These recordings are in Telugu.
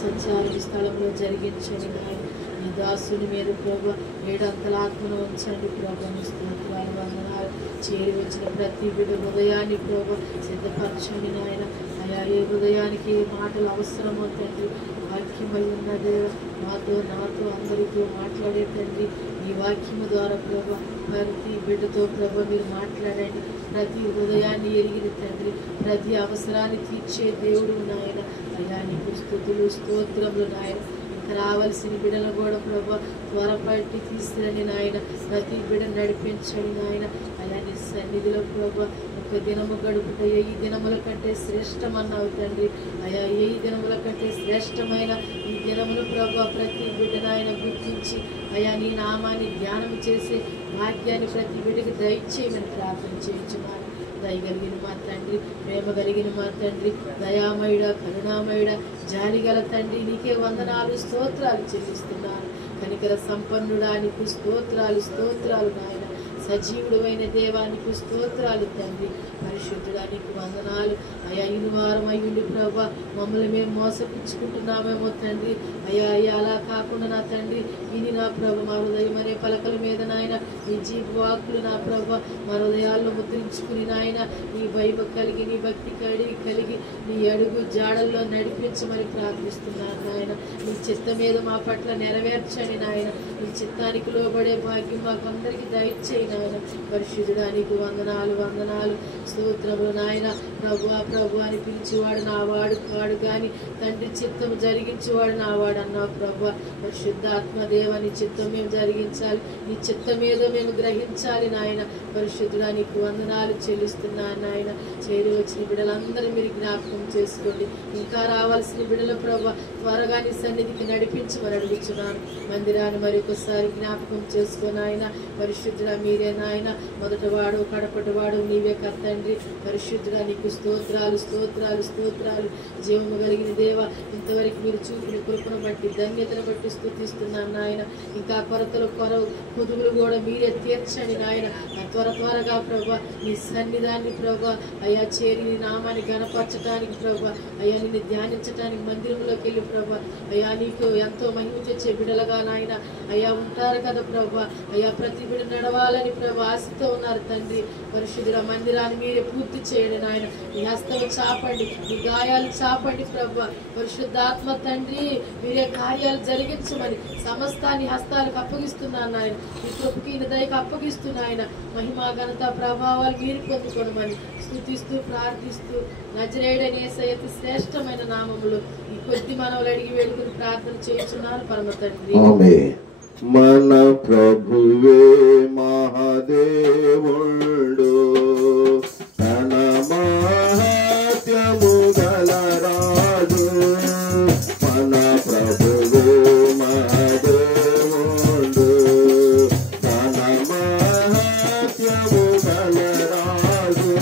సంచారం స్థలంలో జరిగించండి నాయన. నీ దాసుని మీద ప్రభు ఏడంతల ఆత్మను ఉంచండి ప్రభు. నీ స్తోత్రాలు వందనాలు. చేరి వచ్చిన ప్రతి బిడ్డ హృదయాన్ని ప్రభు సిద్ధపరచండి నాయన. అయా ఏ హృదయానికి ఏ మాటలు అవసరమో తండ్రి వాక్యమై ఉన్నదే నాతో అందరితో మాట్లాడే తండ్రి. ఈ వాక్యము ద్వారా ప్రభు ప్రతి బిడ్డతో ప్రభు మీరు మాట్లాడండి. ప్రతి హృదయాన్ని ఎరిగిన తండ్రి, ప్రతి అవసరాన్ని తీర్చే దేవుడు నాయన. అయా నీకు స్తుతులు స్తోత్రములు నాయన. ఇంకా రావాల్సిన బిడ్డలు కూడా ప్రభు త్వరపట్టి తీసుకురండి నాయన. ప్రతి బిడ్డ నడిపించండి నాయన. అయా నీ సన్నిధిలో ప్రభు ఒక దినము గడుపుట 1000 దినముల కంటే శ్రేష్టమన్నావు తండ్రి. అయా 1000 దినముల కంటే శ్రేష్టమైన ఈ దినములు ప్రభు ప్రతి బిడ్డనాయన గుర్తించి అయా నీ నామాన్ని ధ్యానం చేసే భాగ్యాన్ని ప్రతి బిడ్డకి దయచేయమని ప్రార్థన చేయించున్నాను. దయగలిగిన మా తండ్రి, ప్రేమ కలిగిన మా తండ్రి, దయామయుడ, కరుణామయుడ, జాలిగల తండ్రి, నీకే వందనాలు స్తోత్రాలు చెల్లిస్తున్నాను. కనికర సంపన్నుడా నీకు స్తోత్రాలు స్తోత్రాలు నాయన. సజీవుడైన దేవానికి స్తోత్రాలు తండ్రి. పరిశుద్ధుడా నీకు వందనాలు. అయా ఇనువారం అయ్యుండి ప్రభా మమ్మల్ని మేము మోసపుచ్చుకుంటున్నామేమో తండ్రి. అయ్యా అలా కాకుండా నా తండ్రి విని నా ప్రభ మా హృదయం అనే పలకల మీద నాయన నీ జీవ వాక్కులు నా ప్రభ మా హృదయాల్లో ముద్రించుకుని నాయన నీ భయం కలిగి నీ భక్తి కలిగి నీ అడుగు జాడల్లో నడిపించమని ప్రార్థిస్తున్నాను నాయన. నీ చిత్తం మీద మా పట్ల నెరవేర్చండి నాయన. నీ చిత్తానికి లోబడే భాగ్యం మాకు అందరికీ దయచేయి నాయన. పరిశుద్ధుడా నీకు వందనాలు వందనాలు స్తోత్రములు నాయన. ప్రభు అని పిలిచేవాడు నా వాడు కాడు కానీ తండ్రి చిత్తము జరిగించేవాడు నా వాడు అన్నావు ప్రభు. పరిశుద్ధాత్మ దేవ నీ చిత్తం మేము జరిగించాలి. నీ చిత్తం ఏదో మేము గ్రహించాలి నాయన. పరిశుద్ధుడా నీకు వందనాలు చెల్లిస్తున్నాను నాయన. చేరి వచ్చిన బిడ్డలందరూ మీరు జ్ఞాపకం చేసుకోండి. ఇంకా రావాల్సిన బిడ్డల ప్రభు త్వరగా నీ సన్నిధికి నడిపించమని అడుగుతున్నాను. మందిరాన్ని మరొకసారి జ్ఞాపకం చేసుకొని ఆయన పరిశుద్ధుడా మీరే నాయన. మొదటివాడు కడపటివాడు నీవే కర్తండ్రి. పరిశుద్ధుడా నీకు స్తోత్రాలు స్తోత్రాలు స్తోత్రాలు. జీవము కలిగిన దేవ ఇంతవరకు మీరు చూపిన కృపను బట్టి ధన్యతను బట్టి స్తుతిస్తున్నాను నాయన. ఇంకా కొరతలు పొదుగులు కూడా మీరే తీర్చండి నాయన. త్వరగా ప్రభా నీ సన్నిధాన్ని ప్రభా అయ్యా చేరి నీ నామాన్ని గణపరచడానికి ప్రభా అయ్యా నిన్ను ధ్యానించడానికి మందిరంలోకి వెళ్ళి ప్రభా అయ్యా నీకు ఎంతో మహిమ తెచ్చే బిడలుగా నాయన అయ్యా ఉంటారు కదా ప్రభా. అయ్యా ప్రతి బిడ నడవాలని ప్రభా ఆశతో ఉన్నారు తండ్రి. పరిశుద్ధుల మందిరాన్ని మీరే పూర్తి చేయండి నాయన. నీ హస్తం చాపండి, నీ గాయాలు చాపండి ప్రభా. పరిశుద్ధాత్మ తండ్రి మీరే కార్యాలు జరిగించమని సమస్తాన్ని హస్తాలకు అప్పగిస్తున్నాను నాయన. నీ కృపకి నీ దయకు అప్పగిస్తున్నాయన. మహిమా ఘనత ప్రభావాలు మీరు పొందుకోనమని స్తుతిస్తూ ప్రార్థిస్తూ నజరేయుడైన యేసయ్య అతి శ్రేష్టమైన నామములో ఈ కొద్ది మనవులు అడిగి వేడుకుని ప్రార్థన చేస్తున్నాను పరమ తండ్రి. మన ప్రభువే మహాదేవుడు తన మహాత్యము గల రాజు. మన ప్రభువే మహాదేవుడు తన మహాత్యము గల రాజు.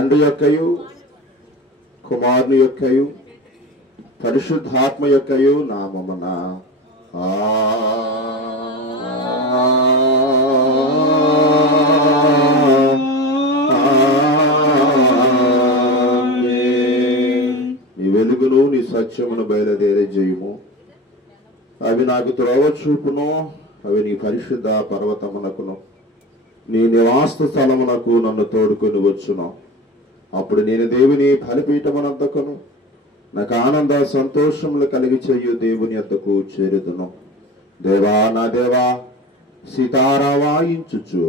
తండ్రి యొక్కయు కుమారుని యొక్కయు పరిశుద్ధాత్మ యొక్కయు నామమున నీ వెలుగును నీ సత్యమును బయలుదేరే జయము అవి నాకు త్రోవ చూపును, అవి నీ పరిశుద్ధ పర్వతమునకును నీ నివాస స్థలమునకు నన్ను తోడుకొని వచ్చును. అప్పుడు నేను దేవుని బలిపీఠమునందుకును నాకు ఆనంద సంతోషములు కలిగి చేయు దేవుని యొద్దకు చేరుదును. దేవా నా దేవా, సితారా వాయించుచు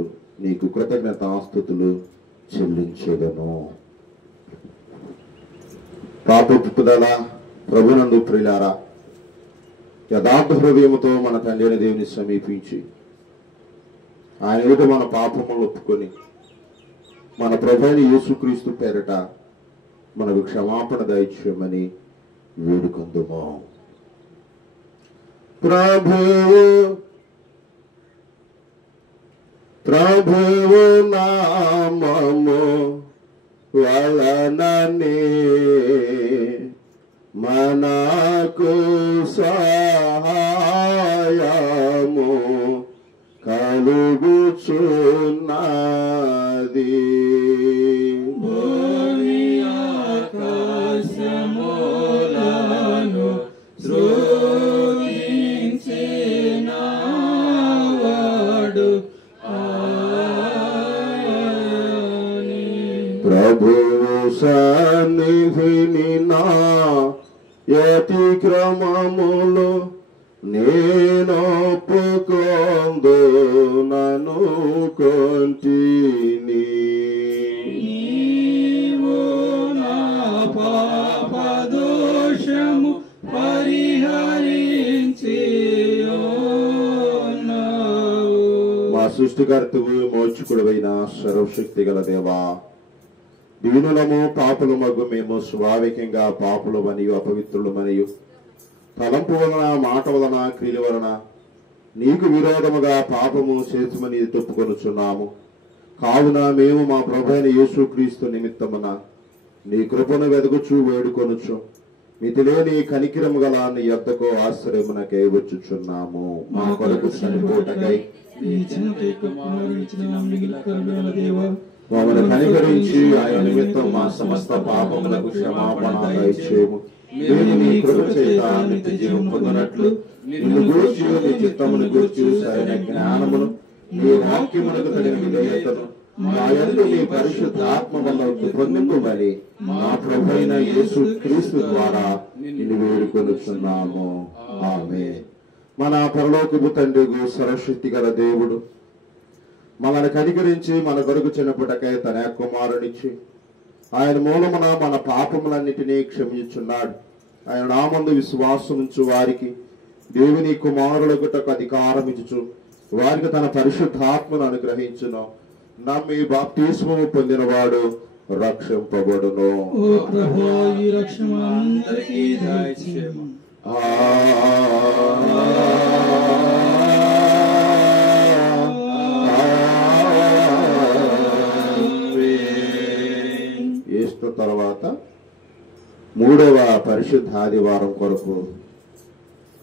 నీకు కృతజ్ఞతాస్తుతులు చెల్లించెదను. పాపపుదల ప్రభునందు ప్రియులారా, యథార్థ హృదయముతో మన తండ్రి దేవుని సమీపించి ఆయన ఎదుట మన పాపములను ఒప్పుకొని మన ప్రభువైన యేసుక్రీస్తు పేరట మనకు క్షమాపణ దయచేయమని వేడుకొందుము. ప్రభువు నామము వలననే మనకు సహాయము కలుగుచున్నది. భూమి ఆకాశములను సృజించినవాడు ఆయనే. ప్రభువు సన్నిధిని నా అతిక్రమములు నేనొప్పుకొందు నను కొంటిని. నీవు నా పాపదోషము పరిహరించి ఉన్నావు. మా సృష్టికర్తవు మోచుకుడవైన సర్వశక్తి గల దేవా, దీనులము పాపుల మగ్గు మేము స్వాభావికంగా పాపులు మరియు అపవిత్రులు మరియు తలంపు వలన మాట వలన క్రియల వలన నీకు విరోధముగా పాపము చేతుమని తొప్పుకొనుచున్నాము. కావున మేము మా ప్రభువైన యేసుక్రీస్తు నిమిత్తమున నీ కృపను వెదగుచు వేడుకొనుచు మితిలేని కనికిరము గల నీ యొద్దకు ఆశ్రయమునకై వచ్చుచున్నాము. మా కొరకు చనిపోటకై మమ్మల్ని కనికరించి ఆయన నిమిత్తం మా సమస్త పాపములకు క్షమాపణ దయచేయము. మేము నీ కృప చేత నిత్య జీవం పొందినట్లు నిన్ను గూర్చి నీ చిత్తమును గూర్చి సరైన జ్ఞానమును నీ వాక్యమునకు తగిన విధేయతను మా యందు నీ పరిశుద్ధ ఆత్మ వల్ల పొందింపబడి మా ప్రభువైన యేసు క్రీస్తు ద్వారా నిన్ను వేడుకొనుచున్నాము. ఆమేన్. మన పరలోకపు తండ్రి సర్వశక్తి గల దేవుడు మనల్ని కనికరించి మన కొరకు చిన్నప్పటికై తన కుమారునిచ్చి ఆయన మూలమున మన పాపములన్నిటినీ క్షమించున్నాడు. ఆయన నామందు విశ్వాసం ఉంచు వారికి దేవుని కుమారులకుటకు అధికారం ఇచ్చుచు వారికి తన పరిశుద్ధాత్మను అనుగ్రహించును. నమ్మి బాప్తిస్మము పొందిన వాడు రక్షింపబడును. ఓ ప్రభువా, ఈ రక్షణ అందరికీ దయచేయము. ఈస్టర్ తర్వాత మూడవ పరిశుద్ధ ఆదివారం కొరకు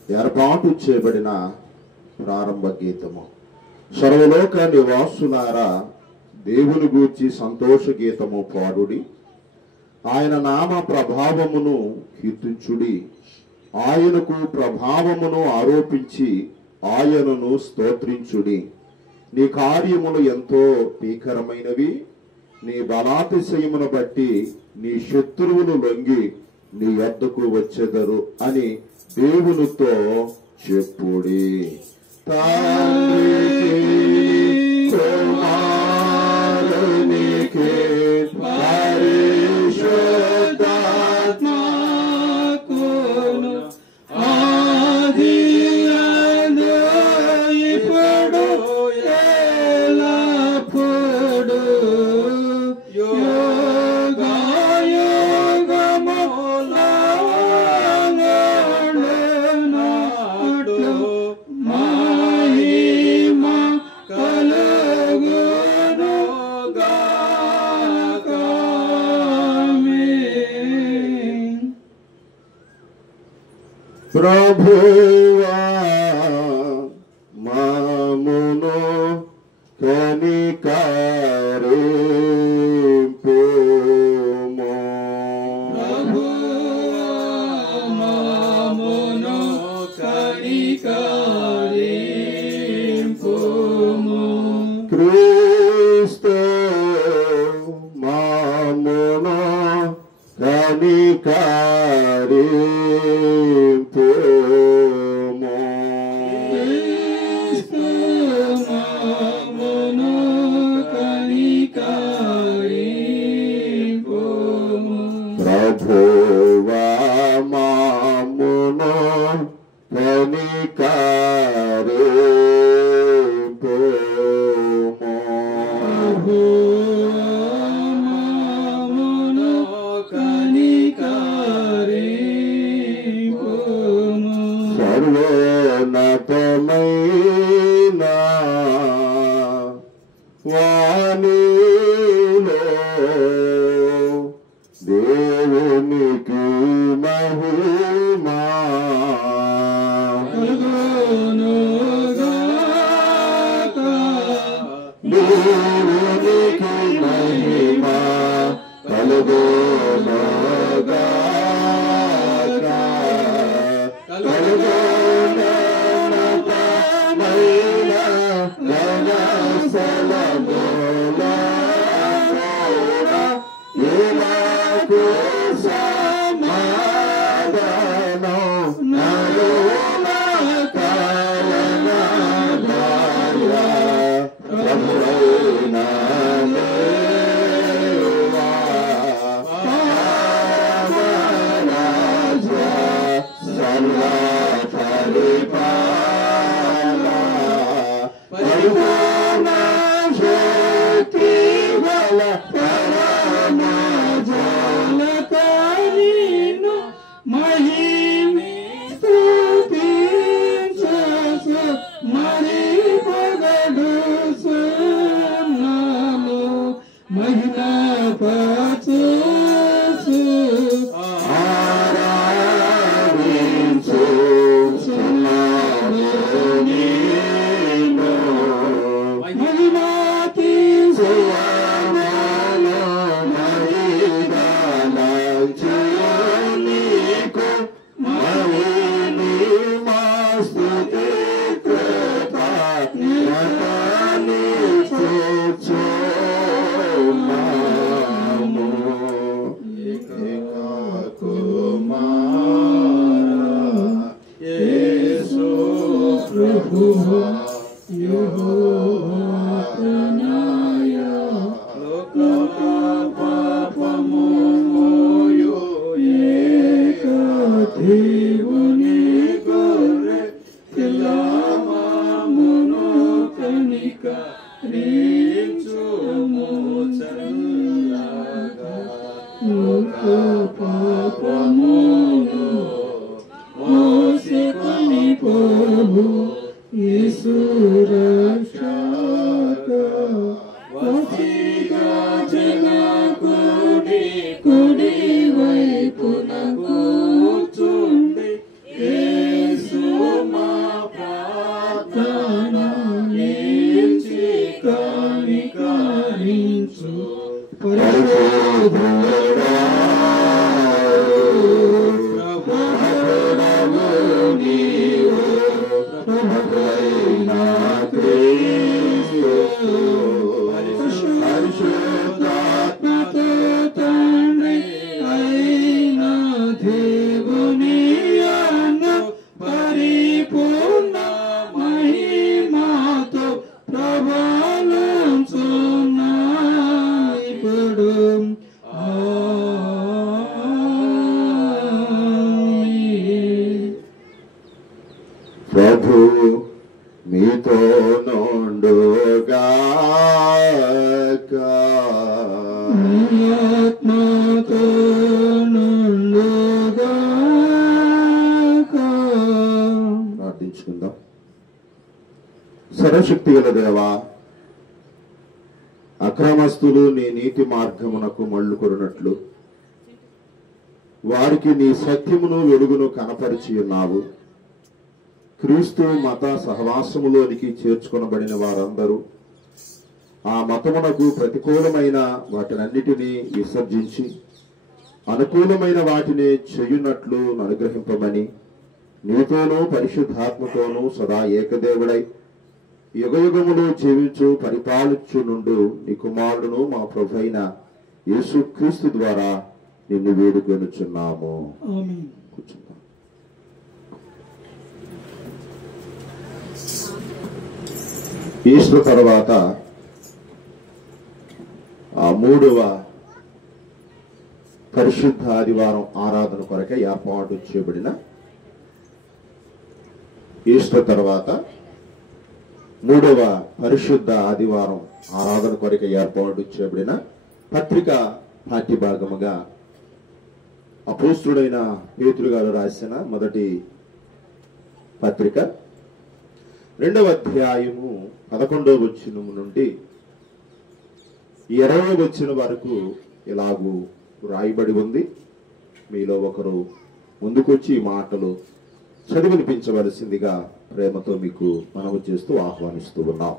ఏర్పాటు చేయబడిన ప్రారంభ గీతము. సర్వలోక నివాసులారా, దేవుని గూర్చి సంతోష గీతము పాడుడి, ఆయన నామ ప్రభావమును కీర్తించుడి, ఆయనకు ప్రభావమును ఆరోపించి ఆయనను స్తోత్రించుడి. నీ కార్యములు ఎంతో భీకరమైనవి, నీ బలాతిశయమును బట్టి నీ శత్రువులు లొంగి నీ యొద్దకు వచ్చెదరు అని దేవునితో చెప్పుడి. తండ్రికి కుమారునికి పరిశుద్ధాత్మకును ఆదియందు ఇప్పుడు ఎల్లప్పుడూ యుగయుగములందు మహిమ కలుగును. ప్రభువా మామును కనికరింపుము. క్రీస్తు మామును కనికరింపుము. ప్రభువా మామును కనికరింపుము. సర్వోన్నతమైన వాణిలో దేవునికి మహిమా దేవునికి మహిమా కలుగునుగాక. కలుగునతమైన ఘనస్థలముల ఇలాకు సమాధానం నరుల కాలనాదాయ. ప్రభువైన దేవా పరమరాజా సర్వపరిపాలా పరిపూర్ణ శక్తి బల పరమజాలకానిను మహిమి స్తుతించు మరి పొగడు సున్నాము మహిమ పరచు ఆరాధించు సున్నాము నీను మహిమాతి సువామను మహిదాలంచు మహిని మాస్తుతి కృత నతాని చూచుమాము. యేసు ప్రభువా యెహోవా ప్రణయ లోక పాపము మోయు ఏక దేవుని గొర్రె పిల్లమామును కనికరించుము చల్లగా. లోక పాపమును మోసికొని పోవు యేసు రక్షక. వసిగా జనకుడి కుడి వైపున కూర్చుండి యేసు మా ప్రార్థన నిలిచి కనికరించు. పరిశుద్ధుడా ప్రభువు నీవు ప్రభువైన క్రీస్తు పరిశుద్ధాత్మతో తండ్రి అయిన దేవుని యందు పరిపూర్ణ మహిమతో ప్రబలించున్నాడు ఇప్పుడు. ప్రభు మీతో నుండుగాక. ఆత్మతో నుండుగాక. ప్రార్థించుకుందాం. సర్వశక్తి గల దేవా, అక్రమస్తులు నీ నీతి మార్గమునకు మళ్ళుకొనున్నట్లు వారికి నీ సత్యమును వెలుగును కనపరిచి ఉన్నావు. క్రీస్తు మత సహవాసములోనికి చేర్చుకొనబడిన వారందరూ ఆ మతమునకు ప్రతికూలమైన వాటినన్నిటినీ విసర్జించి అనుకూలమైన వాటిని చేయునట్లు అనుగ్రహింపమని నీతోనూ పరిశుద్ధాత్మతోనూ సదా ఏకదేవుడై యుగయుగములు జీవించు పరిపాలించునుండు నీ కుమారుడును మా ప్రభువైన యేసుక్రీస్తు ద్వారా నిన్ను వేడుకొనుచున్నాము. ఆమేన్. కూర్చుందాం. ఈస్టర్ తర్వాత ఆ 3వ పరిశుద్ధ ఆదివారం ఆరాధన కొరకై ఏర్పాటు చేయబడిన ఈస్టర్ తర్వాత 3వ పరిశుద్ధ ఆదివారం ఆరాధన కొరకై ఏర్పాటు చేయబడిన పత్రిక పాఠ్యభాగముగా అపోస్తుడైన పేతురు గారు రాసిన మొదటి పత్రిక 2వ అధ్యాయము 11వ వచనం నుండి 20వ వచనం వరకు ఇలాగూ రాయబడి ఉంది. మీలో ఒకరు ముందుకొచ్చి ఈ మాటలు చదివినిపించవలసిందిగా ప్రేమతో మీకు మనవి చేస్తూ ఆహ్వానిస్తూ ఉన్నాం.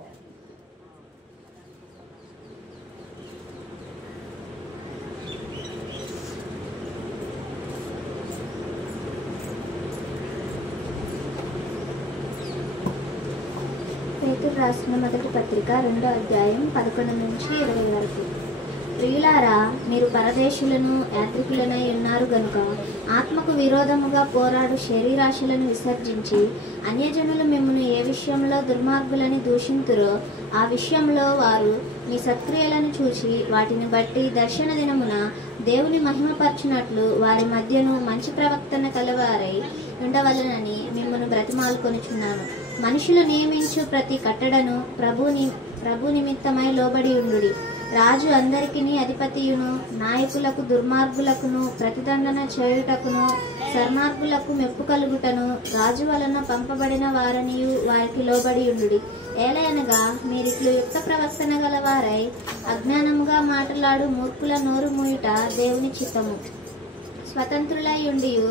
పేతురు రాసిన మొదటి పత్రిక 2వ అధ్యాయం 11 నుంచి 20 వరకు. ప్రియులారా, మీరు పరదేశులను యాత్రికులనై ఉన్నారు గనుక ఆత్మకు విరోధముగా పోరాడు శరీరాశలను విసర్జించి అన్యజనులు మిమ్మల్ని ఏ విషయంలో దుర్మార్గులని దూషింతురో ఆ విషయంలో వారు మీ సత్క్రియలను చూసి వాటిని బట్టి దర్శన దినమున దేవుని మహిమపరచునట్లు వారి మధ్యను మంచి ప్రవర్తన కలవారై ఉండవలనని మిమ్మల్ని బ్రతిమాలుకొనుచున్నాను. మనుషులు నియమించు ప్రతి కట్టడను ప్రభు నిమిత్తమై లోబడి ఉండుడి. రాజు అందరికిని అధిపతియును, నాయకులకు దుర్మార్గులకును ప్రతిదండన చేయుటకును సన్మార్గులకు మెప్పు కలుగుటను రాజు వలన పంపబడిన వారనియు వారికి లోబడి ఉండుడి. ఏలయనగా మీరిట్లు యుక్త ప్రవర్తన గలవారై అజ్ఞానముగా మాట్లాడు మూర్ఖుల నోరు మూయుట దేవుని చిత్తము. స్వతంత్రులై ఉండియు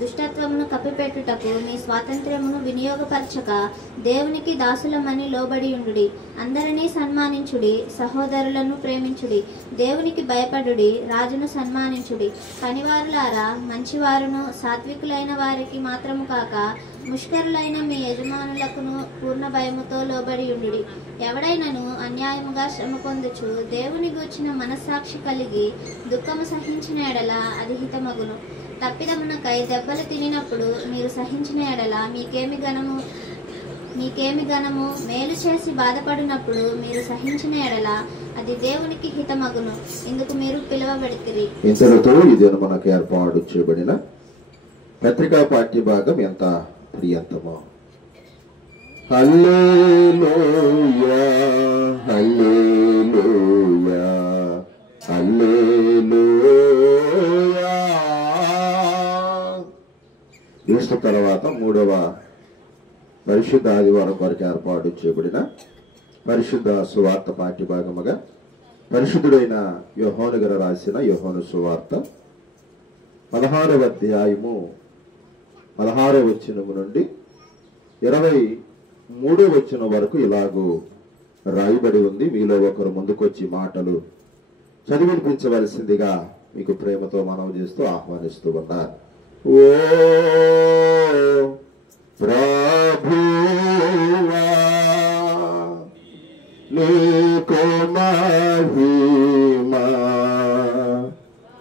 దుష్టత్వమును కప్పిపెట్టుటకు మీ స్వాతంత్ర్యమును వినియోగపరచక దేవునికి దాసులమని లోబడి ఉండుడి. అందరినీ సన్మానించుడి, సహోదరులను ప్రేమించుడి, దేవునికి భయపడుడి, రాజును సన్మానించుడి. పనివారులారా, మంచివారును సాత్వికులైన వారికి మాత్రము కాక ముష్కరులైన మీ యజమానులకును పూర్ణ భయముతో లోబడి ఉండుడి. ఎవడైనను అన్యాయముగా శ్రమ పొందుచు దేవుని గూర్చిన మనస్సాక్షి కలిగి దుఃఖము సహించిన ఎడల అది హితమగును. తప్పిదమునకై దెబ్బలు తినినప్పుడు మీరు సహించిన ఎడల మీకేమి గనము, మేలు చేసి బాధపడినప్పుడు మీరు సహించిన ఎడల అది దేవునికి హితమగును. ఇందుకు మీరు పిలువబడితిరి. ఇంతటితో ఇది మనకు ఏర్పాటు చేయబడిన పత్రికా పాఠ్యభాగం ఎంత ప్రియంతమో. హల్లెలూయా హల్లెలూయా హల్లెలూయా. ఈస్టర్ తర్వాత 3వ పరిశుద్ధ ఆదివారం కొరకు ఏర్పాటు చేయబడిన పరిశుద్ధ సువార్త పాఠ్యభాగముగా పరిశుద్ధుడైన యోహాను గారు రాసిన యోహాను సువార్త 16వ అధ్యాయము 16వ వచనము నుండి 23వ వచనం వరకు ఇలాగూ రాయబడి ఉంది. మీలో ఒకరు ముందుకొచ్చి మాటలు చదివినిపించవలసిందిగా మీకు ప్రేమతో మనవి చేస్తూ ఆహ్వానిస్తూ ఉన్నారు. ఓ ప్రభువా, నీకు మహిమ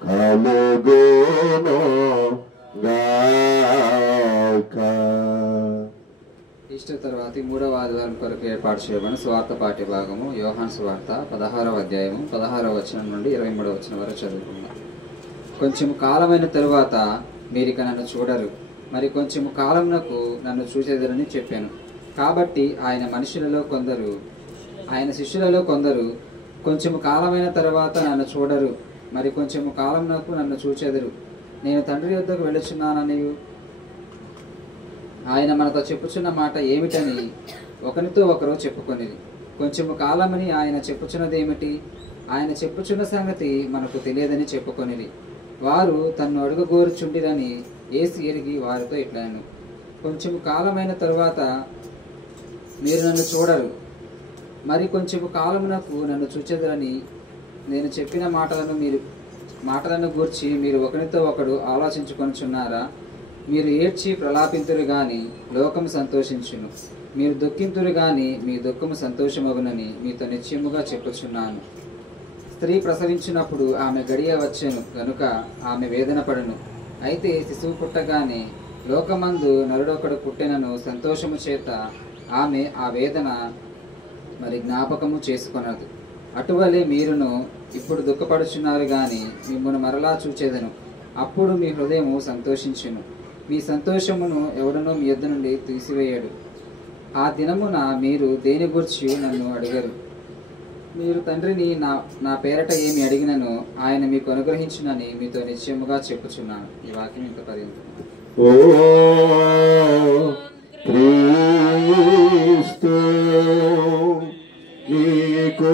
కలుగును గాక. ఈస్టర్ తర్వాత 3వ ఆదివారం కొరకు ఏర్పాటు చేయబడిన స్వార్థ పాఠ్యభాగము యోహాను సువార్త 16వ అధ్యాయము 16వ వచనం నుండి 23వ వచనం వరకు చదువుకుందాం. కొంచెం కాలమైన తరువాత మీరిక నన్ను చూడరు, మరి కొంచెం కాలమునకు నన్ను చూసేదరని చెప్పాను. కాబట్టి ఆయన శిష్యులలో కొందరు కొంచెం కాలమైన తరువాత నన్ను చూడరు, మరి కొంచెం కాలమునకు నన్ను చూచెదరు, నేను తండ్రి యొద్దకు వెళ్ళుచున్నాననియు ఆయన మనతో చెప్పుచున్న మాట ఏమిటని ఒకరితో ఒకరు చెప్పుకొనిది. కొంచెము కాలమని ఆయన చెప్పుచున్నదేమిటి? ఆయన చెప్పుచున్న సంగతి మనకు తెలియదని చెప్పుకొనిది. వారు తన్ను అడుగగోరుచుండిరని యేసు ఎరిగి వారితో ఇట్లను, కొంచెం కాలమైన తరువాత మీరు నన్ను చూడరు, మరి కొంచెం కాలమునకు నన్ను చూచెదరని నేను చెప్పిన మాటలను గూర్చి మీరు ఒకరితో ఒకడు ఆలోచించుకొనుచున్నారా? మీరు ఏడ్చి ప్రలాపింతురు గాని లోకము సంతోషించును, మీరు దుఃఖింతురు గాని మీ దుఃఖము సంతోషమగునని మీతో నిశ్చయముగా చెప్పుచున్నాను. స్త్రీ ప్రసవించినప్పుడు ఆమె గడియ వచ్చెను గనుక ఆమె వేదన పడును. అయితే శిశువు పుట్టగానే లోకమందు నరుడొకడు పుట్టెనను సంతోషము చేత ఆమె ఆ వేదన మరి జ్ఞాపకము చేసుకొనదు. అటువలే మీరును ఇప్పుడు దుఃఖపడుచున్నారు గాని మిమ్మల్ని మరలా చూచేదను, అప్పుడు మీ హృదయము సంతోషించును, మీ సంతోషమును ఎవడనో మీ యొద్ద నుండి తీసివేయడు. ఆ దినమున మీరు దేని గురించి నన్ను అడిగరు. మీరు తండ్రిని నా పేరట ఏమి అడిగినను ఆయన మీకు అనుగ్రహించునని మీతో నిశ్చయముగా చెప్పుచున్నాను. ఈ వాక్యం ఇంత పర్యంతం. ఓ క్రీస్తు నీకు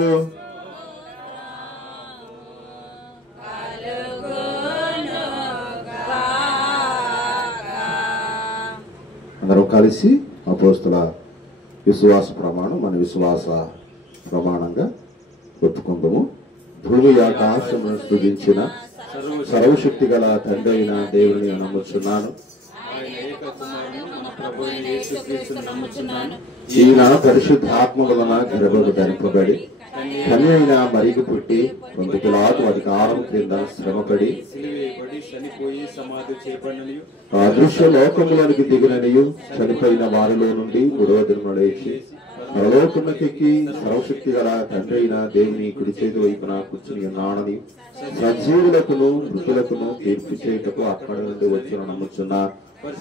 అందరూ కలిసి అపోస్తల విశ్వాస ప్రమాణం మన విశ్వాస ప్రమాణంగా ఒప్పుకుందాము. భూమి ఆకాశమును స్తుతించిన సర్వశక్తి గల తండ్రి అయిన దేవుని నమ్ముచున్నాను. ఈయన పరిశుద్ధాత్మ వలన గర్భము ధరింపబడి కన్య అయిన మరికి పుట్టి 2 కిలోల అధికారం క్రింద శ్రమపడి చనిపోయి సమాధి చేయబడిననియు అదృశ్య లోకములోనికి దిగిననియు చనిపోయిన వారిలో నుండి 3వ దినమున లేచి పరలోకమునకెక్కి సర్వశక్తి గల తండ్రి అయిన దేవుని కుడి చేతి వైపున కూర్చుని ఉన్నాడని సజీవులకును మృతులకును తీర్పు చేయుటకు అక్కడి నుండి వచ్చిన నమ్ముచున్నారు.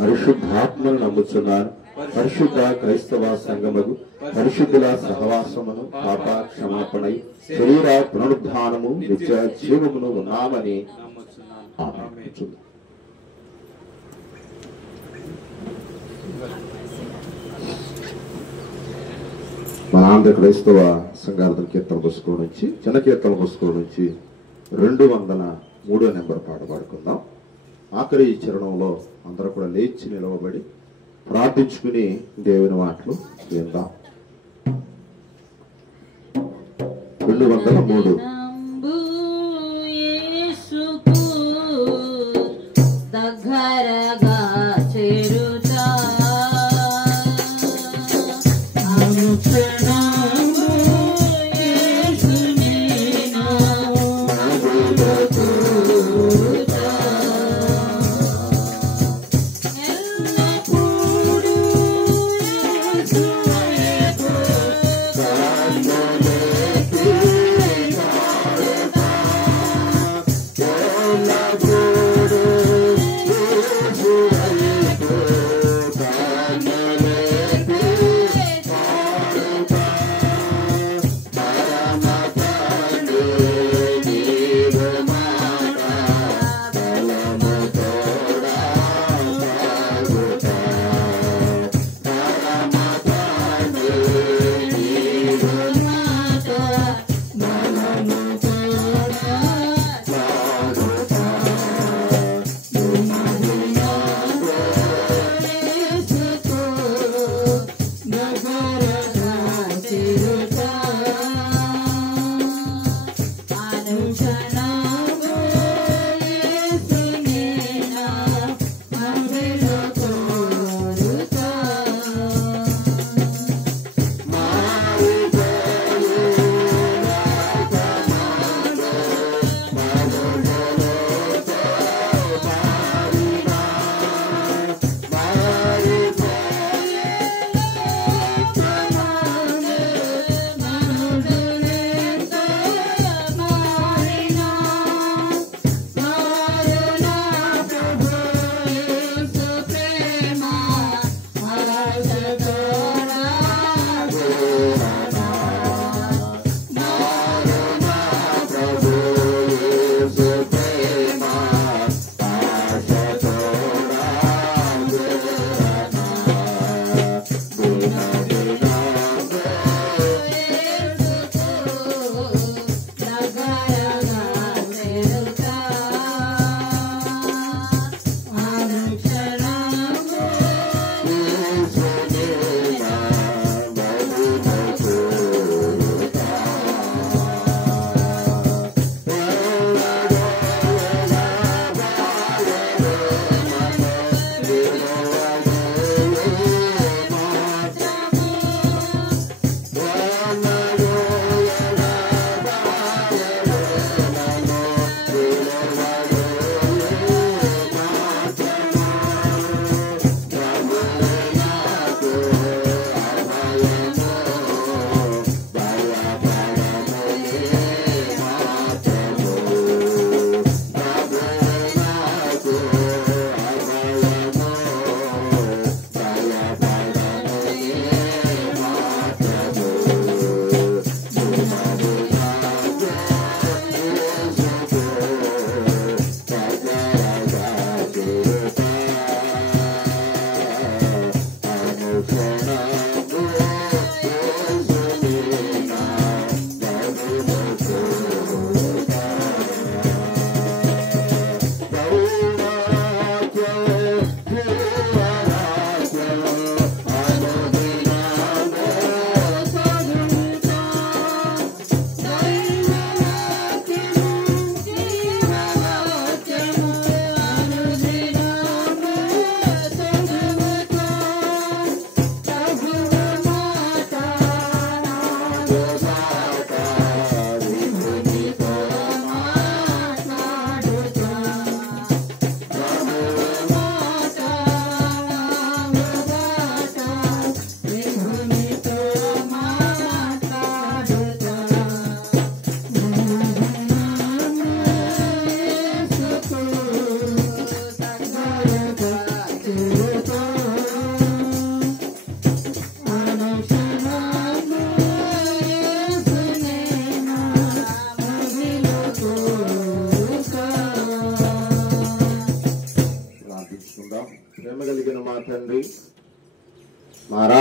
పరిశుద్ధాత్మను నమ్ముచున్నారు. పరిశుద్ధ క్రైస్తవ సంఘముకు పరిశుద్ధుల సహవాసమును పాప క్షమాపణై శరీర పునరుద్ధానము నిత్య జీవమును ఉన్నామని ఆమేన్. మన ఆంధ్ర క్రైస్తవ సంఘార్థన కీర్తన పుస్తకం నుంచి చిన్న కీర్తన పుస్తకం నుంచి 203వ నెంబర్ పాట పాడుకుందాం. ఆఖరి చరణంలో అందరూ కూడా లేచి నిలవబడి ప్రార్థించుకుని దేవుని మాటలు విందాం. 203. దగ్గరగా చేరుతా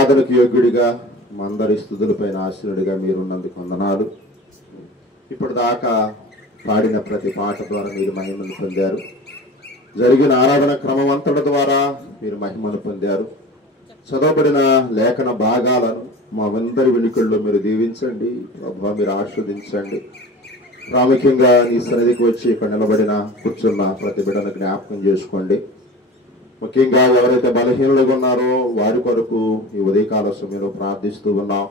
ఆరాధనకు యోగ్యుడిగా మా అందరి స్తుతులపైన ఆశీనుడిగా మీరున్నందుకు వందనాలు. ఇప్పటిదాకా పాడిన ప్రతి పాట ద్వారా మీరు మహిమను పొందారు. జరిగిన ఆరాధన క్రమం అంతటి ద్వారా మీరు మహిమను పొందారు. చదవబడిన లేఖన భాగాలను మా అందరి వెనుకల్లో మీరు దీవించండి ప్రభువా, మీరు ఆస్వాదించండి. ప్రాముఖ్యంగా నీ సన్నిధికి వచ్చి ఇక్కడ నిలబడిన కూర్చున్న ప్రతి బిడ్డను జ్ఞాపకం చేసుకోండి. ముఖ్యంగా ఎవరైతే బలహీనులుగా ఉన్నారో వారి కొరకు ఈ ఉదయకాల సమయంలో ప్రార్థిస్తూ ఉన్నాం.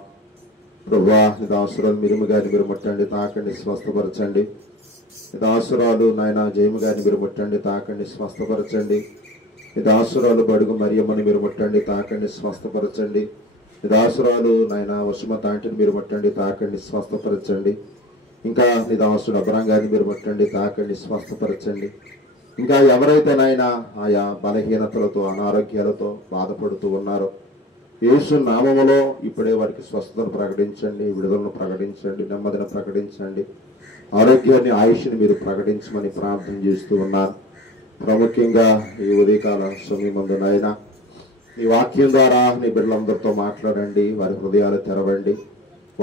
ప్రభువా, నీ దాసురాలు మిరుము గారిని మీరు ముట్టండి, తాకండి, స్వస్థపరచండి. నీ దాసురాలు నాయన జయము గారిని మీరు ముట్టండి, తాకండి, స్వస్థపరచండి. నీ దాసురాలు బడుగు మరియమ్మని మీరు ముట్టండి, తాకండి, స్వస్థపరచండి. నీ దాసురాలు నాయన వసుమత ఆంటిని మీరు ముట్టండి, తాకండి, స్వస్థపరచండి. ఇంకా నీ దాసుడు అబ్రాం గారిని మీరు ముట్టండి, తాకండి, స్వస్థపరచండి. ఇంకా ఎవరైతే నాయన ఆయా బలహీనతలతో అనారోగ్యాలతో బాధపడుతూ ఉన్నారో యేసు నామములో ఇప్పుడే వారికి స్వస్థతను ప్రకటించండి, విడుదలను ప్రకటించండి, నెమ్మదిని ప్రకటించండి, ఆరోగ్యాన్ని ఆయుష్ని మీరు ప్రకటించమని ప్రార్థన చేస్తూ ఉన్నారు. ప్రాముఖ్యంగా ఈ ఉదయకాల సమయమందు నాయన ఈ వాక్యం ద్వారా నీ బిడ్డలందరితో మాట్లాడండి, వారి హృదయాలు తెరవండి.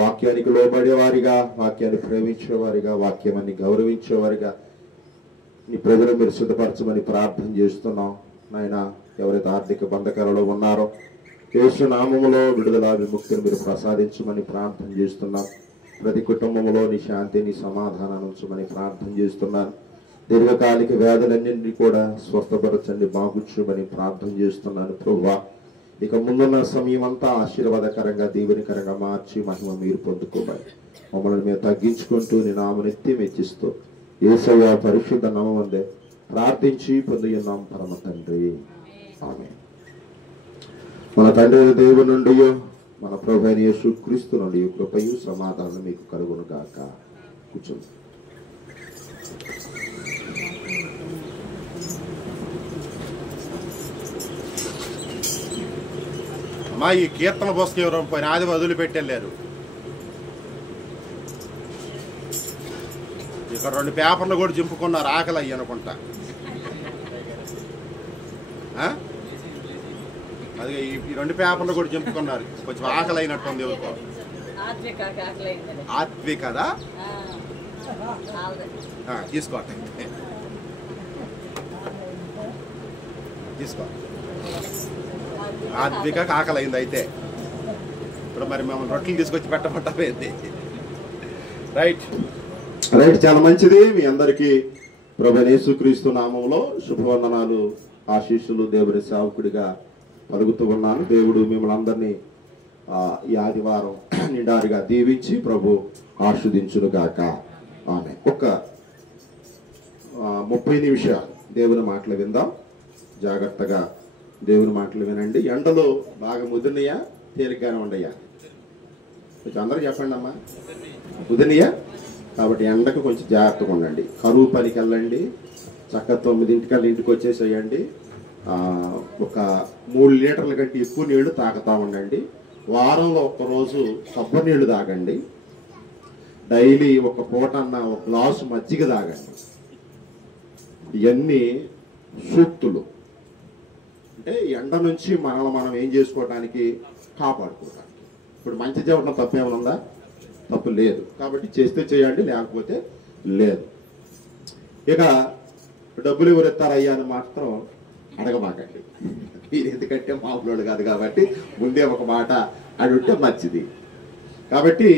వాక్యానికి లోబడేవారిగా, వాక్యాన్ని ప్రేమించేవారిగా, వాక్యాన్ని గౌరవించేవారిగా నీ ప్రజలు మీరు సిద్ధపరచమని ప్రార్థన చేస్తున్నాం. నాయన ఎవరైతే ఆర్థిక బంధకాలలో ఉన్నారో యేసు నామములో విడుదల విముక్తిని మీరు ప్రసాదించమని ప్రార్థన చేస్తున్నాం. ప్రతి కుటుంబంలో నీ శాంతి, నీ సమాధానం ఉంచమని ప్రార్థన చేస్తున్నాను. దీర్ఘకాలిక వ్యాధులన్నింటినీ కూడా స్వస్థపరచండి, బాగుంచమని ప్రార్థన చేస్తున్నాను. ప్రభువా, ఇక ముందున్న సమయం అంతా ఆశీర్వాదకరంగా, దీవెనకరంగా మార్చి మహిమ మీరు పొందుకోవాలి. మమ్మల్ని మేము తగ్గించుకుంటూ నీ నామనెత్తి మెచ్చిస్తూ యేసయ్య పరిశుద్ధ నామముందే ప్రార్థించి పొందున్నాం పరమ తండ్రి, ఆమేన్. మన తండ్రి దేవుని నుండి మన ప్రభువైన యేసుక్రీస్తు నుండి కృపయు సమాధానం మీకు కలుగును గాక. కూర్చోండి. అమ్మా, ఈ కీర్తన పుస్తకం ఎవరు పోయిన ఆది వదిలిపెట్టెళ్ళారు. ఇక్కడ 2 పేపర్లు కూడా చింపుకున్నారు, ఆకలి అయ్యి అనుకుంటా. అది ఈ 2 పేపర్లు కూడా చింపుకున్నారు, కొంచెం ఆకలి అయినట్టుంది. ఎవరికో ఆత్వికదా తీసుకోండి, తీసుకో. ఆత్విక ఆకలి అయింది అయితే. ఇప్పుడు మరి మమ్మల్ని రొట్టెలు తీసుకొచ్చి పెట్టమంటారేంటి? రైట్ రైట్, చాలా మంచిది. మీ అందరికీ ప్రభువైన యేసుక్రీస్తు నామములో శుభవందనాలు, ఆశీస్సులు దేవుని సేవకుడిగా పలుకుతూ ఉన్నాను. దేవుడు మిమ్మల్ని అందరినీ ఈ ఆదివారం నిండారిగా దీవించి ప్రభు ఆస్వాదించునుగాక. ఆమె ఒక 30 నిమిషాలు దేవుని మాటలు విందాం. జాగ్రత్తగా దేవుని మాటలు వినండి. ఎండలో బాగా ముదిరినయా, తేలిగ్గానే ఉండయా? కొంచెం అందరూ చెప్పండి అమ్మా. ముదిరినయా? కాబట్టి ఎండకు కొంచెం జాగ్రత్తగా ఉండండి. కరువు పనికి వెళ్ళండి, చక్కగా 9 ఇంటికి వచ్చేసేయండి. ఒక 3 లీటర్ల కంటే ఎక్కువ నీళ్లు తాగుతూ ఉండండి. వారంలో ఒక్కరోజు కొబ్బరి నీళ్లు తాగండి. డైలీ ఒక పూట అన్న ఒక గ్లాసు మజ్జిగ తాగండి. ఇవన్నీ సూక్తులు, అంటే ఎండ నుంచి మనల్ని మనం ఏం చేసుకోవడానికి, కాపాడుకోవడానికి. ఇప్పుడు మంచి చేయడం తప్పేమైనా ఉందా? తప్పు లేదు. కాబట్టి చేస్తే చేయండి, లేకపోతే లేదు. ఇక డబ్బులు ఎవరు ఇస్తారయ్యా అని మాత్రం అడగమాకండి. మీరు ఎందుకంటే మామూలు కాదు కాబట్టి ముందే ఒక మాట అడుగుంటే మంచిది. కాబట్టి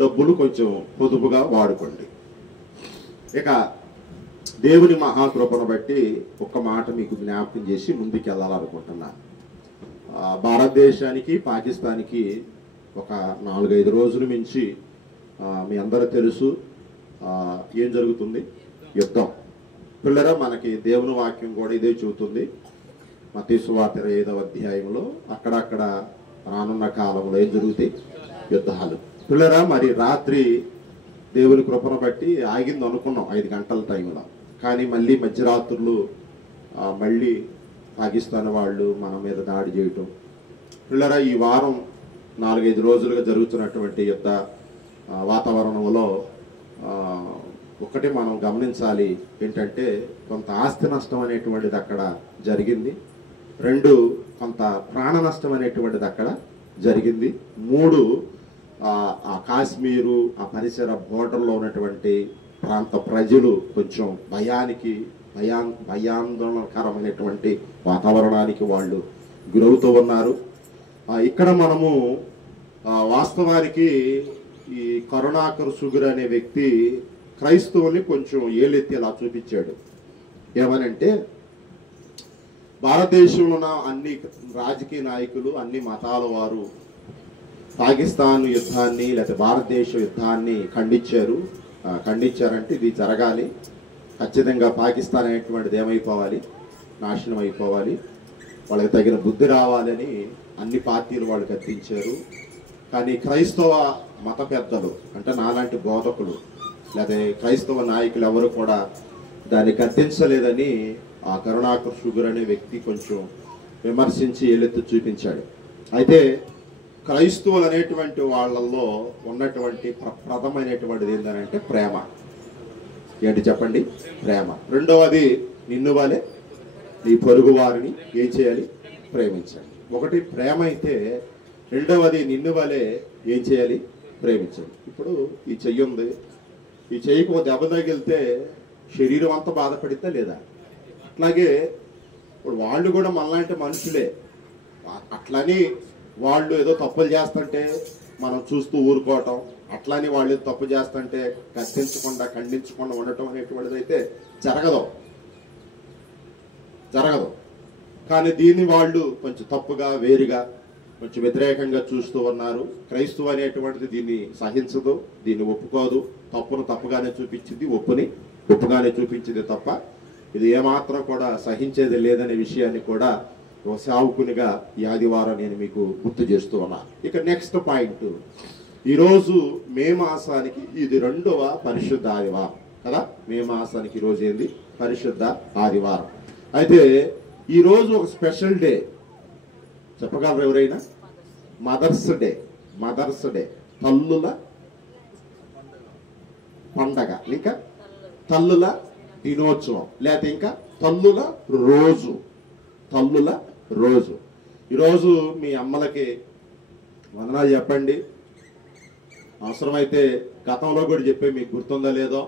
డబ్బులు కొంచెం పొదుపుగా వాడుకోండి. ఇక దేవుని మహాకృపను బట్టి ఒక్క మాట మీకు జ్ఞాపకం చేసి ముందుకు వెళ్ళాలనుకుంటున్నాను. భారతదేశానికి పాకిస్తాన్కి ఒక 4-5 రోజుల నుంచి మీ అందరూ తెలుసు ఏం జరుగుతుంది, యుద్ధం. పిల్లరా, మనకి దేవుని వాక్యం కూడా ఇదే చెబుతుంది. మత్తయి సువార్త 25వ అధ్యాయంలో అక్కడక్కడ రానున్న కాలంలో ఏం జరుగుతాయి, యుద్ధాలు. పిల్లరా, మరి రాత్రి దేవుని కృపను బట్టి ఆగింది అనుకున్నాం 5 గంటల టైంలో. కానీ మళ్ళీ మధ్యరాత్రులు మళ్ళీ పాకిస్తాన్ వాళ్ళు మన మీద దాడి చేయటం. పిల్లరా, ఈ వారం 4-5 రోజులుగా జరుగుతున్నటువంటి యుద్ధ వాతావరణంలో ఒకటి మనం గమనించాలి ఏంటంటే, కొంత ఆస్తి నష్టం అనేటువంటిది అక్కడ జరిగింది. 2 కొంత ప్రాణ నష్టం అనేటువంటిది అక్కడ జరిగింది. 3 ఆ కాశ్మీరు ఆ పరిసర బోర్డర్లో ఉన్నటువంటి ప్రాంత ప్రజలు కొంచెం భయాందోళనకరమైనటువంటి వాతావరణానికి వాళ్ళు గురవుతూ ఉన్నారు. ఇక్కడ మనము వాస్తవానికి ఈ కరుణాకర్ సుగుర్ అనే వ్యక్తి క్రైస్తవుల్ని కొంచెం ఏలెత్తి అలా చూపించాడు. ఏమనంటే భారతదేశంలో ఉన్న అన్ని రాజకీయ నాయకులు, అన్ని మతాల వారు పాకిస్తాన్ యుద్ధాన్ని లేకపోతే భారతదేశ యుద్ధాన్ని ఖండించారంటే ఇది జరగాలి, ఖచ్చితంగా పాకిస్తాన్ అనేటువంటిది ఏమైపోవాలి, నాశనం అయిపోవాలి, వాళ్ళకి తగిన బుద్ధి రావాలని అన్ని పార్టీలు వాళ్ళు కత్తించారు. కానీ క్రైస్తవ మత పెద్దలు అంటే నాలాంటి బోధకులు లేదా క్రైస్తవ నాయకులు ఎవరు కూడా దాన్ని కత్తించలేదని ఆ కరుణాకర్ సుగుర్ అనే వ్యక్తి కొంచెం విమర్శించి ఏలెత్తి చూపించాడు. అయితే క్రైస్తవులు అనేటువంటి వాళ్ళల్లో ఉన్నటువంటి ప్రథమైనటువంటిది ఏంటంటే ప్రేమ. ఏంటి చెప్పండి? ప్రేమ. రెండవది నిన్ను వలె నీ పొరుగు వారిని ఏం చేయాలి? ప్రేమించాలి. ఒకటి ప్రేమ అయితే రెండవది నిన్ను వలె ఏం చేయాలి? ప్రేమించాలి. ఇప్పుడు ఈ చెయ్యి ఉంది, ఈ చెయ్యికి ఒక దెబ్బ తగిలితే శరీరం అంతా బాధపడితే లేదా? అట్లాగే ఇప్పుడు వాళ్ళు కూడా మనలాంటి మనుషులే. అట్లని వాళ్ళు ఏదో తప్పులు చేస్తుంటే మనం చూస్తూ ఊరుకోవటం, అట్లని వాళ్ళు తప్పు చేస్తుంటే కత్తించకుండా ఖండించకుండా ఉండటం అనేటువంటిది అయితే జరగదు. కానీ దీన్ని వాళ్ళు కొంచెం తప్పుగా వేరుగా కొంచెం వ్యతిరేకంగా చూస్తూ ఉన్నారు. క్రైస్తవ అనేటువంటిది దీన్ని సహించదు, దీన్ని ఒప్పుకోదు. తప్పును తప్పుగానే చూపించింది, ఒప్పుని ఒప్పుగానే చూపించింది తప్ప ఇది ఏమాత్రం కూడా సహించేది లేదనే విషయాన్ని కూడా ఒక సేవకునిగా ఈ ఆదివారం నేను మీకు గుర్తు చేస్తూ ఉన్నా. ఇక నెక్స్ట్ పాయింట్, ఈరోజు మే మాసానికి ఇది 2వ పరిశుద్ధ ఆదివారం కదా. మే మాసానికి ఈరోజు ఏంది? పరిశుద్ధ ఆదివారం. అయితే ఈరోజు ఒక స్పెషల్ డే చెప్పగలరు ఎవరైనా? Mother's day. తల్లుల పండగ, ఇంకా తల్లుల దినోత్సవం, లేకపోతే ఇంకా తల్లుల రోజు. ఈరోజు మీ అమ్మలకి వందనాలు చెప్పండి. అవసరమైతే గతంలో కూడా చెప్పే మీకు గుర్తుందో లేదో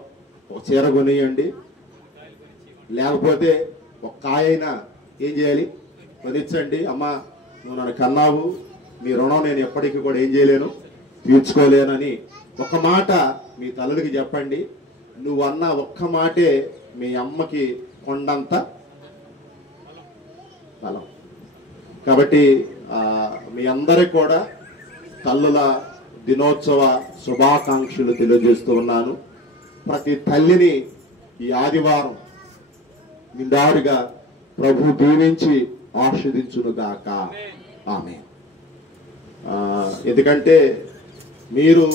ఒక చీర కొనియండి, లేకపోతే ఒక కాయైనా ఏం చేయాలి? కొనిచ్చండి. అమ్మ నువ్వు నన్ను కన్నావు, మీ రుణం నేను ఎప్పటికీ కూడా ఏం చేయలేను, తీర్చుకోలేనని ఒక మాట మీ తల్లులకి చెప్పండి. నువ్వు అన్న ఒక్క మాటే మీ అమ్మకి కొండంత బలం. కాబట్టి మీ అందరికి కూడా తల్లుల దినోత్సవ శుభాకాంక్షలు తెలియజేస్తూ ఉన్నాను. ప్రతి తల్లిని ఈ ఆదివారం నిండారుగా ప్రభు దీవించి ఆశీర్వదించునుగాక. ఆమేన్. ఎందుకంటే మీరు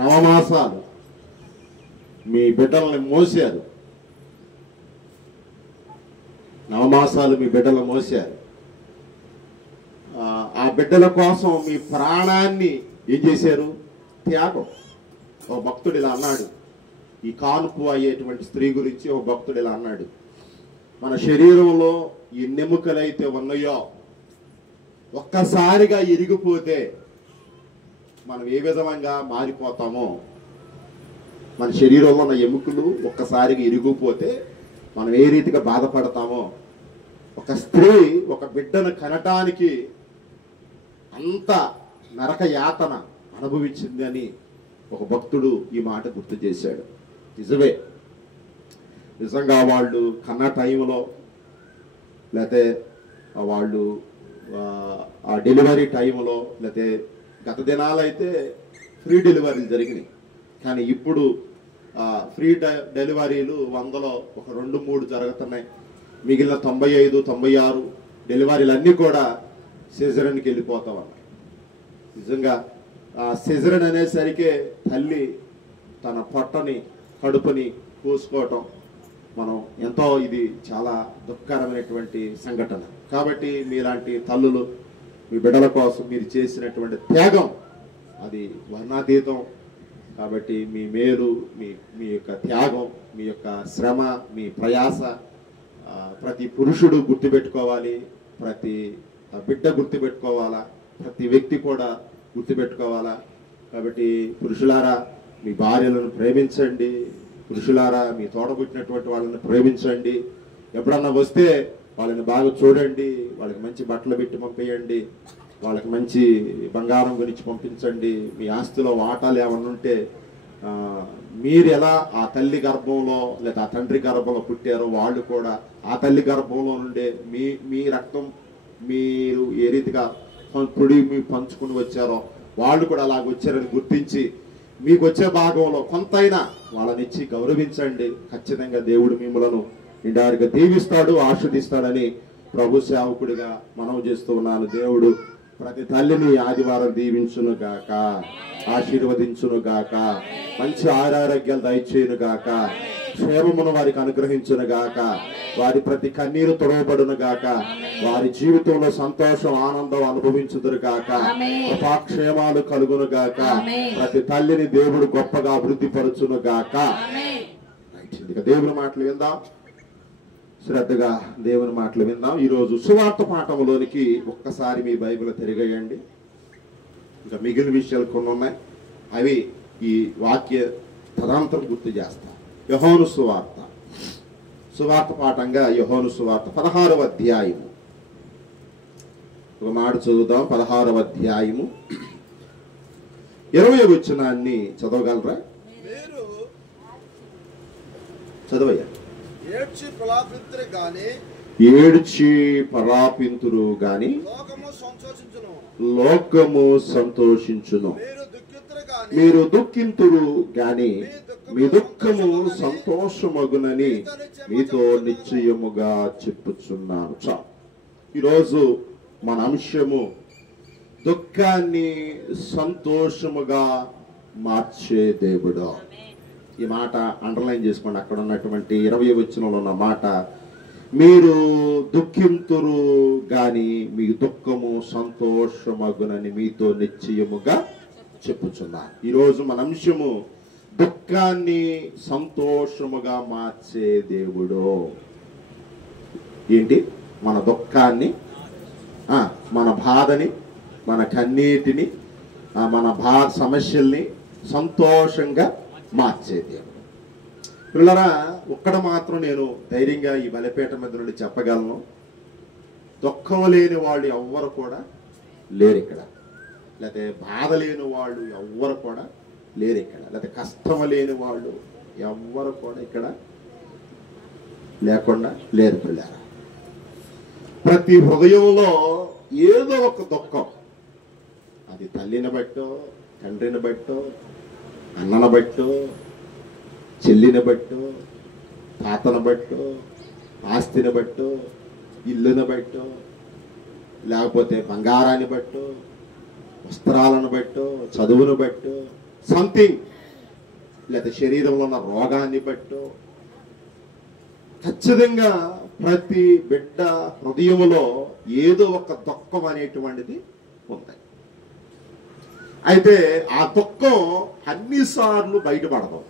నవమాసాలు మీ బిడ్డల్ని మోసారు, ఆ బిడ్డల కోసం మీ ప్రాణాన్ని ఏం చేశారు? త్యాగం. ఒక భక్తుడు ఇలా అన్నాడు, ఈ కానుపు అయ్యేటువంటి స్త్రీ గురించి ఒక భక్తుడు ఇలా అన్నాడు, మన శరీరంలో ఎన్ని ఎముకలైతే ఉన్నాయో ఒక్కసారిగా ఇరిగిపోతే మనం ఏ విధంగా మారిపోతామో, మన శరీరంలో ఉన్న ఎముకలు ఒక్కసారిగా ఇరిగిపోతే మనం ఏ రీతిగా బాధపడతామో, ఒక స్త్రీ ఒక బిడ్డను కనటానికి అంత నరక యాతన అనుభవించింది అని ఒక భక్తుడు ఈ మాట గుర్తు చేశాడు. నిజమే. నిజంగా వాళ్ళు కన్న టైంలో లేకపోతే వాళ్ళు ఆ డెలివరీ టైంలో లేకపోతే గత దినాలైతే ఫ్రీ డెలివరీలు జరిగినాయి. కానీ ఇప్పుడు ఫ్రీ డెలివరీలు 100లో ఒక 2-3 జరుగుతున్నాయి. మిగిలిన 95, 96 డెలివరీలు అన్నీ కూడా సిజరన్కి వెళ్ళిపోతా ఉన్నాయి. నిజంగా సిజరన్ అనేసరికి తల్లి తన పొట్టని కడుపుని కోసుకోవటం మనం ఎంతో ఇది చాలా దుఃఖకరమైనటువంటి సంఘటన. కాబట్టి మీలాంటి తల్లులు మీ బిడ్డల కోసం మీరు చేసినటువంటి త్యాగం అది వర్ణాతీతం. కాబట్టి మీ మేలు, మీ యొక్క త్యాగం, మీ యొక్క శ్రమ, మీ ప్రయాస ప్రతి పురుషుడు గుర్తుపెట్టుకోవాలి, ప్రతి బిడ్డ గుర్తుపెట్టుకోవాలా. ప్రతి వ్యక్తి కూడా గుర్తుపెట్టుకోవాలా. కాబట్టి పురుషులారా మీ భార్యలను ప్రేమించండి, పురుషులారా మీ తోడబుట్టినటువంటి వాళ్ళని ప్రేమించండి. ఎప్పుడన్నా వస్తే వాళ్ళని బాగా చూడండి, వాళ్ళకి మంచి బట్టలు పెట్టి పంపేయండి, వాళ్ళకి మంచి బంగారం గురించి పంపించండి. మీ ఆస్తిలో వాటాలు ఏమన్నా ఉంటే మీరు ఎలా ఆ తల్లి గర్భంలో లేదా ఆ తండ్రి గర్భంలో పుట్టారో వాళ్ళు కూడా ఆ తల్లి గర్భంలో నుండే మీ రక్తం మీరు ఏ రీతిగా మీ పంచుకుని వచ్చారో వాళ్ళు కూడా అలాగ వచ్చారని గుర్తించి మీకు వచ్చే భాగంలో కొంతైనా వాళ్ళనిచ్చి గౌరవించండి. ఖచ్చితంగా దేవుడు మిమ్మలను నిండారుగా దీవిస్తాడు, ఆశీర్దిస్తాడని ప్రభు సేవకుడిగా మనవి చేస్తూ ఉన్నాను. దేవుడు ప్రతి తల్లిని ఆదివారం దీవించును గాక, ఆశీర్వదించును గాక, మంచి ఆరోగ్యాలు దయచేయును గాక, క్షేమమును వారికి అనుగ్రహించును గాక, వారి ప్రతి కన్నీరు తొడవబడును గాక, వారి జీవితంలో సంతోషం ఆనందం అనుభవించుదురు గాక, కృపాక్షేమాలు కలుగును గాక, ప్రతి తల్లిని దేవుడు గొప్పగా అభివృద్ధి పరచును గాక. ఇక దేవుని మాటలు విందాం, శ్రద్ధగా దేవుని మాటలు విందాం. ఈరోజు సువార్త పాఠంలోనికి ఒక్కసారి మీ బైబిల్ తిరిగేయండి. ఇంకా మిగిలిన విషయాలు కొన్ని ఉన్నాయి, అవి ఈ వాక్య తదనంతరం గుర్తు చేస్తా. యోహాను సువార్త, సువార్త పాఠంగా యోహాను సువార్త 16వ అధ్యాయము. ఒక మాట చదువుదాం. 16వ అధ్యాయము 20వ వచనాన్ని చదవగలరా? చదవయ్యా. ఏడ్చి పరాపింతురు గాని లోకము సంతోషించును. మీరు దుఃఖింతురు గాని మీ దుఃఖము సంతోషమగునని మీతో నిశ్చయముగా చెప్పుచున్నాను. ఈరోజు మన అంశము దుఃఖాన్ని సంతోషముగా మార్చే దేవుడు. ఈ మాట అండర్లైన్ చేసుకోండి. అక్కడ ఉన్నటువంటి 20వ వచనంలో ఉన్న మాట, మీరు దుఃఖింతురు గాని మీ దుఃఖము సంతోషమగునని మీతో నిశ్చయముగా చెప్పుచున్నాను. ఈరోజు మన అంశము దుఃఖాన్ని సంతోషముగా మార్చే దేవుడు. ఏంటి? మన దుఃఖాన్ని, మన బాధని, మన కన్నీటిని, మన సమస్యల్ని సంతోషంగా మార్చే దేవుడు. పిల్లరా, ఒక్కడ మాత్రం నేను ధైర్యంగా ఈ బలిపేట మీద నుండి చెప్పగలను, దుఃఖం లేని వాళ్ళు ఎవ్వరు కూడా లేరు ఇక్కడ, లేకపోతే బాధ లేని వాళ్ళు ఎవ్వరు కూడా లేరు ఇక్కడ, లేకపోతే కష్టం లేని వాళ్ళు ఎవ్వరు కూడా ఇక్కడ లేకుండా లేరు. పిల్లరా, ప్రతి హృదయంలో ఏదో ఒక దుఃఖం, అది తల్లిని బట్టో, తండ్రిని బట్టో, అన్నను బట్టో, చెల్లిని బట్టో, తాతను బట్టో, ఆస్తిని బట్టో, ఇల్లుని బట్టో, లేకపోతే బంగారాన్ని బట్టో, వస్త్రాలను బట్టో, చదువును బట్టో, సంథింగ్, లేకపోతే శరీరంలో ఉన్న రోగాన్ని బట్టో, ఖచ్చితంగా ప్రతి బిడ్డ హృదయంలో ఏదో ఒక దుఃఖం అనేటువంటిది ఉంది. అయితే ఆ దుఃఖం అన్నిసార్లు బయటపడదు,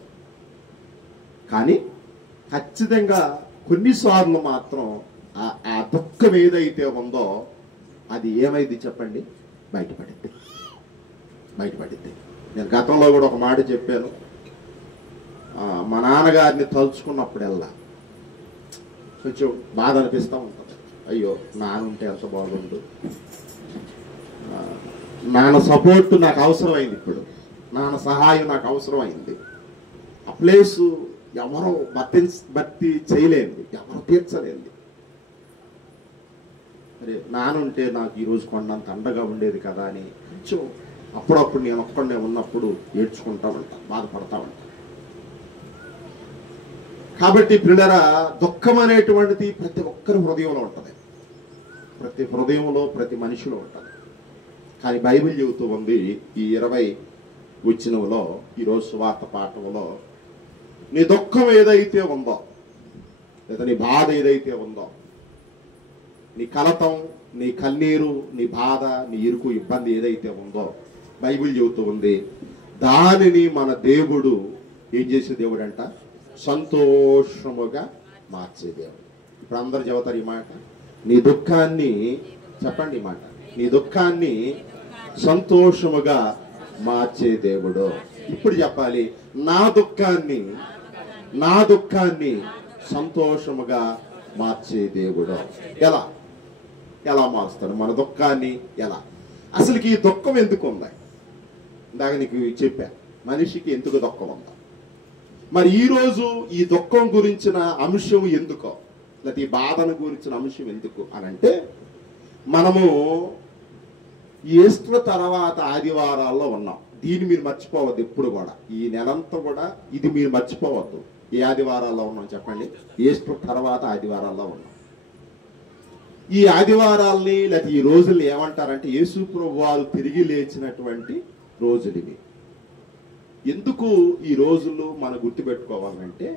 కానీ ఖచ్చితంగా కొన్నిసార్లు మాత్రం ఆ దుఃఖం ఏదైతే ఉందో అది ఏమైంది చెప్పండి, బయటపడింది. నేను గతంలో కూడా ఒక మాట చెప్పాను. మా నాన్నగారిని తలుచుకున్నప్పుడల్లా కొంచెం బాధ అనిపిస్తూ ఉంటుంది. అయ్యో, నాన్నుంటే ఎంత బాగుండు, నాన్న సపోర్ట్ నాకు అవసరమైంది, ఇప్పుడు నాన్న సహాయం నాకు అవసరమైంది. ఆ ప్లేసు ఎవరో భర్తీ చేయలేంది, ఎవరు తీర్చలేంది. అరే, నానుంటే నాకు ఈరోజు కొండంత అండగా ఉండేది కదా అని కొంచెం అప్పుడప్పుడు నేను ఒక్కడే ఉన్నప్పుడు ఏడ్చుకుంటా ఉంటా, బాధపడతా ఉంటా. కాబట్టి పిల్లరా, దుఃఖం అనేటువంటిది ప్రతి ఒక్కరి హృదయంలో ఉంటుంది, ప్రతి హృదయంలో ప్రతి మనిషిలో ఉంటుంది. కానీ బైబిల్ చెబుతూ ఉంది ఈ 20 వచనంలో, ఈరోజు సువార్త పాఠంలో, నీ దుఃఖం ఏదైతే ఉందో, లేదా నీ బాధ ఏదైతే ఉందో, నీ కలతం, నీ కన్నీరు, నీ బాధ, నీ ఇరుకు ఇబ్బంది ఏదైతే ఉందో, బైబిల్ చెబుతూ ఉంది దానిని మన దేవుడు ఏం చేసే దేవుడు అంట, సంతోషముగా మార్చే దేవుడు. ఇప్పుడు అందరు చెబుతారు ఈ మాట, నీ దుఃఖాన్ని, చెప్పండి ఈ మాట, నీ దుఃఖాన్ని సంతోషముగా మార్చే దేవుడు. ఇప్పుడు చెప్పాలి, నా దుఃఖాన్ని సంతోషముగా మార్చే దేవుడు. ఎలా మారుస్తాడు మన దుఃఖాన్ని? ఎలా? అసలుకి ఈ దుఃఖం ఎందుకు ఉంది? ఇందాక నీకు చెప్పా, మనిషికి ఎందుకు దుఃఖం ఉందా. మరి ఈరోజు ఈ దుఃఖం గురించిన అంశం ఎందుకో, లేకపోతే ఈ బాధను గురించిన అంశం ఎందుకు అని అంటే, మనము ఈస్టర్ తర్వాత ఆదివారాల్లో ఉన్నాం. దీన్ని మీరు మర్చిపోవద్దు ఎప్పుడు కూడా. ఈ నెలంతా కూడా ఇది మీరు మర్చిపోవద్దు. ఏ ఆదివారాల్లో ఉన్నాం చెప్పండి? ఈస్టర్ తర్వాత ఆదివారాల్లో ఉన్నాం. ఈ ఆదివారాల్ని లేకపోతే ఈ రోజుల్ని ఏమంటారంటే యేసు ప్రభువు వారు తిరిగి లేచినటువంటి రోజులు ఇవి. ఎందుకు ఈ రోజులు మనం గుర్తుపెట్టుకోవాలంటే,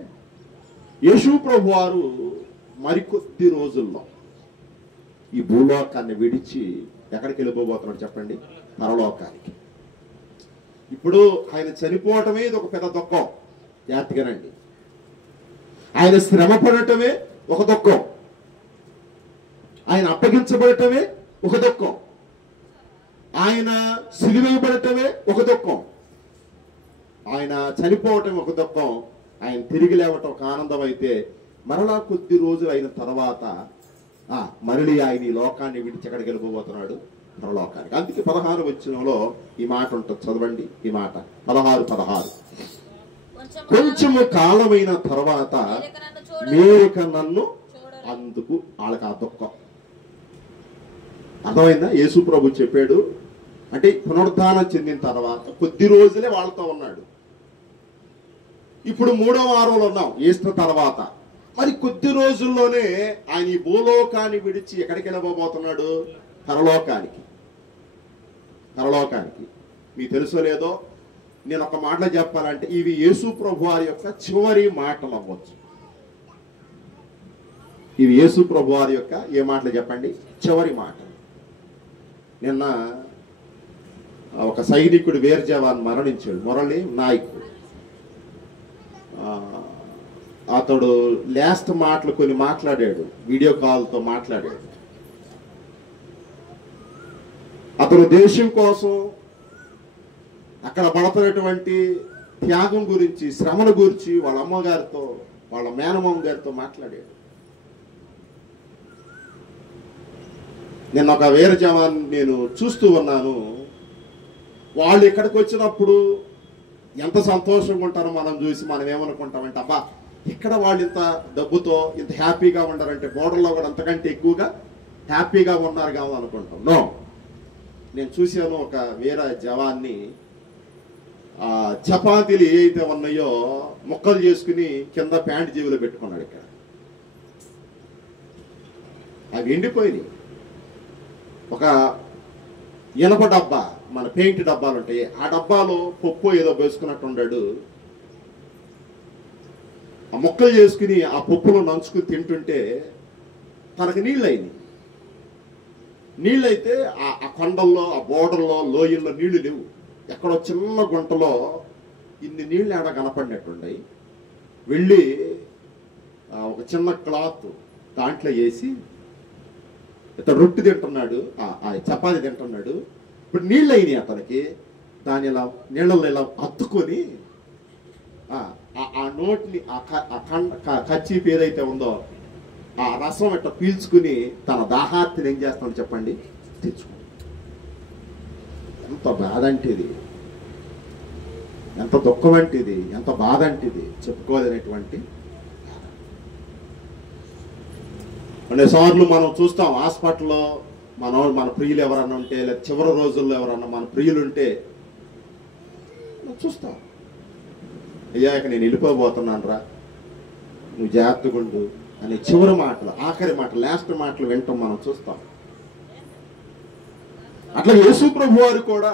యేసు ప్రభువు వారు మరికొద్ది రోజుల్లో ఈ భూలోకాన్ని విడిచి ఎక్కడికి వెళ్ళిపోబోతున్నాడు చెప్పండి? పరలోకానికి. ఇప్పుడు ఆయన చనిపోవటమే ఇది ఒక పెద్ద దుఃఖం, జాగ్రత్తగానండి. ఆయన శ్రమ పడటమే ఒక దుఃఖం, ఆయన అప్పగించబడటమే ఒక దుఃఖం, ఆయన సిలువేయబడటమే ఒక దుఃఖం, ఆయన చనిపోవటం ఒక దుఃఖం, ఆయన తిరిగి లేవటం ఒక ఆనందం. అయితే మరలా కొద్ది రోజులు అయిన తర్వాత మరలి ఆయన ఈ లోకాన్ని విడిచి ఎక్కడికి వెళ్ళిపోబోతున్నాడు? పరలోకానికి. అందుకే 16వ వచనంలో ఈ మాట ఉంటుంది, చదవండి ఈ మాట. 16 కొంచెము కాలమైన తర్వాత మీరిక నన్ను అందుకు. వాళ్ళకి ఆ దుఃఖం అర్థమైందా? యేసు ప్రభు చెప్పాడు అంటే పునరుద్ధానం చెందిన తర్వాత కొద్ది రోజులే వాళ్ళతో ఉన్నాడు. ఇప్పుడు 3వ వారంలో ఉన్నాం ఈస్టర్ తర్వాత. మరి కొద్ది రోజుల్లోనే ఆయన ఈ భూలోకాన్ని విడిచి ఎక్కడికి వెళ్ళబోతున్నాడు? పరలోకానికి. మీకు తెలుసో లేదో, నేను ఒక మాటలో చెప్పాలంటే ఇవి యేసు ప్రభు వారి యొక్క చివరి మాటలు అవ్వచ్చు. ఇవి యేసు ప్రభు వారి యొక్క ఏ మాటలు చెప్పండి? చివరి మాటలు. నిన్న ఒక సైనికుడు వీర జవాన్ మరణించాడు, మురళి నాయకుడు. అతడు లాస్ట్ మాటలు కొన్ని మాట్లాడాడు, వీడియో కాల్తో మాట్లాడాడు. అతను దేశం కోసం అక్కడ పడుతున్నటువంటి త్యాగం గురించి, శ్రమల గురించి వాళ్ళ అమ్మగారితో, వాళ్ళ మేనమామ గారితో మాట్లాడాడు. నేను ఒక వీర జవాన్ నేను చూస్తూ ఉన్నాను. వాళ్ళు ఇక్కడికి వచ్చినప్పుడు ఎంత సంతోషంగా ఉంటారో మనం చూసి మనం ఏమనుకుంటామంటే, అబ్బా ఇక్కడ వాళ్ళు ఇంత డబ్బుతో ఇంత హ్యాపీగా ఉండారంటే బోర్డర్లో కూడా అంతకంటే ఎక్కువగా హ్యాపీగా ఉన్నారు కావాలి అనుకుంటాం. నో, నేను చూశాను ఒక వీర జవాన్ని చపాతీలు ఏవైతే ఉన్నాయో ముక్కలు చేసుకుని కింద ప్యాంట్ జేబులో పెట్టుకున్నాడు. ఇక్కడ అవి ఎండిపోయినాయి. ఒక ఇనప డబ్బా, మన పెయింట్ డబ్బాలు ఉంటాయి, ఆ డబ్బాలో పప్పు ఏదో వేసుకున్నట్టు ఉన్నాడు. ఆ ముక్కలు చేసుకుని ఆ పప్పులో నంచుకుని తింటుంటే తనకు నీళ్ళైంది. నీళ్ళైతే ఆ కొండల్లో, ఆ బోర్డర్లో, లోయల్లో నీళ్లు లేవు. ఎక్కడో చిన్న గుంటలో ఇన్ని నీళ్ళు ఏడ కనపడినట్టున్నాయి. వెళ్ళి ఒక చిన్న క్లాత్ దాంట్లో వేసి ఇతను రొట్టె తింటున్నాడు, చపాతీ తింటున్నాడు. ఇప్పుడు నీళ్ళు అయినాయి అతనికి. దాని ఇలా నీళ్ళలో ఇలా అత్తుకొని ఆ నోటిని, ఆ కచ్చీపు ఏదైతే ఉందో ఆ రసం ఇట్లా పీల్చుకుని తన దాహార్తిని ఏం చేస్తాడు చెప్పండి? తెచ్చుకో. ఎంత బాధ అంటే ఇది, ఎంత దుఃఖం అంటే ఇది, ఎంత బాధ అంటే ఇది చెప్పుకోలేనటువంటి. కొన్నిసార్లు మనం చూస్తాం హాస్పిటల్లో మన ప్రియులు ఎవరన్నా ఉంటే, లేదా చివరి రోజుల్లో ఎవరన్నా మన ప్రియులు ఉంటే చూస్తాం, అయ్యా ఇక నేను వెళ్ళిపోబోతున్నాను రా, నువ్వు జాగ్రత్తగా ఉండు అని చివరి మాటలు, ఆఖరి మాటలు, లాస్ట్ మాటలు వింటాం మనం చూస్తాం. అట్లా యేసు ప్రభు వారు కూడా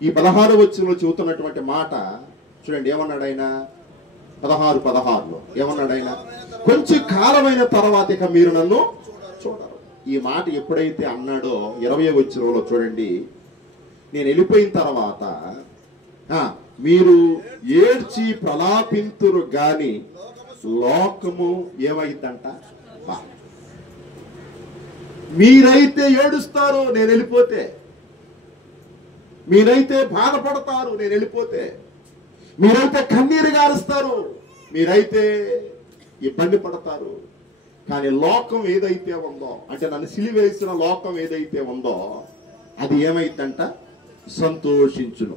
ఈ 16వ వచనంలో చెబుతున్నటువంటి మాట చూడండి. ఏమన్నాడు ఆయన? 16:16లో ఏమన్నాడు ఆయన? కొంచెం కాలమైన తర్వాత ఇక మీరు నన్ను చూడరు. ఈ మాట ఎప్పుడైతే అన్నాడో 20వ వచనంలో చూడండి, నేను వెళ్ళిపోయిన తర్వాత మీరు ఏడ్చి ప్రలాపింతురు గాని లోకము ఏమైందంట? మీరైతే ఏడుస్తారు నేను వెళ్ళిపోతే, మీరైతే బాధపడతారు నేను వెళ్ళిపోతే, మీరైతే కన్నీరు గారుస్తారు, మీరైతే ఇబ్బంది పడతారు. కానీ లోకం ఏదైతే ఉందో, అంటే నన్ను సిలివేసిన లోకం ఏదైతే ఉందో అది ఏమైందంట? సంతోషించును.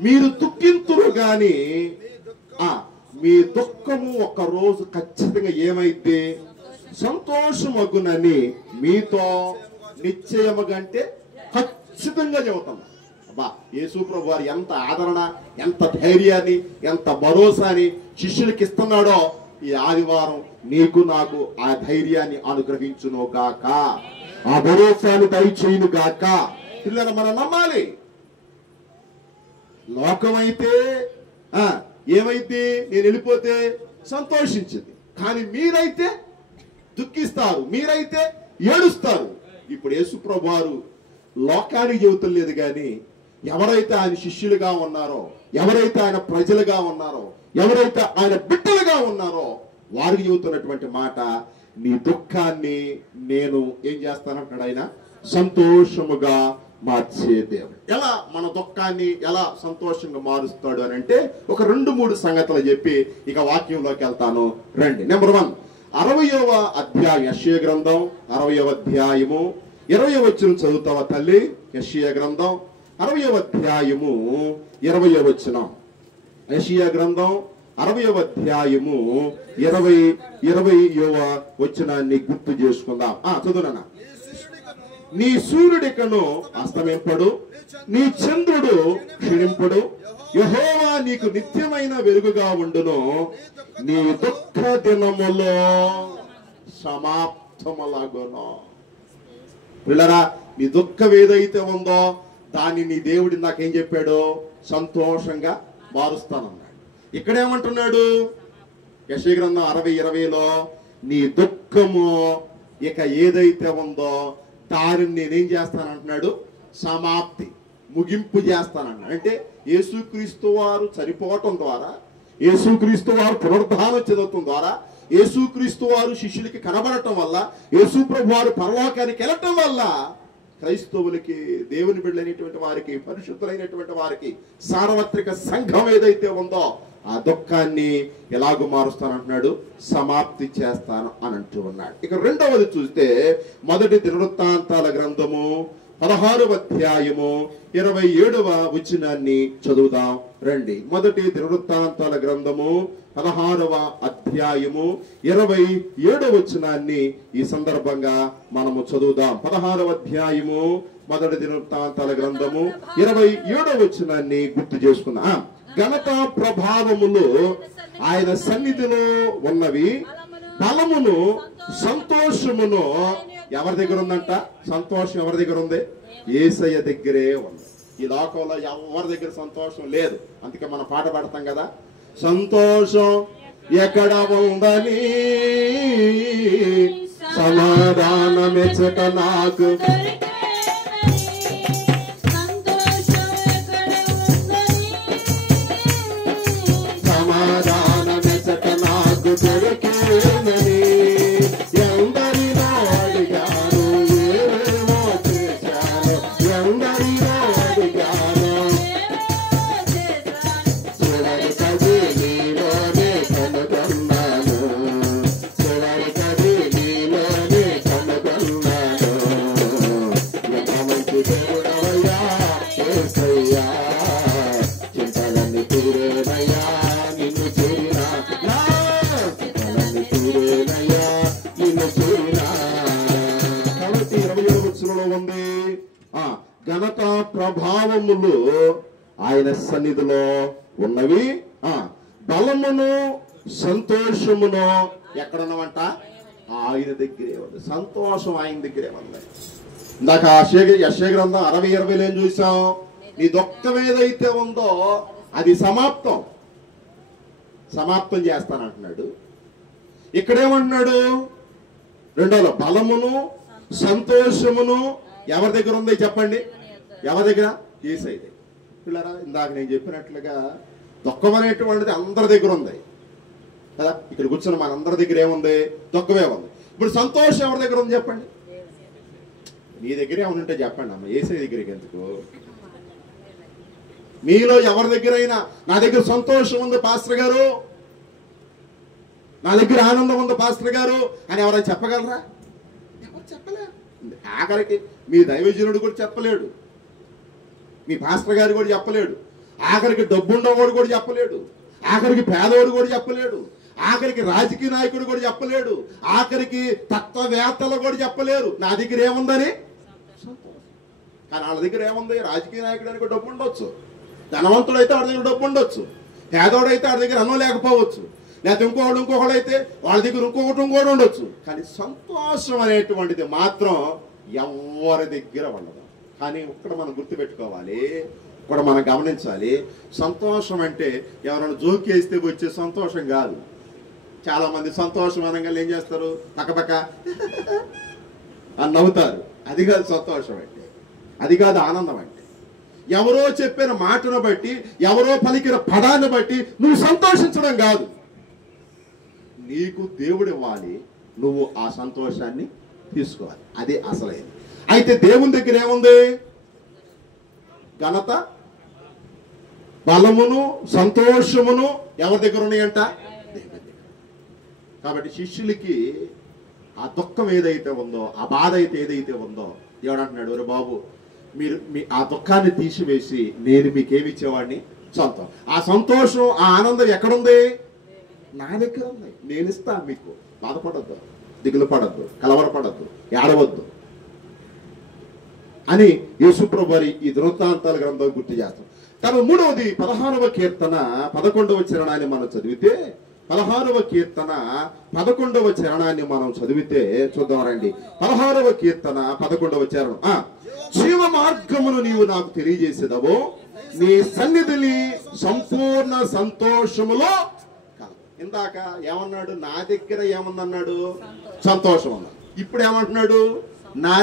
మీరు దుఃఖింతురు గాని మీ దుఃఖము ఒక రోజు ఖచ్చితంగా ఏమైతే సంతోషమగునని మీతో నిశ్చయముగా, అంటే ఖచ్చితంగా చెబుతాను. అబ్బా, యేసు ప్రభు వారు ఎంత ఆదరణ, ఎంత ధైర్యాన్ని, ఎంత భరోసాని శిష్యులకి ఇస్తున్నాడో ఈ ఆదివారం నీకు నాకు ఆ ధైర్యాన్ని అనుగ్రహించును గాక, ఆ భరోసాను దయచేయును గాక. పిల్లలు మనం నమ్మాలి. లోకమైతే ఏమైతే నేను వెళ్ళిపోతే సంతోషించింది, కానీ మీరైతే దుఃఖిస్తారు, మీరైతే ఏడుస్తారు. ఇప్పుడు యేసు ప్రభు వారు లోకానికి చెబుతం లేదు, కానీ ఎవరైతే ఆయన శిష్యులుగా ఉన్నారో, ఎవరైతే ఆయన ప్రజలుగా ఉన్నారో, ఎవరైతే ఆయన బిడ్డలుగా ఉన్నారో వారికి చెబుతున్నటువంటి మాట, నీ దుఃఖాన్ని నేను ఏం చేస్తానంటాడు ఆయన? సంతోషముగా మార్చే దేవుడు. ఎలా మన దుఃఖాన్ని ఎలా సంతోషంగా మారుస్తాడు అని అంటే ఒక 2-3 సంగతులు చెప్పి ఇక వాక్యంలోకి వెళ్తాను. రండి. నెంబర్ 1, 60వ అధ్యాయం యెషయా గ్రంథం 60వ అధ్యాయము 20వ వచనం చదువుతావా తల్లి? యెషయా గ్రంథం 60వ అధ్యాయము 20వ వచనం. యెషయా గ్రంథం 60వ అధ్యాయము 20వ వచనాన్ని గుర్తు చేసుకుందాం. చదువునా. నీ సూర్యుడికను అస్తమింపడు, నీ చంద్రుడు క్షీణింపడు, యెహోవా నీకు నిత్యమైన వెలుగుగా ఉండును, నీ దుఃఖ దినములో సమాప్తములగును. పిల్లరా, నీ దుఃఖం ఏదైతే ఉందో దాన్ని నీ దేవుడి నాకేం చెప్పాడో సంతోషంగా మారుస్తానన్నాడు. ఇక్కడేమంటున్నాడు? యెషయా గ్రంథం 60:20లో నీ దుఃఖము ఇక ఏదైతే ఉందో దానిని నేనేం చేస్తానంటున్నాడు? సమాప్తి, ముగింపు చేస్తానన్నాడు. అంటే యేసుక్రీస్తు వారు చనిపోవటం ద్వారా, యేసుక్రీస్తు వారు పునరుద్ధానం చెందటం ద్వారా, యేసుక్రీస్తు వారు శిష్యులకి కనబడటం వల్ల, యేసు ప్రభు వారు పరలోకానికి వెళ్ళటం వల్ల క్రైస్తవులకి, దేవుని బిడ్డలైనటువంటి వారికి, పరిశుద్ధులైనటువంటి వారికి, సార్వత్రిక సంఘం ఏదైతే ఉందో ఆ దుఃఖాన్ని ఎలాగో మారుస్తానంటున్నాడు? సమాప్తి చేస్తాను అని అంటూ ఉన్నాడు. ఇక రెండవది చూస్తే మొదటి దినవృత్తాంతాల గ్రంథము 16వ అధ్యాయము 27వ వచనాన్ని చదువుదాం. రండి. మొదటి దినవృత్తాంతాల గ్రంథము 16వ అధ్యాయము 27వ వచనాన్ని ఈ సందర్భంగా మనము చదువుదాం. 16వ అధ్యాయము మొదటి దినవృత్తాంతాల గ్రంథము 27వ వచనాన్ని గుర్తు చేసుకుందాం. ఘనత ప్రభావములు ఆయన సన్నిధిలో ఉన్నవి, బలమును సంతోషమును ఎవరి దగ్గర ఉందంట? సంతోషం ఎవరి దగ్గర ఉంది? యేసయ్య దగ్గరే ఉంది. ఈ లోకంలో ఎవరి దగ్గర సంతోషం లేదు. అందుకే మనం పాట పాడతాం కదా, సంతోషం ఎక్కడ ఉందని సమాధానమెచ్చట నాకు, సమాధానమెచ్చట నాకు దొరికేనని ఎందరినో అడిగాను, ఏమేమో చేశాను, ఎందరినో అడిగాను, చివరికది నీలోనే కనుగొన్నాను, చివరికది నీలోనే కనుగొన్నాను. ఎంత మంచి దేవుడవయ్యా యేసయ్యా, చింతలన్నీ తీరేనయ్యా నిన్ను చేరినా, చింతలన్నీ తీరేనయ్యా నిన్ను చేరినా. కాబట్టి 27వ వచనంలో ఉంది, ఘనత ప్రభావములు ఆయన సన్నిధిలో ఉన్నవి, బలమును సంతోషమును ఎక్కడున్నవంట? ఆయన దగ్గరే ఉంది. సంతోషం ఆయన దగ్గరే ఉంది. ఇందాక యెషయా గ్రంథం 60:20లో ఏం చూసాం? నీ దుఃఖం ఏదైతే ఉందో అది సమాప్తం చేస్తానంటున్నాడు. ఇక్కడేమంటున్నాడు? రెండోలో బలమును సంతోషమును ఎవరి దగ్గర ఉంది చెప్పండి? ఎవరి దగ్గర? యేసయ్య దగ్గర. పిల్లరా, ఇందాక నేను చెప్పినట్లుగా దుఃఖం అనేటువంటిది అందరి దగ్గర ఉంది కదా. ఇక్కడ కూర్చున్న మనందరి దగ్గర ఏముంది? దుఃఖమే ఉంది. ఇప్పుడు సంతోషం ఎవరి దగ్గర ఉంది చెప్పండి? మీ దగ్గర ఏమైనా ఉంటే చెప్పండి అమ్మ, ఏసై దగ్గరికి ఎందుకు? మీలో ఎవరి దగ్గరైనా నా దగ్గర సంతోషం ఉంది పాస్టర్ గారు, నా దగ్గర ఆనందం ఉంది పాస్టర్ గారు అని ఎవరైనా చెప్పగలరా? ఎవరు చెప్పలే. ఆఖరికి మీ దైవజనుడు కూడా చెప్పలేడు, మీ పాస్టర్ గారు కూడా చెప్పలేడు, ఆఖరికి డబ్బున్నవాడు కూడా చెప్పలేడు, ఆఖరికి పేదవాడు కూడా చెప్పలేడు, ఆఖరికి రాజకీయ నాయకుడు కూడా చెప్పలేడు, ఆఖరికి తత్వవేత్తలు కూడా చెప్పలేరు నా దగ్గర ఏముందని. కానీ వాళ్ళ దగ్గర ఏముంది? రాజకీయ నాయకుడు అని డబ్బు ఉండొచ్చు, ధనవంతుడైతే వాడి దగ్గర డబ్బు ఉండొచ్చు, పేదవాడైతే వాడి దగ్గర అన్నం లేకపోవచ్చు, లేకపోతే ఇంకొకడు అయితే వాళ్ళ దగ్గర ఇంకొకటి కూడా ఉండొచ్చు. కానీ సంతోషం అనేటువంటిది మాత్రం ఎవరి దగ్గర ఉండదు. కానీ ఇక్కడ మనం గుర్తుపెట్టుకోవాలి, ఇక్కడ మనం గమనించాలి, సంతోషం అంటే ఎవరైనా జోకేస్తే వచ్చే సంతోషం కాదు. చాలా మంది సంతోషం అనగా ఏం చేస్తారు? పక్కపక్క అని నవ్వుతారు. అది కాదు సంతోషం అంటే, అది కాదు ఆనందం అంటే. ఎవరో చెప్పిన మాటను బట్టి, ఎవరో పలికిన పదాన్ని బట్టి నువ్వు సంతోషించడం కాదు. నీకు దేవుడు ఇవ్వాలి, నువ్వు ఆ సంతోషాన్ని తీసుకోవాలి. అదే అసలైంది. అయితే దేవుని దగ్గర ఏముంది? ఘనత, బలమును, సంతోషమును ఎవరి దగ్గర ఉన్నాయంట? దేవుని దగ్గర. కాబట్టి శిష్యులకి ఆ దుఃఖం ఏదైతే ఉందో, ఆ బాధ అయితే ఏదైతే ఉందో, దేవుడు అంటున్నాడు, ఒరే బాబు, మీరు ఆ దుఃఖాన్ని తీసివేసి నేను మీకేమి ఇచ్చేవాడిని? సంతోషం. ఆ సంతోషం, ఆ ఆనందం ఎక్కడుంది? నా దగ్గర ఉంది. నేను ఇస్తాను మీకు. బాధపడద్దు, దిగులు పడద్దు, కలవరపడద్దు, ఏడవద్దు అని యేసుప్రభు వారి ఈ వృత్తాంతాల గ్రంథం గుర్తు చేస్తాం. కానీ మూడవది 16వ కీర్తన 11వ చరణాన్ని మనం చదివితే, 16వ కీర్తన 11వ చరణాన్ని మనం చదివితే చూద్దాం రండి. 16వ కీర్తన 11వ చరణం. జీవ మార్గమును నీవు నాకు తెలియజేసేదవో, నీ సన్నిధిని సంపూర్ణ సంతోషములో. ఇందాక ఏమన్నాడు? నా దగ్గర ఏముందన్నాడు? సంతోషం అన్నాడు. ఇప్పుడు ఏమంటున్నాడు? నా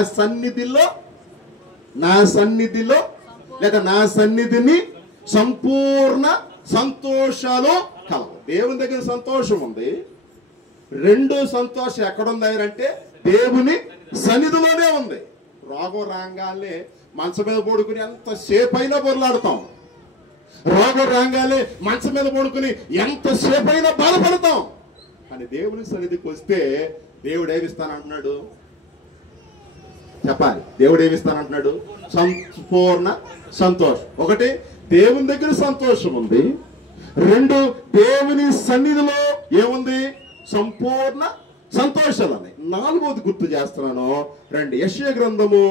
సన్నిధిలో లేదా నా సన్నిధిని సంపూర్ణ సంతోషాలు కలవు. దేవుని దగ్గర సంతోషం ఉంది. రెండో సంతోషం ఎక్కడుంది అంటే దేవుని సన్నిధిలోనే ఉంది. రోగం రాగానే మంచం మీద పడుకుని ఎంతసేపు అయినా బొర్లాడుతాం, రోగం రాగానే మంచం మీద పడుకుని ఎంతసేపు అయినా బాధపడతాం. కానీ దేవుని సన్నిధికి వస్తే దేవుడు ఏమిస్తానంటున్నాడు? చెప్పాలి. దేవుడు ఏమిస్తానంటున్నాడు? సంపూర్ణ సంతోషం. ఒకటి, దేవుని దగ్గర సంతోషం ఉంది. రెండు, దేవుని సన్నిధిలో ఏముంది? సంపూర్ణ సంతోషాలని. నాలుగోది గుర్తు చేస్తున్నాను రండి. యెషయా గ్రంథము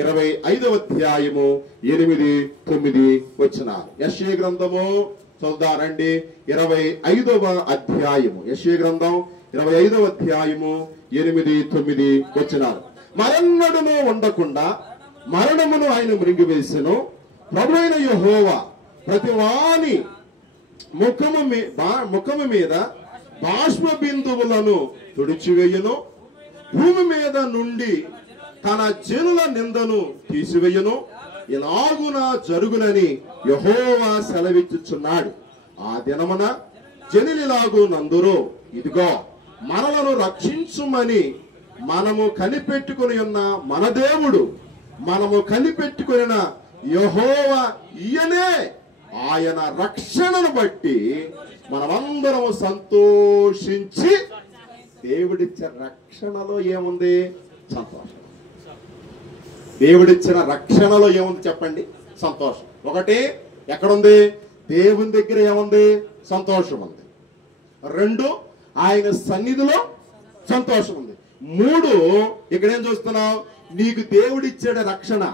25వ అధ్యాయము 8-9 వచనాలు. యెషయా గ్రంథము చదువుదాం రండి. 25వ అధ్యాయము, యెషయా గ్రంథం 25వ అధ్యాయము 8-9 వచనాలు. మరెన్నడూను ఉండకుండా మరణమును ఆయన మృంగివేసెను. ప్రభువైన యెహోవా ప్రతి వాని ముఖము మీద బాష్ప బిందువులను తుడిచివేయును. భూమి మీద నుండి తన జనుల నిందను తీసివేయును. ఇలాగున జరుగునని యెహోవా సెలవిచ్చుచున్నాడు. ఆ దినమున జనులిలాగు నందురు, ఇదిగో మనలను రక్షించుమని మనము కనిపెట్టుకుని ఉన్న మన దేవుడు, మనము కనిపెట్టుకున్న యెహోవా ఈయనే. ఆయన రక్షణను బట్టి మనమందరం సంతోషించి, దేవుడిచ్చే రక్షణలో ఏముంది? సంతోషం. దేవుడిచ్చిన రక్షణలో ఏముంది చెప్పండి? సంతోషం. ఒకటి, ఎక్కడుంది? దేవుని దగ్గర ఏముంది? సంతోషం ఉంది. రెండు, ఆయన సన్నిధిలో సంతోషం ఉంది. మూడు, ఇక్కడేం చూస్తున్నావు? నీకు దేవుడిచ్చాడే రక్షణ.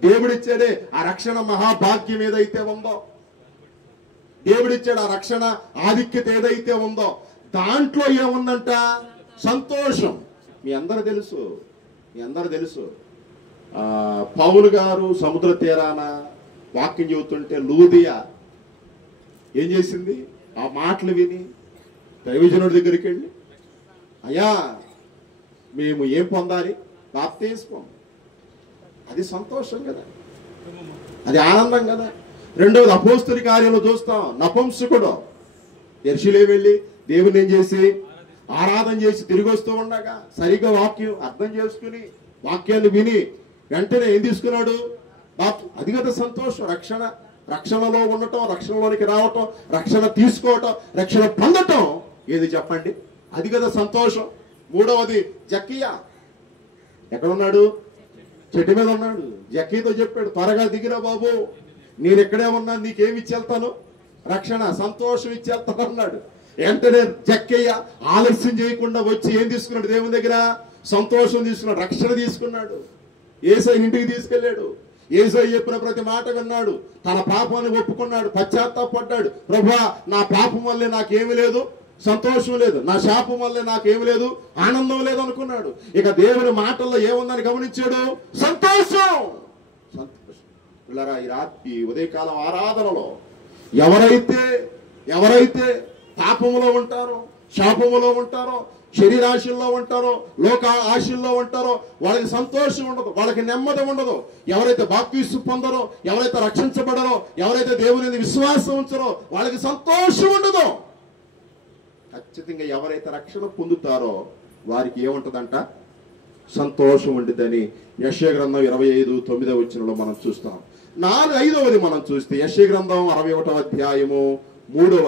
దేవుడిచ్చాడే ఆ రక్షణ మహాభాగ్యం ఏదైతే ఉందో, దేవుడిచ్చాడు ఆ రక్షణ ఆధిక్యత ఏదైతే ఉందో, దాంట్లో ఏముందంట? సంతోషం. మీ అందరూ తెలుసు పౌలు గారు సముద్ర తీరాన వాక్యం చెబుతుంటే లూదియా ఏం చేసింది? ఆ మాటలు విని దైవజనుడి దగ్గరికి వెళ్ళి, అయ్యా మేము ఏం పొందాలి? బాప్తిస్మం. అది సంతోషం కదా, అది ఆనందం కదా. రెండవది అపోస్తలి కార్యంలో చూస్తాం, నపుంసకుడు యెరూషలేము వెళ్ళి దేవుని ఏం చేసి ఆరాధన చేసి తిరిగి వస్తూ ఉండగా సరిగ్గా వాక్యం అర్థం చేసుకుని వాక్యాన్ని విని వెంటనే ఏం తీసుకున్నాడు? అది కదా సంతోషం. రక్షణలో ఉండటం, రక్షణలోనికి రావటం, రక్షణ తీసుకోవటం, రక్షణ పొందటం ఏది చెప్పండి? అది కదా సంతోషం. మూడవది జక్కయ్య ఎక్కడున్నాడు? చెట్టు మీద ఉన్నాడు. జక్కయ్యతో చెప్పాడు, త్వరగా దిగిరా బాబు, నేను ఎక్కడే ఉన్నా, నీకేమి ఇచ్చేళ్తాను? రక్షణ, సంతోషం ఇచ్చేళ్తాను అన్నాడు. వెంటనే జక్కయ్య ఆలస్యం చేయకుండా వచ్చి ఏం తీసుకున్నాడు? దేవుని దగ్గర సంతోషం తీసుకున్నాడు, రక్షణ తీసుకున్నాడు. యేసయ్య ఇంటికి తీసుకెళ్ళాడు. యేసయ్య చెప్పిన ప్రతి మాట విన్నాడు. తన పాపాన్ని ఒప్పుకున్నాడు, పశ్చాత్తాపడ్డాడు. ప్రభువా, నా పాపం వల్లే నాకేమి లేదు, సంతోషం లేదు, నా శాపం వల్లే నాకేమి లేదు, ఆనందం లేదు అనుకున్నాడు. ఇక దేవుని మాటల్లో ఏముందని గమనించాడు? సంతోషం. సంతోషం. పిల్లరా, ఈ ఉదయకాలం ఆరాధనలో ఎవరైతే పాపములో ఉంటారో, శాపములో ఉంటారో, శరీరాశల్లో ఉంటారో, లోక ఆశల్లో ఉంటారో వాళ్ళకి సంతోషం ఉండదు, వాళ్ళకి నెమ్మది ఉండదు. ఎవరైతే బాప్తిస్మం పొందరో, ఎవరైతే రక్షించబడరో, ఎవరైతే దేవుని విశ్వాసం ఉంచరో వాళ్ళకి సంతోషం ఉండదు. ఖచ్చితంగా ఎవరైతే రక్షణ పొందుతారో వారికి ఏముంటదంట? సంతోషం ఉండిద్దని యెషయా గ్రంథం 25:9 మనం చూస్తాం. 5వది మనం చూస్తే యెషయా గ్రంథం 61వ అధ్యాయము 3వ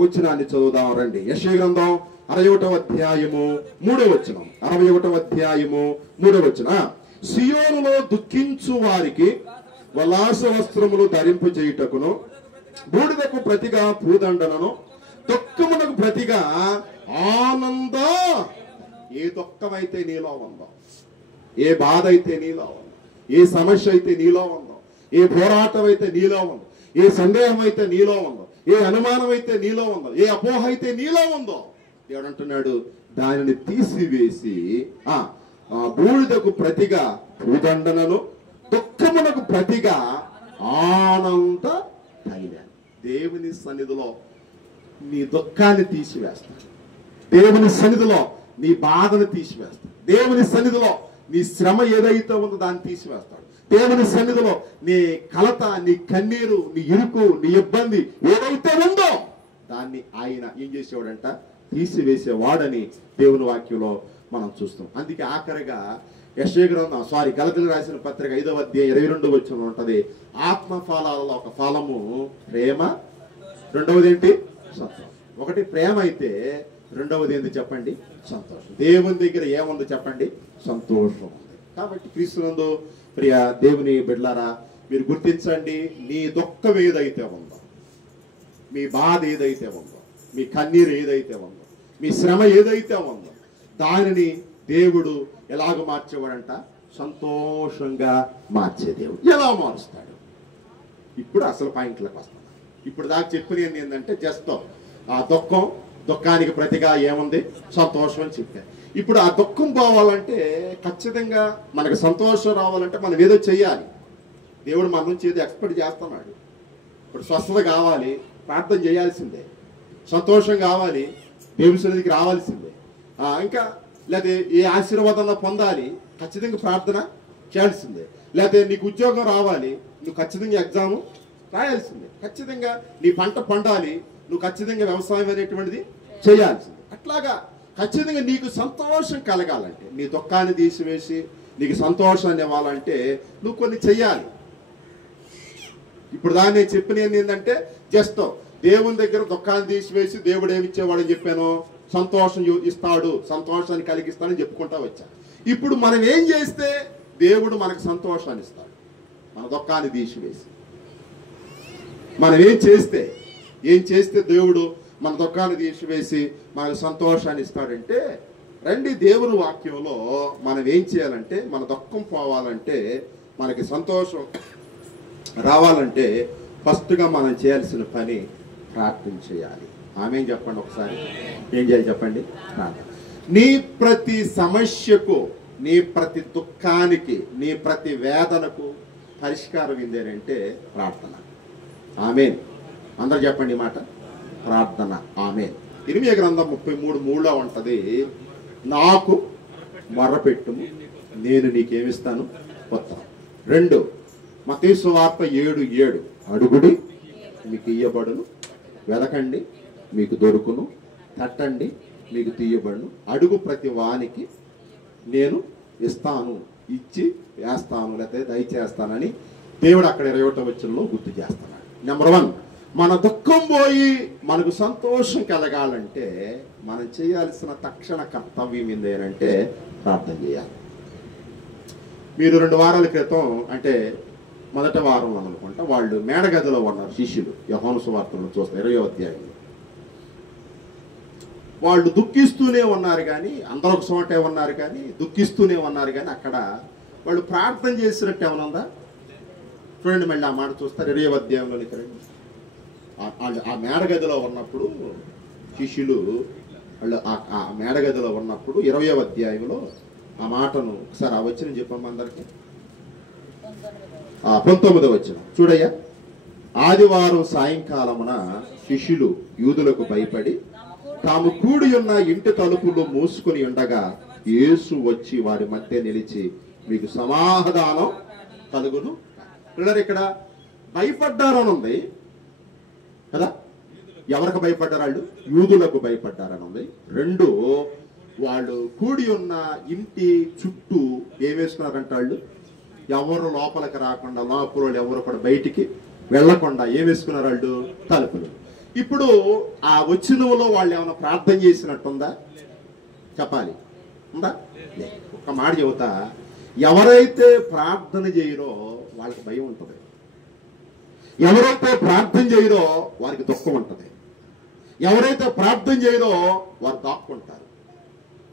వచనాన్ని చదువుదాం రండి. యెషయా గ్రంథం 61వ అధ్యాయము 3వ వచనం. 61వ అధ్యాయము 3వ వచనం. సియోనులో దుఃఖించు వారికి ఉల్లాస వస్త్రములు ధరింపు చేయుటకును, బూడిదకు ప్రతిగా పూదండలను, దుఃఖమునకు ప్రతిగా ఆనంద. ఏ దుఃఖమైతే నీలో ఉందో, ఏ బాధ అయితే నీలో ఉందో, ఏ సమస్య అయితే నీలో ఉందో, ఏ పోరాటం అయితే నీలో ఉందో, ఏ సందేహం అయితే నీలో ఉందో, ఏ అనుమానం అయితే నీలో ఉందో, ఏ అపోహ అయితే నీలో ఉందో, దేవుడు అంటున్నాడు దానిని తీసివేసి బూడిదకు ప్రతిగా పూదండనను, దుఃఖమునకు ప్రతిగా ఆనంద తైలం. దేవుని సన్నిధిలో నీ దుఃఖాన్ని తీసివేస్తాడు. దేవుని సన్నిధిలో నీ బాధను తీసివేస్తాడు. దేవుని సన్నిధిలో నీ శ్రమ ఏదైతే ఉందో దాన్ని తీసివేస్తాడు. దేవుని సన్నిధిలో నీ కలత, నీ కన్నీరు, నీ ఇరుకు, నీ ఇబ్బంది ఏదైతే ఉందో దాన్ని ఆయన ఏం చేసేవాడంట? తీసివేసేవాడని దేవుని వాక్యంలో మనం చూస్తాం. అందుకే ఆఖరిగా యెషయా గ్రంథం గలతీయులకు రాసిన పత్రిక 5వ అధ్యాయం 22వ వచనం ఉంటది. ఆత్మ ఫలాలలో ఒక ఫలము ప్రేమ, రెండవది ఏంటి? సంతోషం. ఒకటి ప్రేమ అయితే రెండవది ఏంటి చెప్పండి? సంతోషం. దేవుని దగ్గర ఏముంది చెప్పండి? సంతోషం ఉంది. కాబట్టి క్రీస్తునందు ప్రియ దేవుని బిడ్డలారా, మీరు గుర్తించండి, నీ దుఃఖం ఏదైతే ఉందో, మీ బాధ ఏదైతే ఉందో, మీ కన్నీరు ఏదైతే ఉందో, మీ శ్రమ ఏదైతే ఉందో దానిని దేవుడు ఎలాగ మార్చేవాడంట? సంతోషంగా మార్చే దేవుడు. ఎలా మారుస్తాడు? ఇప్పుడు అసలు పాయింట్లకు వస్తాం. ఇప్పుడు దాకా చెప్పిన ఏంటంటే జస్ట్ ఆ దుఃఖానికి ప్రతిగా ఏముంది? సంతోషం అని చెప్పాను. ఇప్పుడు ఆ దుఃఖం పోవాలంటే ఖచ్చితంగా మనకు సంతోషం రావాలంటే మనం ఏదో చెయ్యాలి. దేవుడు మన నుంచి ఏదో ఎక్స్పెక్ట్ చేస్తున్నాడు. ఇప్పుడు స్వస్థత కావాలి, ప్రార్థన చేయాల్సిందే. సంతోషం కావాలి, దేవుని సన్నిధికి రావాల్సిందే. ఇంకా లేకపోతే ఏ ఆశీర్వాదంలో పొందాలి, ఖచ్చితంగా ప్రార్థన చేయాల్సిందే. లేకపోతే నీకు ఉద్యోగం రావాలి, నువ్వు ఖచ్చితంగా ఎగ్జామ్ రాయాల్సిందే. ఖచ్చితంగా నీ పంట పండాలి, నువ్వు ఖచ్చితంగా వ్యవసాయం అనేటువంటిది చేయాల్సిందే. అట్లాగా ఖచ్చితంగా నీకు సంతోషం కలగాలంటే, నీ దుఃఖాన్ని తీసివేసి నీకు సంతోషాన్ని ఇవ్వాలంటే నువ్వు కొన్ని చెయ్యాలి. ఇప్పుడు దాన్ని నేను చెప్పిన ఏంటంటే జస్ట్ దేవుని దగ్గర దుఃఖాన్ని తీసివేసి దేవుడు ఏమిచ్చేవాడని చెప్పాను? సంతోషం ఇస్తాడు, సంతోషాన్ని కలిగిస్తాడని చెప్పుకుంటా వచ్చా. ఇప్పుడు మనం ఏం చేస్తే దేవుడు మనకు సంతోషాన్ని ఇస్తాడు? మన దుఃఖాన్ని తీసివేసి మనం ఏం చేస్తే దేవుడు మన దుఃఖాన్ని తీసివేసి మనకు సంతోషాన్ని ఇస్తాడంటే, రండి దేవుని వాక్యంలో మనం ఏం చేయాలంటే, మన దుఃఖం పోవాలంటే, మనకి సంతోషం రావాలంటే ఫస్ట్గా మనం చేయాల్సిన పని ప్రార్థన చేయాలి. ఆమేన్ చెప్పండి ఒకసారి. ఏం చేయాలి చెప్పండి? ప్రార్థన. నీ ప్రతి సమస్యకు, నీ ప్రతి దుఃఖానికి, నీ ప్రతి వేదనకు పరిష్కారం ఏంటంటే ప్రార్థన. ఆమేన్. అందరు చెప్పండి మాట, ప్రార్థన. ఆమేన్. ఇర్మియా గ్రంథం 33:3 ఉంటది, నాకు మొర్రపెట్టుము నేను నీకేమిస్తాను? ఉత్తరం. 2 మత్తయి సువార్త 7:7 అడుగుడి మీకు ఇయ్యబడును, వెదకండి మీకు దొరుకును, తట్టండి మీకు తీయబడును, అడుగు ప్రతి వానికి నేను ఇస్తాను ఇచ్చి వేస్తాను లేకపోతే దయచేస్తానని దేవుడు అక్కడ 21వ వచనంలో గుర్తు చేస్తున్నాడు. నెంబర్ 1, మన దుఃఖం పోయి మనకు సంతోషం కలగాలంటే మనం చేయాల్సిన తక్షణ కర్తవ్యం ఏంటంటే ప్రార్థన చేయాలి. మీరు 2 వారాల క్రితం అంటే మొదటి వారం అనుకుంటా వాళ్ళు మేడగదిలో ఉన్నారు శిష్యులు. యోహాను సువార్తను చూస్తే 20వ అధ్యాయంలో వాళ్ళు దుఃఖిస్తూనే ఉన్నారు కానీ అందరూ ఒక చోటే ఉన్నారు కానీ దుఃఖిస్తూనే ఉన్నారు కానీ అక్కడ వాళ్ళు ప్రార్థన చేసినట్టు ఏమైనా ఉందా? చూడండి, మళ్ళీ ఆ మాట చూస్తారు 20వ అధ్యాయంలోనికి రండి. ఆ మేడగదిలో ఉన్నప్పుడు శిష్యులు వాళ్ళు ఆ మేడగదిలో ఉన్నప్పుడు 20వ అధ్యాయంలో ఆ మాటను ఒకసారి ఆ వచనం చెప్పమ్మా అందరికి. 19వ వచనం చూడయ్యా. ఆదివారం సాయంకాలమున శిష్యులు యూదులకు భయపడి తాము కూడి ఉన్న ఇంటి తలుపులు మూసుకుని ఉండగా యేసు వచ్చి వారి మధ్య నిలిచి మీకు సమాధానం కలుగును. ఇక్కడ భయపడ్డారని ఉంది కదా. ఎవరికి భయపడ్డారు? వాళ్ళు యూదులకు భయపడ్డారని ఉంది. 2, వాళ్ళు కూడి ఉన్న ఇంటి చుట్టూ ఏమేసుకున్నారంట? వాళ్ళు ఎవరు లోపలికి రాకుండా, లోపల ఎవరు కూడా బయటికి వెళ్లకుండా ఏమేసుకున్నారు? వాళ్ళు తలుపులు. ఇప్పుడు ఆ వచనంలో వాళ్ళు ఏమైనా ప్రార్థన చేసినట్టుందా? చెప్పాలి, ఉందా? ఒక్క మాట చెబుతా, ఎవరైతే ప్రార్థన చేయరో వాళ్ళకి భయం ఉంటుంది. ఎవరైతే ప్రార్థన చేయరో వారికి దుఃఖం ఉంటుంది. ఎవరైతే ప్రార్థన చేయరో వారు దాక్కుంటారు.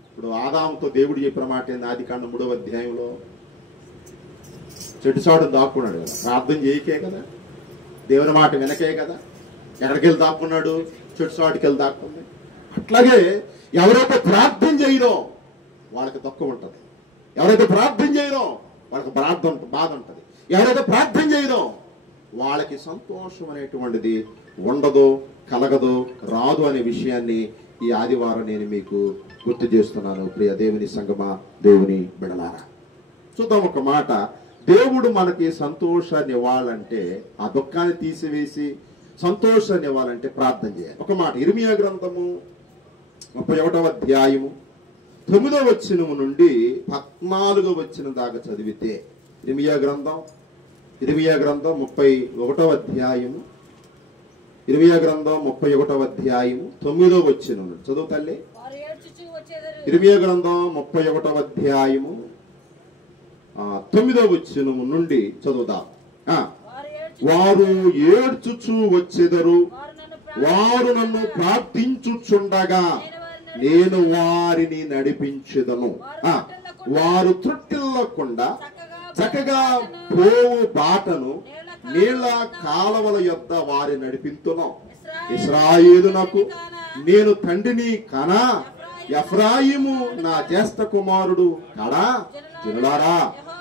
ఇప్పుడు ఆదాముతో దేవుడు చెప్పిన మాట ఏంది? ఆదికాండం 3వ అధ్యాయంలో చెట్టుసాడు దాక్కున్నాడు కదా. ప్రార్థన చేయకే కదా, దేవుని మాట వినకే కదా. ఎక్కడికి వెళ్ళి దాక్కున్నాడు? చెట్టుసాటుకి వెళ్ళి దాక్కుంది. అట్లాగే ఎవరైతే ప్రార్థన చేయరో వాళ్ళకి దుఃఖం ఉంటుంది. ఎవరైతే ప్రార్థన చేయరో వాళ్ళకి బాధ ఉంటుంది. ఎవరైతే ప్రార్థన చేయరో వాళ్ళకి సంతోషం అనేటువంటిది ఉండదు, కలగదు, రాదు అనే విషయాన్ని ఈ ఆదివారం నేను మీకు గుర్తు చేస్తున్నాను. ప్రియ దేవుని సంగమా, దేవుని బిడలారా, చూద్దాం ఒక మాట. దేవుడు మనకి సంతోషాన్ని ఇవ్వాలంటే, ఆ దుఃఖాన్ని తీసివేసి సంతోషాన్ని ఇవ్వాలంటే ప్రార్థన చేయాలి. ఒక మాట ఇర్మియా గ్రంథము 31వ అధ్యాయము 9వ వచనం నుండి 14వ వచనం దాకా చదివితే, ఇర్మియా గ్రంథం 31వ అధ్యాయము 31వ అధ్యాయము 9వ వచనం చదువు తల్లి. ఇర్మియా గ్రంథం 31వ అధ్యాయము 9వ వచనం నుండి చదువుదాం. వారు ఏడ్చుచూ వచ్చెదరు, వారు నన్ను ప్రార్థించుచుండగా నేను వారిని నడిపించెదను. వారు త్రుట్టిల్లకుండా చక్కగా పోవు బాటను నీళ్ల కాలవల యొద్ద వారి నడిపింతును. ఇశ్రాయేలునకు నేను తండ్రిని కనా, ఎఫ్రాయిము నా జ్యేష్ఠ కుమారుడు కడా. జనులారా,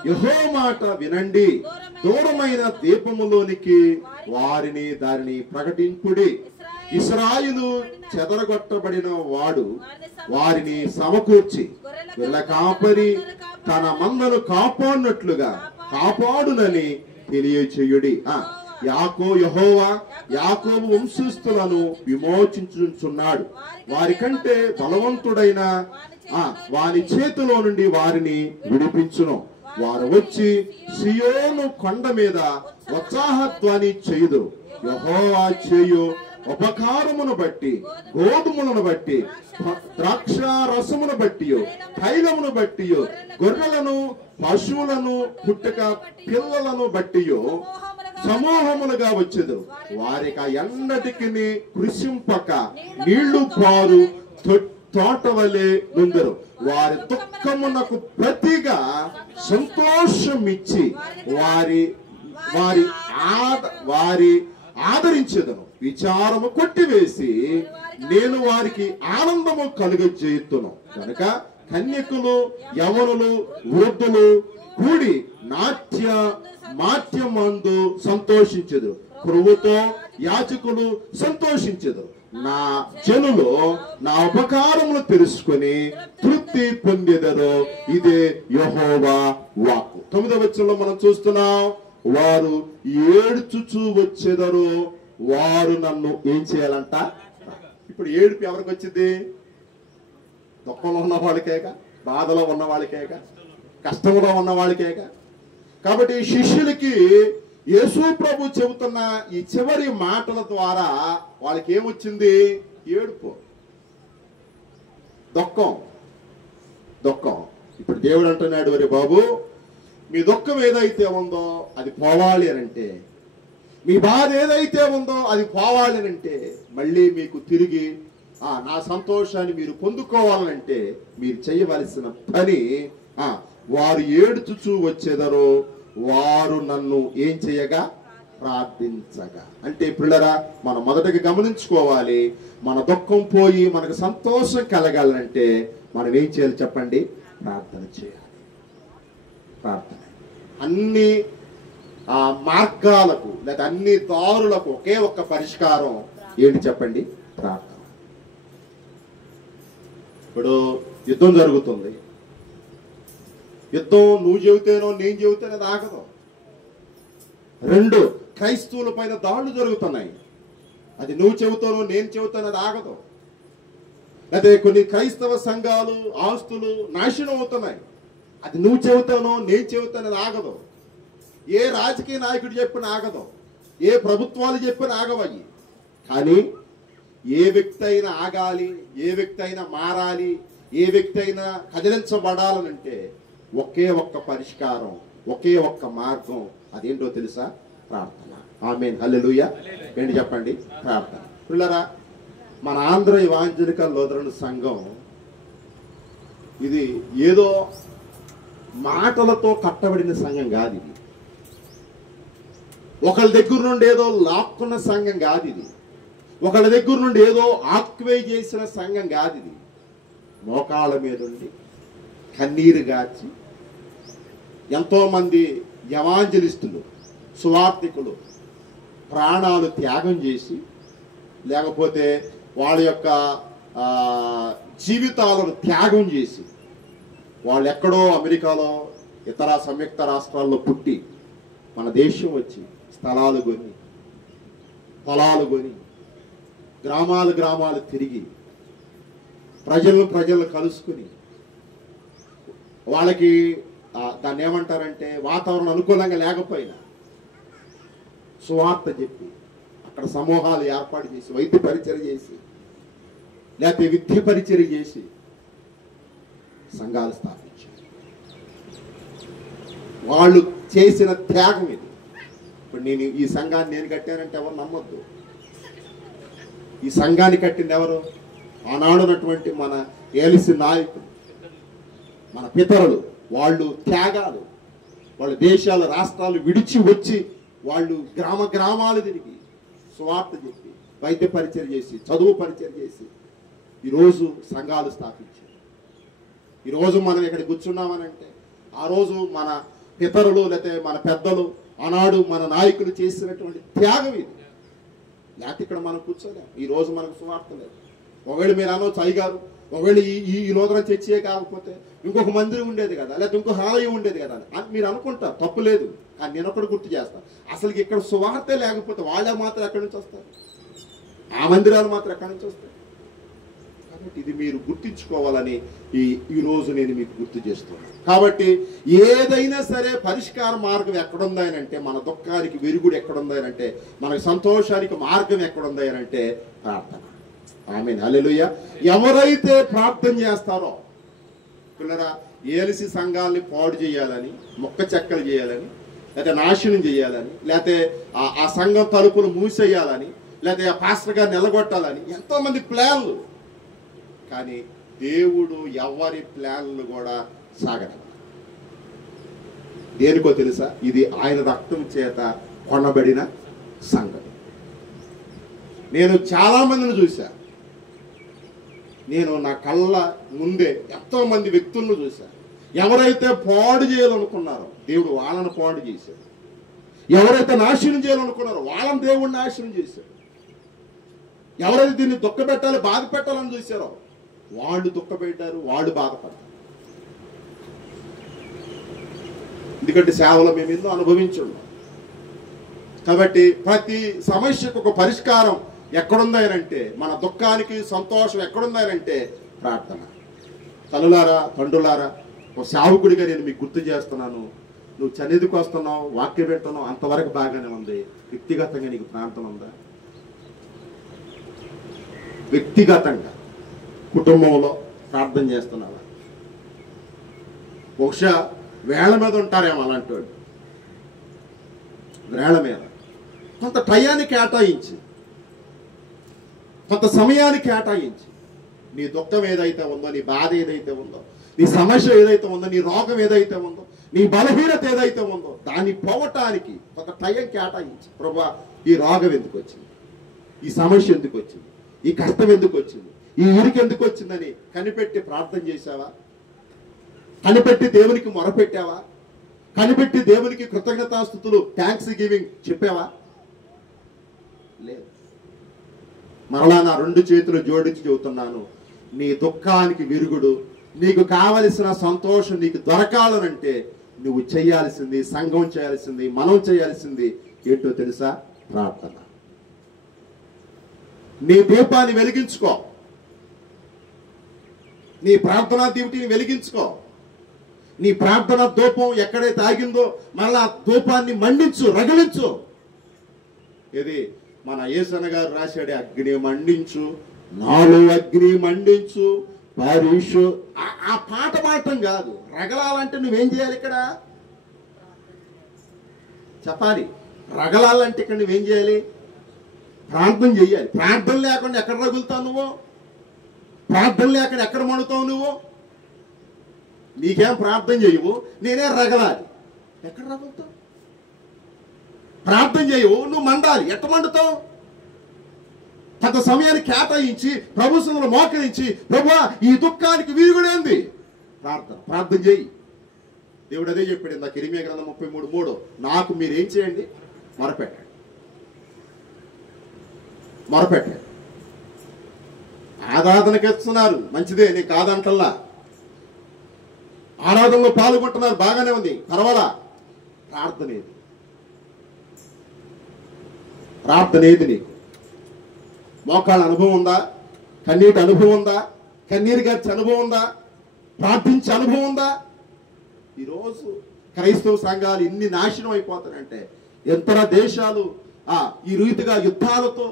యెహోవా మాట వినండి, దూరమైన ద్వీపములోనికి వారిని దానిని ప్రకటింపుడి. ఇశ్రాయేలు చెదరగొట్టబడిన వాడు వారిని సమకూర్చి వీళ్ళ కాపరి తన మందను కాపాడినట్లుగా కాపాడునని తెలియచేయుడి. యెహోవా యాకోబు వంశస్థులను విమోచించుచున్నాడు. వారికంటే బలవంతుడైన వారి చేతిలో నుండి వారిని విడిపించును. వారు వచ్చి సియోను కొండ మీద ఉత్సాహధ్వని చేయుదురు. యెహోవా చేయు ఉపకారమును బట్టి, గోధుమలను బట్టి, ద్రాక్ష రసమును బట్టి, తైలమును బట్టి, గొర్రెలను, పశువులను, పుట్టక పిల్లలను బట్టి సమూహములుగా వచ్చేదు. వారికి ఎన్నటికి కృషింపక నీళ్లు పారు తోటవలే నుందరు. వారి దుఃఖమునకు ప్రతిగా సంతోషం ఇచ్చి వారి ఆదరించేదను. విచారము కొట్టివేసి నేను వారికి ఆనందము కలుగజేయుతును. కనుక కన్యకులు, యవనులు, వృద్ధులు కూడి నాట్యమందు సంతోషించెదరు. కృవుతో యాజకులు సంతోషించెదరు. నా జనులు నా ఉపకారములు తెలుసుకొని తృప్తి పొందెదరు. ఇదే యెహోవా వాక్కు. 9వ వచనంలో మనం చూస్తున్నాం, వారు ఏడ్చుచూ వచ్చేదరు, వారు నన్ను ఏం చేయాలంట? ఇప్పుడు ఏడుపు ఎవరికి వచ్చింది? దుఃఖంలో ఉన్న వాళ్ళకేగా, బాధలో ఉన్న వాళ్ళకేగా. కష్టంలో ఉన్న వాళ్ళకేగా. కాబట్టి శిష్యులకి యేసు ప్రభు చెబుతున్న ఈ చివరి మాటల ద్వారా వాళ్ళకి ఏమొచ్చింది? ఏడుపు, దుఃఖం. ఇప్పుడు దేవుడు అంటున్నాడు, వరే బాబు, మీ దుఃఖం ఏదైతే ఉందో అది పోవాలి అని అంటే, మీ బాధ ఏదైతే ఉందో అది పోవాలి అని అంటే, మళ్ళీ మీకు తిరిగి నా సంతోషాన్ని మీరు పొందుకోవాలంటే మీరు చేయవలసిన పని, వారు ఏడుచుచూ వచ్చేదరో వారు నన్ను ఏం చేయగా? ప్రార్థించగా. అంటే పిల్లరా, మనం మొదటగా గమనించుకోవాలి, మన దుఃఖం పోయి మనకు సంతోషం కలగాలంటే మనం ఏం చేయాలి చెప్పండి? ప్రార్థన చేయాలి. ప్రార్థన అన్ని మార్గాలకు లేదా అన్ని దారులకు ఒకే ఒక్క పరిష్కారం ఏంటి చెప్పండి? ప్రార్థన. ఇప్పుడు యుద్ధం జరుగుతుంది. యుద్ధం నువ్వు చెబితేనో నేను చెబితేనే అది ఆగదు. రెండు క్రైస్తవుల పైన దాడులు జరుగుతున్నాయి. అది నువ్వు చెబుతానో నేను చెబుతానో అది ఆగదు. అయితే కొన్ని క్రైస్తవ సంఘాలు ఆస్తులు నాశనం అవుతున్నాయి. అది నువ్వు చెబుతానో నేను చెబుతానో అది ఆగదు. ఏ రాజకీయ నాయకుడు చెప్పిన ఆగదు, ఏ ప్రభుత్వాలు చెప్పిన ఆగవయ్యి. కానీ ఏ వ్యక్తి అయినా ఆగాలి, ఏ వ్యక్తి అయినా మారాలి, ఏ వ్యక్తి అయినా కదిలించబడాలనంటే ఒకే ఒక్క పరిష్కారం, ఒకే ఒక్క మార్గం. అదేంటో తెలుసా? ప్రార్థన. ఆమేన్, హల్లెలూయా. ఏంటి చెప్పండి? ప్రార్థన. పిల్లరా, మన ఆంధ్ర ఇవాంజలికల్ లూథరన్ సంఘం ఇది ఏదో మాటలతో కట్టబడిన సంఘం కాదు. ఇది ఒకళ్ళ దగ్గర నుండి ఏదో లాక్కున్న సంఘం కాదు. ఇది ఒకళ్ళ దగ్గర నుండి ఏదో ఆక్యుపై చేసిన సంఘం కాదు. ఇది మోకాళ్ళ మీద ఉండి కన్నీరు గార్చి ఎంతోమంది ఎవాంజలిస్టులు, సువార్థికులు ప్రాణాలు త్యాగం చేసి, లేకపోతే వాళ్ళ యొక్క జీవితాలను త్యాగం చేసి, వాళ్ళు ఎక్కడో అమెరికాలో ఇతర సంయుక్త రాష్ట్రాల్లో పుట్టి మన దేశం వచ్చి స్థలాలు కొని, పొలాలు కొని, గ్రామాలు తిరిగి ప్రజలను కలుసుకుని, వాళ్ళకి దాన్ని ఏమంటారంటే వాతావరణం అనుకూలంగా లేకపోయినా సువార్త చెప్పి, అక్కడ సమూహాలు ఏర్పాటు చేసి, వైద్య పరిచర్య చేసి, లేకపోతే విద్య పరిచర్య చేసి సంఘాలు స్థాపించారు. వాళ్ళు చేసిన త్యాగం ఇది. ఇప్పుడు నేను ఈ సంఘాన్ని నేను కట్టానంటే ఎవరు నమ్మొద్దు. ఈ సంఘాన్ని కట్టింది ఎవరు? ఆనాడున్నటువంటి మన ఏలిసి నాయకులు, మన పితరులు. వాళ్ళు త్యాగాలు, వాళ్ళ దేశాలు రాష్ట్రాలు విడిచి వచ్చి వాళ్ళు గ్రామాలు తిరిగి సువార్త చెప్పి, వైద్య పరిచయం చేసి, చదువు పరిచయం చేసి ఈరోజు సంఘాలు స్థాపించారు. ఈరోజు మనం ఇక్కడ కూర్చున్నామనంటే ఆ రోజు మన పితరులు లేకపోతే మన పెద్దలు ఆనాడు మన నాయకులు చేసినటువంటి త్యాగం ఇది. లేకపోతే ఇక్కడ మనం కూర్చోలేం. ఈరోజు మనకు సువార్త లేదు. ఒకవేళ మీరు అనవచ్చు, అయ్యగారు ఒకవేళ ఈ నూతన చర్చే కాకపోతే ఇంకొక మందిరం ఉండేది కదా, లేకపోతే ఇంకొక ఆలయం ఉండేది కదా అని మీరు అనుకుంటారు. తప్పు లేదు. కానీ నేను ఒకటి గుర్తు చేస్తాను, అసలు ఇక్కడ సువార్తే లేకపోతే వాళ్ళే మాత్రం ఎక్కడి నుంచి వస్తారు? ఆ మందిరాలు మాత్రం ఎక్కడి నుంచి వస్తాయి? కాబట్టి ఇది మీరు గుర్తించుకోవాలని ఈ రోజు నేను మీకు గుర్తు చేస్తున్నాను. కాబట్టి ఏదైనా సరే పరిష్కార మార్గం ఎక్కడుందాయనంటే, మన దుఃఖానికి విరుగుడు ఎక్కడుందాయనంటే, మనకి సంతోషానికి మార్గం ఎక్కడుందాయనంటే ప్రార్థన. ఆమేన్, హల్లెలూయా. ఎవరైతే ప్రార్థన చేస్తారో పిల్లరా, ఏలిసి సంఘాలని పాడు చేయాలని, మొక్క చెక్కలు చేయాలని, లేకపోతే నాశనం చేయాలని, లేకపోతే ఆ సంఘం తలుపులు మూసేయాలని, లేకపోతే ఆ పాస్టర్ గారు నిలగొట్టాలని ఎంతోమంది ప్లాన్లు. కానీ దేవుడు ఎవరి ప్లాన్లు కూడా సాగదు. దేనికో తెలుసా? ఇది ఆయన రక్తం చేత కొనబడిన సంఘం. నేను చాలా మందిని చూశా. నేను నా కళ్ళ ముందే ఎంతో మంది వ్యక్తులను చూశాను. ఎవరైతే పాడు చేయాలనుకున్నారో దేవుడు వాళ్ళను పాడు చేశాడు. ఎవరైతే నాశనం చేయాలనుకున్నారో వాళ్ళని దేవుడు నాశనం చేశాడు. ఎవరైతే దీన్ని దుఃఖపెట్టాలి, బాధ పెట్టాలని చూశారో వాళ్ళు దుఃఖపెట్టారు, వాళ్ళు బాధపడ్డారు. ఎందుకంటే సేవలో మేము ఎన్నో అనుభవించున్నాం. కాబట్టి ప్రతి సమస్యకు ఒక పరిష్కారం ఎక్కడుందాయనంటే, మన దుఃఖానికి సంతోషం ఎక్కడుందాయనంటే ప్రార్థన. తల్లులారా, తండ్రులారా, ఒక సేవకుడిగా నేను మీకు గుర్తు చేస్తున్నాను. నువ్వు సన్నిధికి వస్తున్నావు, వాక్యం వింటున్నావు, అంతవరకు బాగానే ఉంది. వ్యక్తిగతంగా నీకు ప్రార్థన ఉందా? వ్యక్తిగతంగా కుటుంబంలో ప్రార్థన చేస్తున్నావా? బహుశా వేళ మీద ఉంటారేమో అలాంటి వాడు. వేళ మీద కొంత టయాన్ని కేటాయించి, కొంత సమయాన్ని కేటాయించి, నీ దుఃఖం ఏదైతే ఉందో, నీ బాధ ఏదైతే ఉందో, నీ సమస్య ఏదైతే ఉందో, నీ రోగం ఏదైతే ఉందో, నీ బలహీనత ఏదైతే ఉందో, దాన్ని పోవటానికి కొంత టైం కేటాయించి, ప్రభువా ఈ రోగం ఎందుకు వచ్చింది, ఈ సమస్య ఎందుకు వచ్చింది, ఈ కష్టం ఎందుకు వచ్చింది, ఈ ఊరికి ఎందుకు వచ్చిందని కనిపెట్టి ప్రార్థన చేశావా? కనిపెట్టి దేవునికి మొరపెట్టావా? కనిపెట్టి దేవునికి కృతజ్ఞతాస్తుతులు, థ్యాంక్స్ గివింగ్ చెప్పావా? లేదు. మరలా నా 2 చేతులు జోడించి చెబుతున్నాను, నీ దుఃఖానికి విరుగుడు, నీకు కావలసిన సంతోషం నీకు దొరకాలనంటే నువ్వు చేయాల్సింది, సంఘం చేయాల్సింది, మనం చేయాల్సింది ఏంటో తెలుసా? ప్రార్థన. నీ దీపాన్ని వెలిగించుకో, నీ ప్రార్థనా దీవిటిని వెలిగించుకో. నీ ప్రార్థన ధూపం ఎక్కడైతే ఆగిందో మళ్ళా ధూపాన్ని మండించు, రగిలించు. ఇది మన యేసన్న గారు రాశాడే, అగ్ని మండించు, నాలో అగ్ని మండించు పారీషు. ఆ పాట పాడటం కాదు, రగలాలంటే నువ్వేం చేయాలి? ఇక్కడ చెప్పాలి. రగలాలంటే ఇక్కడ నువ్వేం చేయాలి? ప్రార్థన చేయాలి. ప్రార్థన లేకుండా ఎక్కడ రగులుతావు నువ్వు? ప్రార్థన లేకుండా ఎక్కడ మండుతావు నువ్వు? నీకేం ప్రార్థన చేయవు, నేనే రగలాలి. ఎక్కడ రగులుతావు? ప్రార్థన చేయవు, నువ్వు మండాలి. ఎట్ట మండుతావు? కొంత సమయాన్ని కేటాయించి ప్రభు సన్నిధిలో మోకరించి, ప్రభువా ఈ దుఃఖానికి వీరుగుడేంది? ప్రార్థన చేయి. దేవుడు అదే చెప్పాడు ఇందాక ఇర్మీయా గ్రంథం 33:3, నాకు మీరేం చేయండి? మొరపెట్టండి. ఆరాధనకి ఇస్తున్నారు, మంచిదే, నేను కాదంటల్లా. ఆరాధనలో పాల్గొంటున్నారు, బాగానే ఉంది, పర్వాలా. ప్రార్థన ఏది నీకు? మోకాళ్ళ అనుభవం ఉందా? కన్నీటి అనుభవం ఉందా? కన్నీరు గార్చే అనుభవం ఉందా? ప్రార్థించే అనుభవం ఉందా? ఈరోజు క్రైస్తవ సంఘాలు ఇన్ని నాశనం అయిపోతాయంటే, ఎంతర దేశాలు ఈ రీతిగా యుద్ధాలతో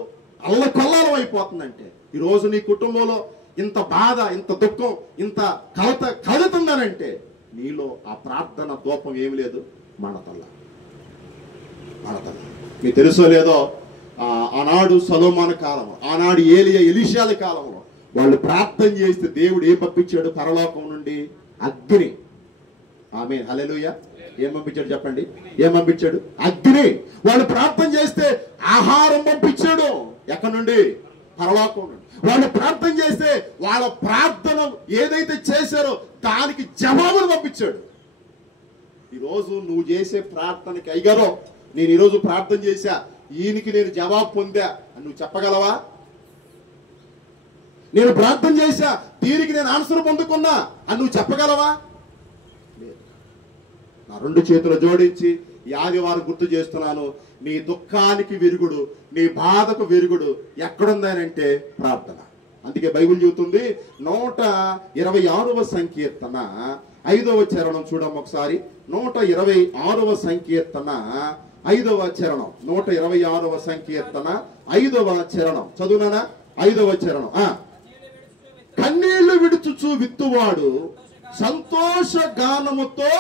అల్లకొల్లాలం అయిపోతుందంటే, ఈరోజు నీ కుటుంబంలో ఇంత బాధ, ఇంత దుఃఖం, ఇంత కలుతుందనంటే నీలో ఆ ప్రార్థన దూపం ఏమి లేదు, మండతల్లా. మీకు తెలుసో లేదో, ఆనాడు సొలొమోను కాలం, ఆనాడు ఎలీషాల కాలంలో వాళ్ళు ప్రార్థన చేస్తే దేవుడు ఏం పంపించాడు? పరలోకం నుండి అగ్ని. ఆమేన్, హల్లెలూయా. ఏం పంపించాడు చెప్పండి? ఏం పంపించాడు? అగ్ని. వాళ్ళు ప్రార్థన చేస్తే ఆహారం పంపించాడు. ఎక్కడి నుండి? పరలోకం నుండి. వాళ్ళు ప్రార్థన చేస్తే వాళ్ళ ప్రార్థన ఏదైతే చేశారో దానికి జవాబును పంపించాడు. ఈరోజు నువ్వు చేసే ప్రార్థనకి, అయ్యారో నేను ఈరోజు ప్రార్థన చేశా, ఈయనకి నేను జవాబు పొందా అని నువ్వు చెప్పగలవా? నేను ప్రార్థన చేశా, దీనికి నేను ఆన్సర్ పొందుకున్నా అని నువ్వు చెప్పగలవా? నా 2 చేతులు జోడించి ఈ ఆదివారం గుర్తు చేస్తున్నాను, నీ దుఃఖానికి విరుగుడు, నీ బాధకు విరుగుడు ఎక్కడుందనంటే ప్రార్థన. అందుకే బైబిల్ చెబుతుంది 126వ సంకీర్తన 5వ చరణం చూడము ఒకసారి. 126వ సంకీర్తన 5వ చరణం. 126వ సంకీర్తన 5వ చరణం చదువునా? 5వ చరణం. కన్నీళ్లు విడుచుచు విత్తువాడు సంతోష గానముతో,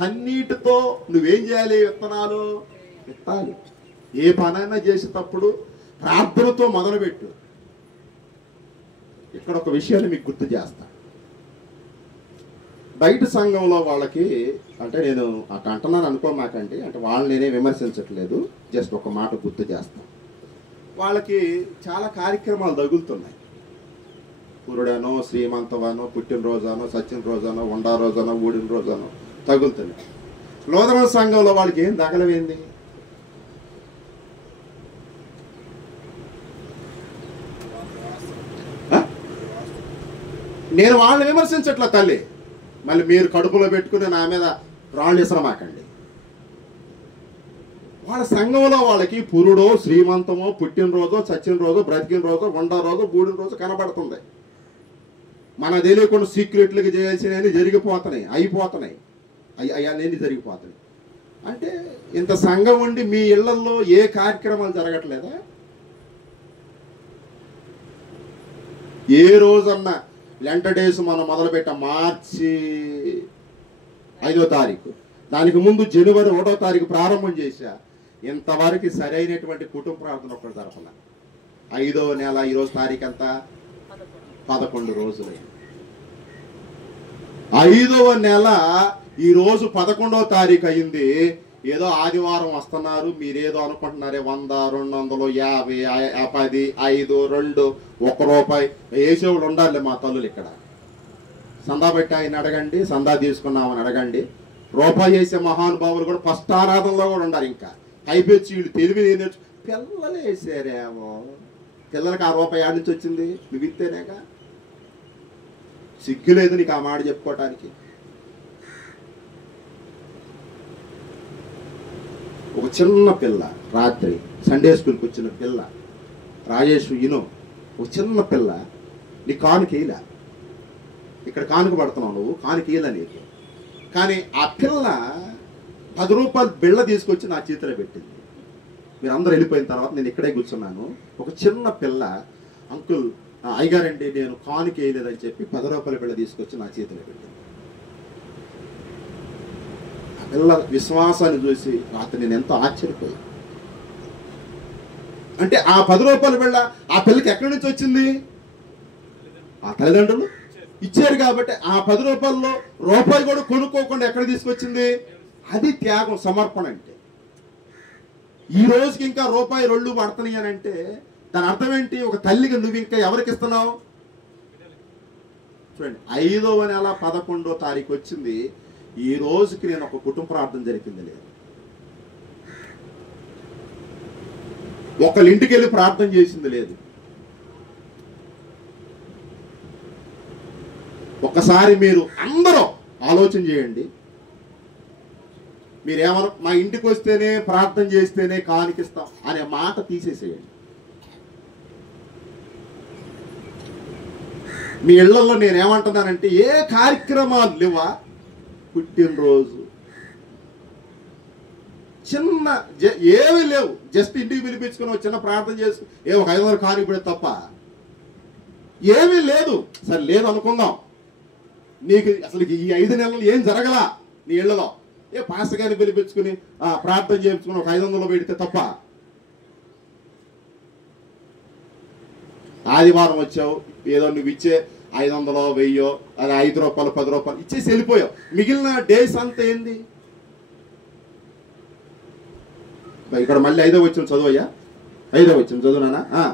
కన్నీటితో నువ్వేం చేయాలి? విత్తనాలు విత్తాలి. ఏ పనైనా చేసేటప్పుడు ప్రార్థనతో మొదలుపెట్టు. ఇక్కడ ఒక విషయాన్ని మీకు గుర్తు చేస్తా. బయట సంఘంలో వాళ్ళకి, అంటే నేను అట్లా అంటున్నాను అనుకోమాకండి, అంటే వాళ్ళని నేనే విమర్శించట్లేదు, జస్ట్ ఒక మాట గుర్తు చేస్తాను. వాళ్ళకి చాలా కార్యక్రమాలు తగులుతున్నాయి. పురుడనో, శ్రీమంతవానో, పుట్టినరోజానో, సచిన రోజానో, ఉండా రోజానో, ఊడిన రోజానో తగులుతున్నాయి. లోదన సంఘంలో వాళ్ళకి ఏం తగలవేంది? నేను వాళ్ళని విమర్శించట్లా తల్లి, మళ్ళీ మీరు కడుపులో పెట్టుకుని నా మీద రాళ్ళు ఇసరమాకండి. వాళ్ళ సంఘంలో వాళ్ళకి పురుడో, శ్రీమంతమో, పుట్టినరోజో, చచ్చిన రోజో, బ్రతికిన రోజో, ఉండా రోజో, బూడిన రోజో కనబడుతుంది. మన తెలియకుండా సీక్రెట్లుగా చేయాల్సినవి జరిగిపోతున్నాయి, అయిపోతున్నాయి, అన్నీ జరిగిపోతున్నాయి. అంటే ఇంత సంఘం ఉండి మీ ఇళ్లలో ఏ కార్యక్రమాలు జరగట్లేదా? ఏ రోజన్నా లెంట డేస్ మనం మొదలుపెట్టాం మార్చి 5వ తారీఖు, దానికి ముందు జనవరి 1వ తారీఖు ప్రారంభం చేశా. ఇంతవరకు సరైనటువంటి కుటుంబ ప్రార్థన ఒకటి జరపల. 5వ నెల ఈరోజు తారీఖు ఎంత? 11 రోజులైంది. 5వ నెల ఈరోజు 11వ తారీఖు అయింది. ఏదో ఆదివారం వస్తున్నారు, మీరేదో అనుకుంటున్నారే 100, 250, 10, 5, 2, 1 రూపాయి వేసేవాళ్ళు ఉండాలి. మా తల్లులు ఇక్కడ సందా పెట్టి ఆయన అడగండి, సందా తీసుకున్నామని అడగండి. రూపాయి వేసే మహానుభావులు కూడా ఫస్ట్ ఆరాధనలో కూడా ఉండాలి. ఇంకా అయిపోయి వీళ్ళు తెలివి నేర్చు పిల్లలు వేసారేమో, పిల్లలకి ఆ రూపాయి ఆడి నుంచి వచ్చింది, నువ్వు ఇస్తేనేగా. సిగ్గులేదు నీకు ఆ మాట చెప్పుకోవటానికి. ఒక చిన్న పిల్ల రాత్రి సండే స్కూల్కి వచ్చిన పిల్ల రాజేష్ ఒక చిన్న పిల్ల నీ కానుకేలా, ఇక్కడ కానుక పడుతున్నావు నువ్వు, కానుకేలా నీకు. కానీ ఆ పిల్ల 10 రూపాయలు బిళ్ళ తీసుకొచ్చి నా చేతిలో పెట్టింది. మీరు అందరూ వెళ్ళిపోయిన తర్వాత నేను ఇక్కడే కూర్చున్నాను. ఒక చిన్న పిల్ల అంకుల్ అయ్యగారండి నేను కానుక వేయలేదని చెప్పి 10 రూపాయల బిళ్ళ తీసుకొచ్చి నా చేతిలో పెట్టింది. ఆ పిల్ల విశ్వాసాన్ని చూసి రాత్రి నేను ఎంతో ఆశ్చర్యపోయాను. అంటే ఆ 10 రూపాయల బిళ్ళ ఆ పిల్లకి ఎక్కడి నుంచి వచ్చింది? ఆ తల్లిదండ్రులు ఇచ్చారు కాబట్టి. ఆ 10 రూపాయల్లో రూపాయి కూడా కొనుక్కోకుండా ఎక్కడ తీసుకొచ్చింది? అది త్యాగం, సమర్పణ. అంటే ఈ రోజుకి ఇంకా రూపాయి 2 పడుతున్నాయి అని అంటే దాని అర్థం ఏంటి? ఒక తల్లికి నువ్వు ఇంకా ఎవరికి ఇస్తున్నావు? చూడండి, 5వ నెల 11వ తారీఖు వచ్చింది. ఈ రోజుకి నేను ఒక కుటుంబ ప్రార్థన జరిగింది లేదు. ఒకళ్ళ ఇంటికి వెళ్ళి ప్రార్థన చేసింది లేదు. ఒక్కసారి మీరు అందరూ ఆలోచన చేయండి. మీరేమన్నా మా ఇంటికి వస్తేనే ప్రార్థన చేస్తేనే కానికిస్తాం అనే మాట తీసేసేయండి. మీ ఇళ్లలో నేనేమంటున్నానంటే ఏ కార్యక్రమాలు లేవా? పుట్టినరోజు చిన్న ఏమీ లేవు, జస్ట్ ఇంటికి పిలిపించుకుని చిన్న ప్రార్థన చేసుకు ఒక 500 కానిపడే తప్ప ఏమీ లేదు. సరే లేదు అనుకుందాం, నీకు అసలు ఈ 5 నెలలు ఏం జరగలా నీ ఇళ్లలో. పాస్టర్ గారిని పిలిపించుకుని ప్రార్థన చేయించుకుని ఒక 500 పెడితే తప్ప. ఆదివారం వచ్చావు, ఏదో నువ్వు ఇచ్చే 500, 1000, అది 5 రూపాయలు 10 రూపాయలు ఇచ్చేసి వెళ్ళిపోయావు. మిగిలిన డేస్ అంతా ఏంది? ఇక్కడ మళ్ళీ 5వ వచనం చదువయ్యా, 5వ వచనం చదువునా?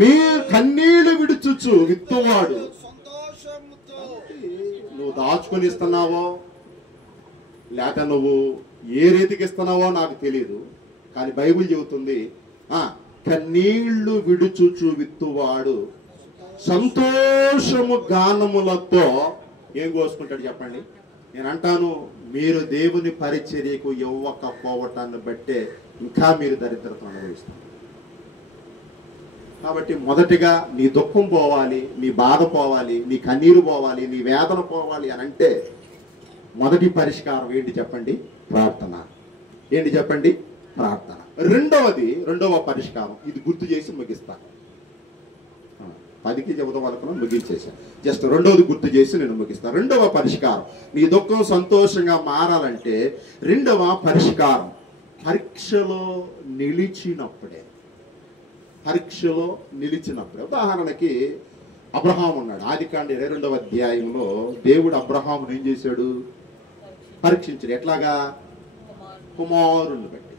మీ కన్నీళ్లు విడుచుచ్చు విత్తువాడు. నువ్వు దాచుకొని ఇస్తున్నావో లేక నువ్వు ఏ రీతికి ఇస్తున్నావో నాకు తెలియదు, కానీ బైబిల్ చెబుతుంది కన్నీళ్లు విడుచుచు విత్తువాడు సంతోషము గానములతో ఏం కోసుకుంటాడు చెప్పండి. నేను అంటాను, మీరు దేవుని పరిచర్యకు ఇవ్వకపోవటాన్ని బట్టే ఇంకా మీరు దరిద్రతను అనుభవిస్తారు. కాబట్టి మొదటిగా నీ దుఃఖం పోవాలి, నీ బాధ పోవాలి, నీ కన్నీరు పోవాలి, నీ వేదన పోవాలి అని అంటే మొదటి పరిష్కారం ఏంటి చెప్పండి? ప్రార్థన. ఏంటి చెప్పండి? ప్రార్థన. రెండవ పరిష్కారం, ఇది గుర్తు చేసి ముగిస్తాను. 10కి చెబుదాం అనుకున్నాను, ముగించేసాను. జస్ట్ రెండవది గుర్తు చేసి నేను ముగిస్తాను. రెండవ పరిష్కారం, నీ దుఃఖం సంతోషంగా మారాలంటే రెండవ పరిష్కారం పరీక్షలో నిలిచినప్పుడే. పరీక్షలో నిలిచినప్పుడే. ఉదాహరణకి అబ్రహాము ఉన్నాడు. ఆదికాండ 22వ అధ్యాయంలో దేవుడు అబ్రహామును ఏం చేశాడు? పరీక్షించాడు. ఎట్లాగా? కుమారుని బట్టి.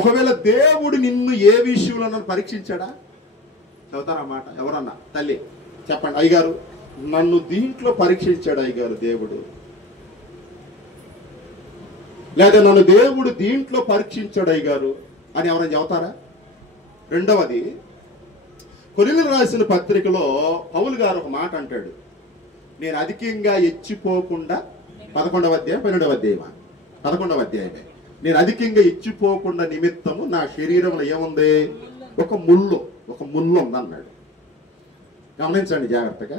ఒకవేళ దేవుడు నిన్ను ఏ విషయంలో నన్ను పరీక్షించాడా? చదువుతారన్నమాట. ఎవరన్నా తల్లి చెప్పండి, అయ్యగారు నన్ను దీంట్లో పరీక్షించాడు అయ్యగారు దేవుడు, లేదా నన్ను దేవుడు దీంట్లో పరీక్షించాడు అయ్యగారు అని ఎవరైనా చెబుతారా? రెండవది, కొరింథీయులకు రాసిన పత్రికలో పౌలు గారు ఒక మాట అంటాడు, నేను అధికంగా ఎచ్చిపోకుండా 11వ అధ్యాయం 12వ అధ్యాయం 11వ అధ్యాయమే, నేను అధికంగా ఇచ్చిపోకుండా నిమిత్తము నా శరీరంలో ఏముంది? ఒక ముళ్ళు ఉంది అన్నాడు. గమనించండి జాగ్రత్తగా.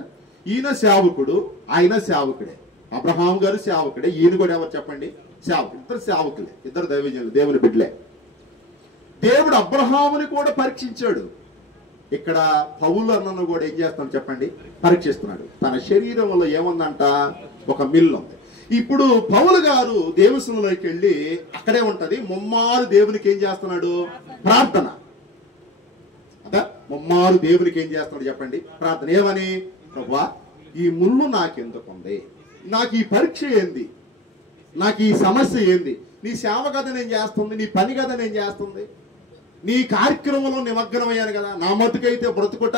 ఈయన సేవకుడు, ఆయన సేవకుడే. అబ్రహాం గారు సేవకుడే, ఈయన కూడా ఎవరు చెప్పండి? సేవకుడు. ఇద్దరు సేవకులే, ఇద్దరు దైవజనులు, దేవుని బిడ్డలే. దేవుడు అబ్రహాముని కూడా పరీక్షించాడు. ఇక్కడ పౌలు అన్నను కూడా ఏం చేస్తాడు చెప్పండి? పరీక్షిస్తున్నాడు. తన శరీరంలో ఏముందంట? ఒక మిల్లు ఉంది. ఇప్పుడు పౌలు గారు దేవస్థానంలోకి వెళ్ళి అక్కడే ఉంటది, ముమ్మారు దేవునికి ఏం చేస్తున్నాడు? ప్రార్థన. అదా ముమ్మారు దేవునికి ఏం చేస్తున్నాడు చెప్పండి? ప్రార్థన. ఏమని? ప్రభువా, ఈ ముళ్ళు నాకెందుకు ఉంది? నాకు ఈ పరీక్ష ఏంది? నాకు ఈ సమస్య ఏంది? నీ సేవ కదా నేను చేస్తుంది, నీ పని కదా నేను చేస్తుంది, నీ కార్యక్రమంలో నిమగ్నమయ్యాను కదా. నా మతుకైతే బ్రతుకుట,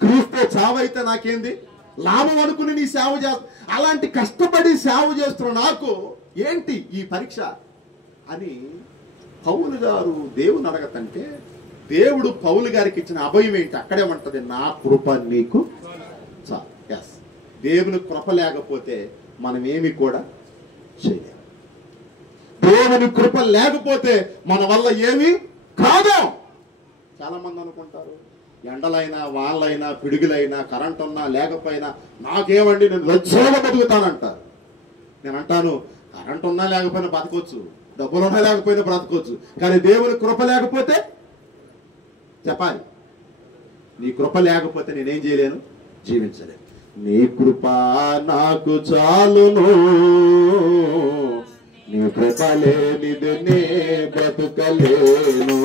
క్రీస్తు చావైతే నాకేంది లాభం అనుకుని నీ సేవ చేస్తా. అలాంటి కష్టపడి సేవ చేస్తున్న నాకు ఏంటి ఈ పరీక్ష అని పౌలు గారు దేవుని అడగతంటే, దేవుడు పౌలు గారికి ఇచ్చిన అభయం ఏంటి? అక్కడే ఉంటది, నా కృప నీకు చాలు. ఎస్, దేవుని కృప లేకపోతే మనం ఏమి కూడా చేయలేము. దేవుని కృప లేకపోతే మన వల్ల ఏమి కాదు. చాలా మంది అనుకుంటారు, ఎండలైనా వానలైనా పిడుగులైనా కరెంట్ ఉన్నా లేకపోయినా నాకేమండి, నేను లజ్జగా బతుకుతానంటారు. నేను అంటాను, కరెంట్ ఉన్నా లేకపోయినా బతకొచ్చు, డబ్బులున్నా లేకపోయినా బ్రతకొచ్చు, కానీ దేవుని కృప లేకపోతే చెప్పాలి, నీ కృప లేకపోతే నేనేం చేయలేను, జీవించలేను. నీ కృప నాకు చాలును, నీ కృప లేనిది నే బ్రతుకలేను.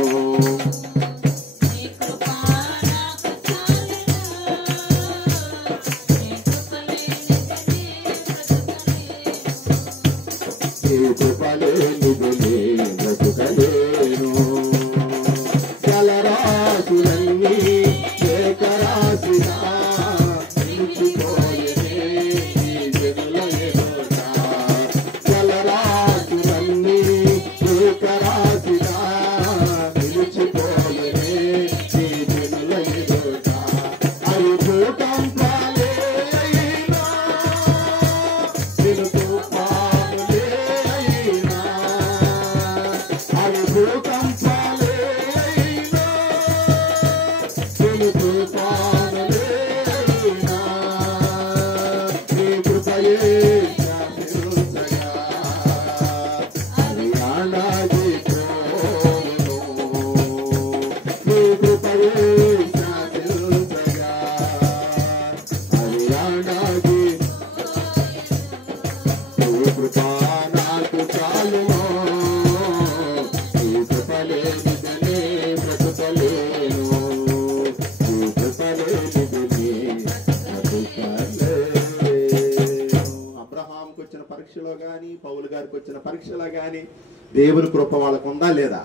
దేవుని కృప వాళ్ళకు ఉందా లేదా?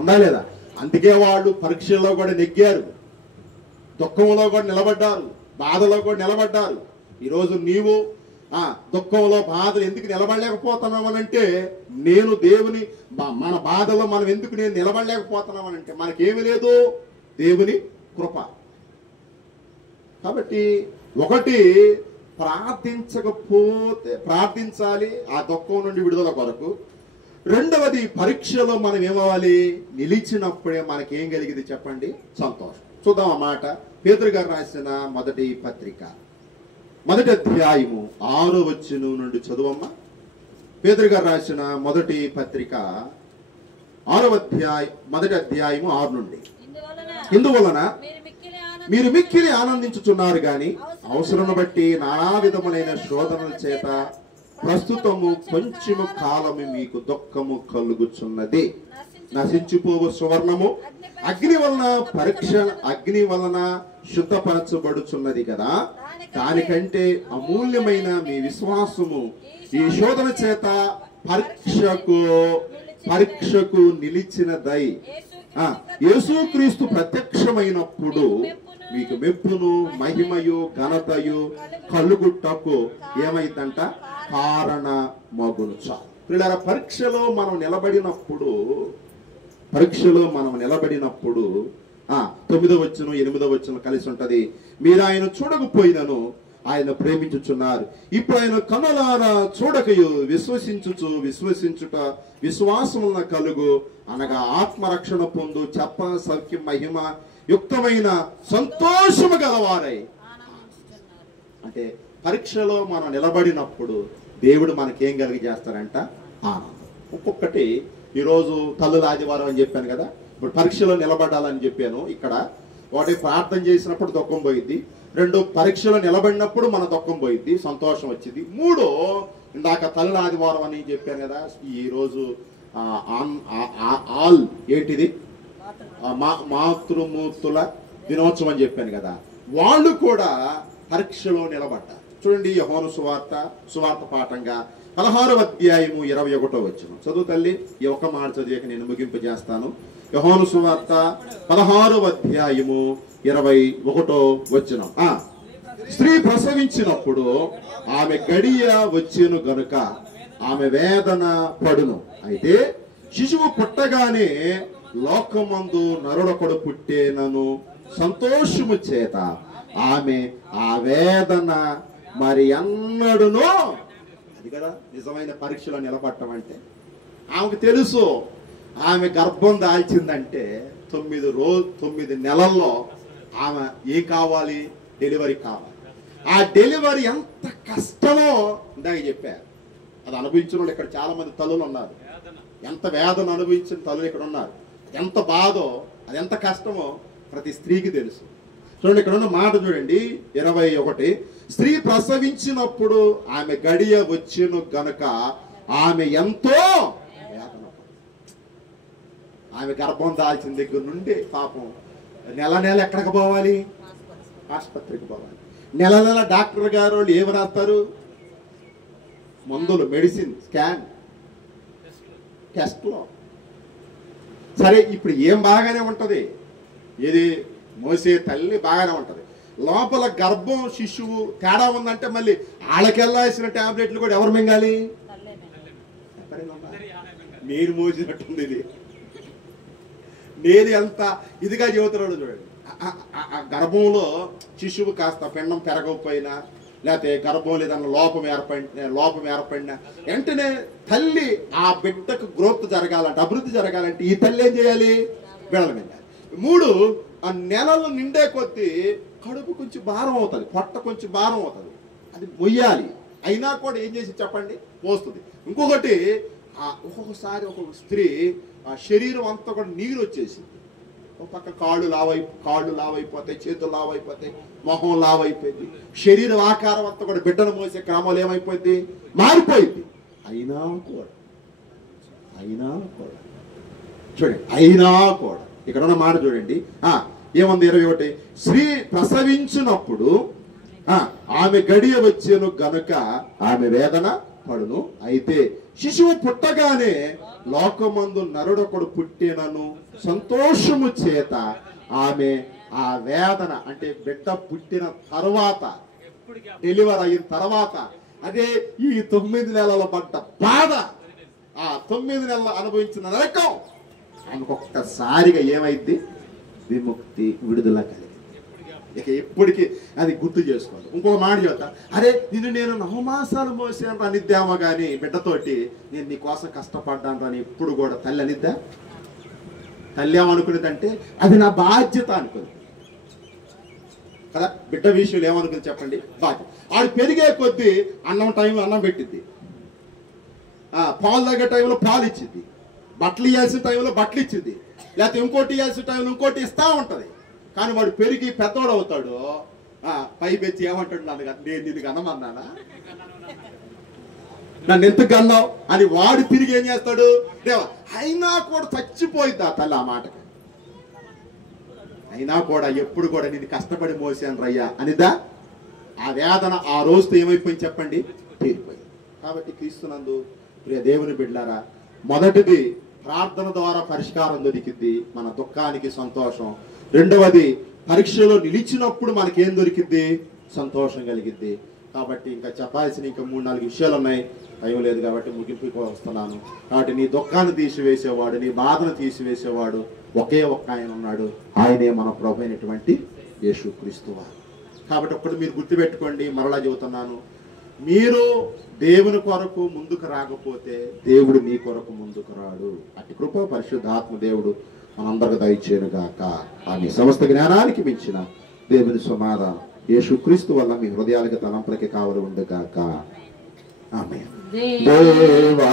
ఉందా లేదా? అందుకే వాళ్ళు పరీక్షల్లో కూడా నెగ్గారు, దుఃఖంలో కూడా నిలబడ్డారు, బాధలో కూడా నిలబడ్డారు. ఈరోజు నీవు దుఃఖంలో బాధలు ఎందుకు నిలబడలేకపోతున్నామనంటే, నేను దేవుని మన బాధలో మనం ఎందుకు నేను నిలబడలేకపోతున్నామనంటే మనకేమి లేదు, దేవుని కృప. కాబట్టి ఒకటి, ప్రార్థించాలి ఆ దుఃఖం నుండి విడుదల కొరకు. రెండవది, పరీక్షలో మనం ఏమవ్వాలి? నిలిచినప్పుడే మనకేం కలిగింది చెప్పండి? సంతోషం. చూద్దాం ఆ మాట. పేతురు గారు రాసిన మొదటి పత్రిక 1వ అధ్యాయము 6వ వచనం నుండి చదువమ్మా. పేతురు గారు రాసిన మొదటి పత్రిక 1వ అధ్యాయము 6 నుండి. ఇందువలన మీరు మిక్కిలి ఆనందించుచున్నారు గాని అవసరమును బట్టి నానా విధములైన శోధనల చేత ప్రస్తుతము కొంచెము కాలము మీకు దుఃఖము కలుగుచున్నది. నశించిపోవు సువర్ణము అగ్ని వలన శుద్ధపరచబడుచున్నది కదా, దానికంటే అమూల్యమైన మీ విశ్వాసము ఈ శోధన చేత పరీక్షకు నిలిచినదై యేసుక్రీస్తు ప్రత్యక్షమైనప్పుడు మీకు మెప్పును మహిమయు ఘనతయు కలుగుటకు ఏమైందంట? కారణమగును. పిల్లల పరీక్షలో మనం నిలబడినప్పుడు 9వ వచనం 8వ వచనం కలిసి ఉంటది. మీరు ఆయన చూడకపోయినను ఆయన ప్రేమించుచున్నారు. ఇప్పుడు ఆయన కనులారా చూడకయు విశ్వసించుట విశ్వాసమున కలుగు, అనగా ఆత్మరక్షణ పొందు చెప్ప సౌఖ్యం మహిమ యుక్తమైన సంతోషము గలవారై. అంటే పరీక్షలో మనం నిలబడినప్పుడు దేవుడు మనకేం కలిగజేస్తాడంట? ఆనందం. ఒక్కొక్కటి ఈరోజు తల్లుల ఆదివారం అని చెప్పాను కదా, ఇప్పుడు పరీక్షలో నిలబడాలని చెప్పాను. ఇక్కడ ఒకటి ప్రార్థన చేసినప్పుడు దుఃఖం పోయిద్ది, 2 పరీక్షలో నిలబడినప్పుడు మన దుఃఖం పోయిద్ది, సంతోషం వచ్చింది. 3 ఇందాక తల్లుల ఆదివారం అని చెప్పాను కదా, ఈరోజు ఆల్ ఏంటిది మాతృమూర్తుల దినోత్సవం అని చెప్పాను కదా, వాళ్ళు కూడా పరీక్షలో నిలబడ్డారు. చూడండి, యోహాను సువార్త పాఠంగా 16వ అధ్యాయము 21వ వచనం చదువు తల్లి. ఈ ఒక్క మాట చదివాక నేను ముగింపు చేస్తాను. యోహాను సువార్త 16వ అధ్యాయము 21వ వచనం. స్త్రీ ప్రసవించినప్పుడు ఆమె గడియ వచ్చెను గనుక ఆమె వేదన పడును. అయితే శిశువు పుట్టగానే లోకమందు నరుడొకడు పుట్టేనను సంతోషము చేత ఆమె ఆ వేదన మరి అన్నడునో. అది కదా నిజమైన పరీక్షలో నిలబడటం అంటే. ఆమెకు తెలుసు ఆమె గర్భం దాల్చిందంటే 9 నెలల్లో ఆమె ఏం కావాలి? డెలివరీ కావాలి. ఆ డెలివరీ ఎంత కష్టమో ఇందాక చెప్పారు. అది అనుభవించిన వాళ్ళు ఇక్కడ చాలా మంది తల్లులు ఉన్నారు. ఎంత వేదన అనుభవించిన తల్లులు ఇక్కడ ఉన్నారు. ఎంత బాధో, అది ఎంత కష్టమో ప్రతి స్త్రీకి తెలుసు. చూడండి, ఇక్కడ ఉన్న మాట చూడండి 21. స్త్రీ ప్రసవించినప్పుడు ఆమె గడియ వచ్చెను గనుక ఆమె ఎంతో వేదన. ఆమె గర్భం దాల్చిన దగ్గర నుండి పాపం నెల ఎక్కడికి పోవాలి? ఆసుపత్రికి పోవాలి. నెల డాక్టర్ గారు వాళ్ళు ఏమి రాస్తారు? మందులు, మెడిసిన్, స్కాన్, టెస్ట్లో. సరే, ఇప్పుడు ఏం బాగానే ఉంటది, ఏది మోసే తల్లి బాగానే ఉంటది. లోపల గర్భం శిశువు తేడా ఉందంటే మళ్ళీ వాళ్ళకెళ్ళాల్సిన టాబ్లెట్లు కూడా ఎవరు మింగాలి? నేను మోసినట్టుంది ఇది. నేను ఎంత ఇదిగా చెబుతున్నాడు చూడండి. గర్భంలో శిశువు కాస్త పిండం పెరగకపోయినా, లేకపోతే గర్భంలో ఏదన్నా లోపం ఏర్పడినా వెంటనే తల్లి ఆ బిడ్డకు గ్రోత్ జరగాలంటే, అభివృద్ధి జరగాలంటే ఈ తల్లి ఏం చేయాలి? బిడల మీద. 3 ఆ నెలలు నిండే కొద్దీ కడుపు కొంచెం భారం అవుతుంది, పొట్ట కొంచెం భారం అవుతుంది, అది మొయ్యాలి. అయినా కూడా ఏం చేసి చెప్పండి? పోస్తుంది. ఇంకొకటి, ఒక్కొక్కసారి ఒక్కొక్క స్త్రీ ఆ శరీరం అంతా కూడా నీరు వచ్చేసింది. ఒక పక్క కాళ్ళు లావైపోతాయి, చేతులు లావైపోతాయి, మొహం లావైపోయింది, శరీర ఆకారం అంతా కూడా బిడ్డను మోసే క్రమంలో ఏమైపోయింది? మారిపోయింది. అయినా కూడా చూడండి, అయినా కూడా ఇక్కడ ఉన్న మాట చూడండి. ఏముంది 21? స్త్రీ ప్రసవించినప్పుడు ఆమె గడియ వచ్చేను గనుక ఆమె వేదన పడును. అయితే శిశువు పుట్టగానే లోకమందు నరుడొకడు పుట్టేనను సంతోషము చేత ఆమె ఆ వేదన, అంటే బిడ్డ పుట్టిన తర్వాత, డెలివరీ అయిన తర్వాత, అదే ఈ 9 నెలల పడ్డ బాధ, ఆ 9 నెలలు అనుభవించిన నరకం ఆమెకు ఒక్కసారిగా ఏమైంది? విముక్తి, విడుదల కలిగింది. ఇక ఎప్పటికీ అది గుర్తు చేసుకోవాలి. ఇంకొక మాట చెప్తా, అరే నేను 9 మాసాలు మోసాను అనిద్దామో కానీ బిడ్డతోటి నేను నీ కోసం కష్టపడ్డాను అని ఎప్పుడు కూడా తల్లి అనిద్దా? తల్లి ఏమనుకునేదంటే అది నా బాధ్యత అనుకుంది కదా. బిడ్డ విషయంలో ఏమనుకుంది చెప్పండి? బాధ్యత. ఆడు పెరిగే కొద్దీ అన్నం టైంలో అన్నం పెట్టింది, పాలు తగ్గే టైంలో పాలు ఇచ్చింది, బట్టలు ఇవ్వాల్సిన టైంలో బట్టలు ఇచ్చింది, లేకపోతే ఇంకోటి ఇవ్వాల్సిన టైంలో ఇంకోటి ఇస్తూ ఉంటుంది. కానీ వాడు పెరిగి పెద్దోడు అవుతాడు, పై పెంచి ఏమంటాడు? నేను నిన్ను కనమన్నానా, నన్ను ఎందుకు కన్నావు అని వాడు తిరిగి ఏం చేస్తాడు? అయినా కూడా చచ్చిపోయింది ఆ తల్లి ఆ మాటకి. అయినా కూడా ఎప్పుడు కూడా నేను కష్టపడి మోసాను రయ్యా అనిదా? ఆ వేదన ఆ రోజుతో ఏమైపోయింది చెప్పండి? తీరిపోయింది. కాబట్టి క్రీస్తునందు ప్రియ దేవుని బిడ్డలారా, మొదటిది ప్రార్థన ద్వారా పరిష్కారం దొరికింది, మన దుఃఖానికి సంతోషం. రెండవది, పరీక్షలో నిలిచినప్పుడు మనకేం దొరికింది? సంతోషం కలిగిద్ది. కాబట్టి ఇంకా చెప్పాల్సిన ఇంకా 3-4 విషయాలు ఉన్నాయి, టైం లేదు కాబట్టి ముగింపుకి వస్తున్నాను. కాబట్టి నీ దుఃఖాన్ని తీసివేసేవాడు, నీ బాధను తీసివేసేవాడు ఒకే ఒక్క ఆయన ఉన్నాడు. ఆయనే మన ప్రభు అయినటువంటి యేసుక్రీస్తు వారు. కాబట్టి ఒక్కటి మీరు గుర్తుపెట్టుకోండి, మరలా చెబుతున్నాను, మీరు దేవుని కొరకు ముందుకు రాకపోతే దేవుడు మీ కొరకు ముందుకు రాడు. అట్టి కృప పరిశుద్ధాత్మ దేవుడు మనందరికి దయచేయును గాక. ఆమె సమస్త జ్ఞానానికి మించిన దేవుని సమాధానం యేసుక్రీస్తు వల్ల మీ హృదయాలకి తలంపులకి కావలి ఉండుగాక. ఆమేన్. దేవా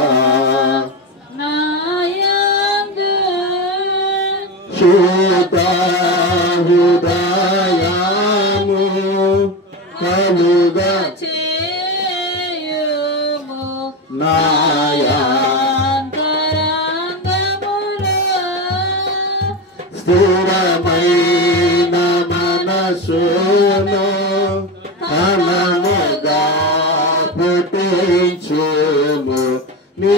శుద్ధ హృదయము కలుగా నాయా స్థిరమైన మనసును ఘనముగా పుట్టించుము నీ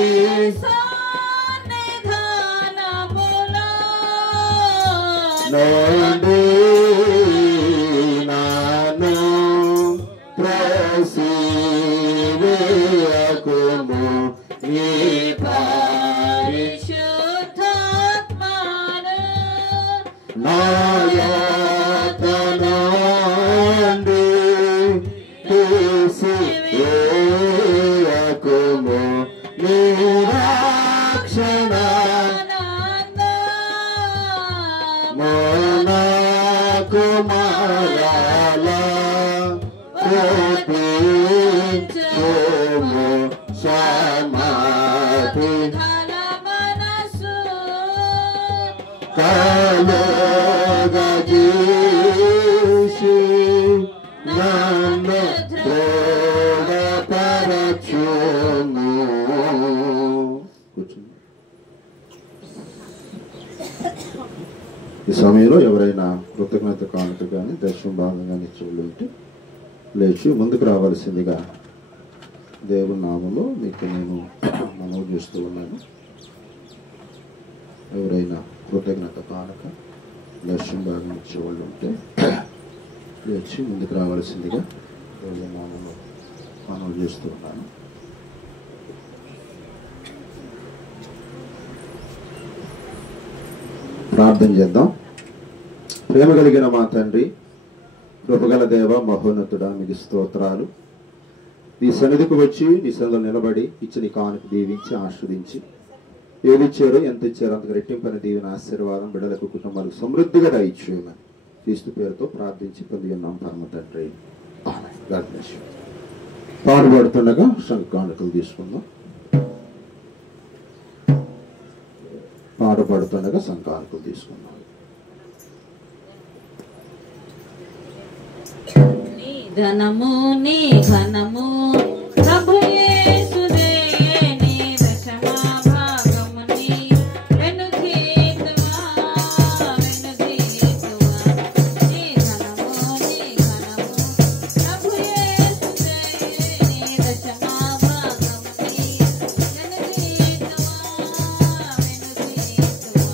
నుండి నాను త్రోసివేయకుము నీ నాయతనుండి తీసివేయకుము నీ రక్షణ మనకు మరల పుట్టించుము సమాధి కలుగజేసి నన్ను దృఢపరచుము. కూర్చోండి. ఈ సమయంలో ఎవరైనా కృతజ్ఞత కానుక కానీ దర్శనం భాగంగా ఇచ్చేవాళ్ళు ఉంటే లేచి ముందుకు రావాల్సిందిగా దేవుని నామంలో మీకు నేను మనవి చేస్తూ ఉన్నాను. ఎవరైనా కృతజ్ఞత కానుక దర్శనం భాగం ఇచ్చేవాళ్ళు ఉంటే లేచి ముందుకు రావాల్సిందిగా దేవుని నామంలో మనవి చేస్తూ ఉన్నాను. ప్రార్థన చేద్దాం. ప్రేమ కలిగిన మా తండ్రి, కృపగల దేవ, మహోన్నతుడా, మీకు స్తోత్రాలు. నీ సన్నిధికి వచ్చి నీ సన్నిధిలో నిలబడి ఇచ్చిన కానుక దీవించి ఆస్వాదించి ఏది ఇచ్చారో ఎంత ఇచ్చారో అంతకు రెట్టింపని దీవిన ఆశీర్వాదం బిడ్డలకు కుటుంబాలకు సమృద్ధిగా దయచేయమని క్రీస్తు పేరుతో ప్రార్థించి పొంది ఉన్నాం పరమ తండ్రి. పాడుపడుతుండగా సంఘ కానుకలు తీసుకుందాం. పాడుపడుతుండగా సంఘ కానుకలు తీసుకుందాం. నీ ధనము నీ ఘనము ప్రభు యేసుదే, నీ దశమ భాగముని వెనుదీతువా, వెనుదీతువా. నీ ధనము నీ ఘనము ప్రభు యేసుదే, నీ దశమ భాగముని వెనుదీతువా, వెనుదీతువా.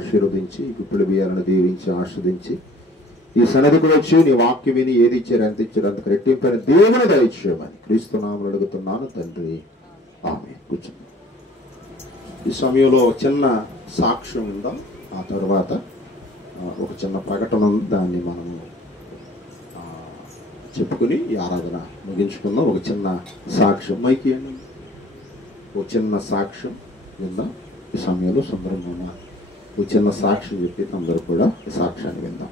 ఆశీర్వదించి ఇప్పుడు బియ్యాలను దీవించి ఆస్వాదించి ఈ సన్నిధికి వచ్చి నీ వాక్యం విని ఏది ఇచ్చారు ఎంత ఇచ్చారు అంతకు రెట్టింపైన దేవుని దయచేయమని క్రీస్తునామములో అడుగుతున్నాను తండ్రి. ఆమేన్. కూర్చోండి. ఈ సమయంలో చిన్న సాక్ష్యం ఉందాం. ఆ తర్వాత ఒక చిన్న ప్రకటన ఉంది, దాన్ని మనం చెప్పుకుని ఈ ఆరాధన ముగించుకుందాం. ఒక చిన్న సాక్ష్యం మైకి అండి, ఒక చిన్న సాక్ష్యం విందాం. ఈ సమయంలో సుందరమ్మ ఒక చిన్న సాక్ష్యం చెప్పి అందరూ కూడా ఈ సాక్ష్యాన్ని విందాం.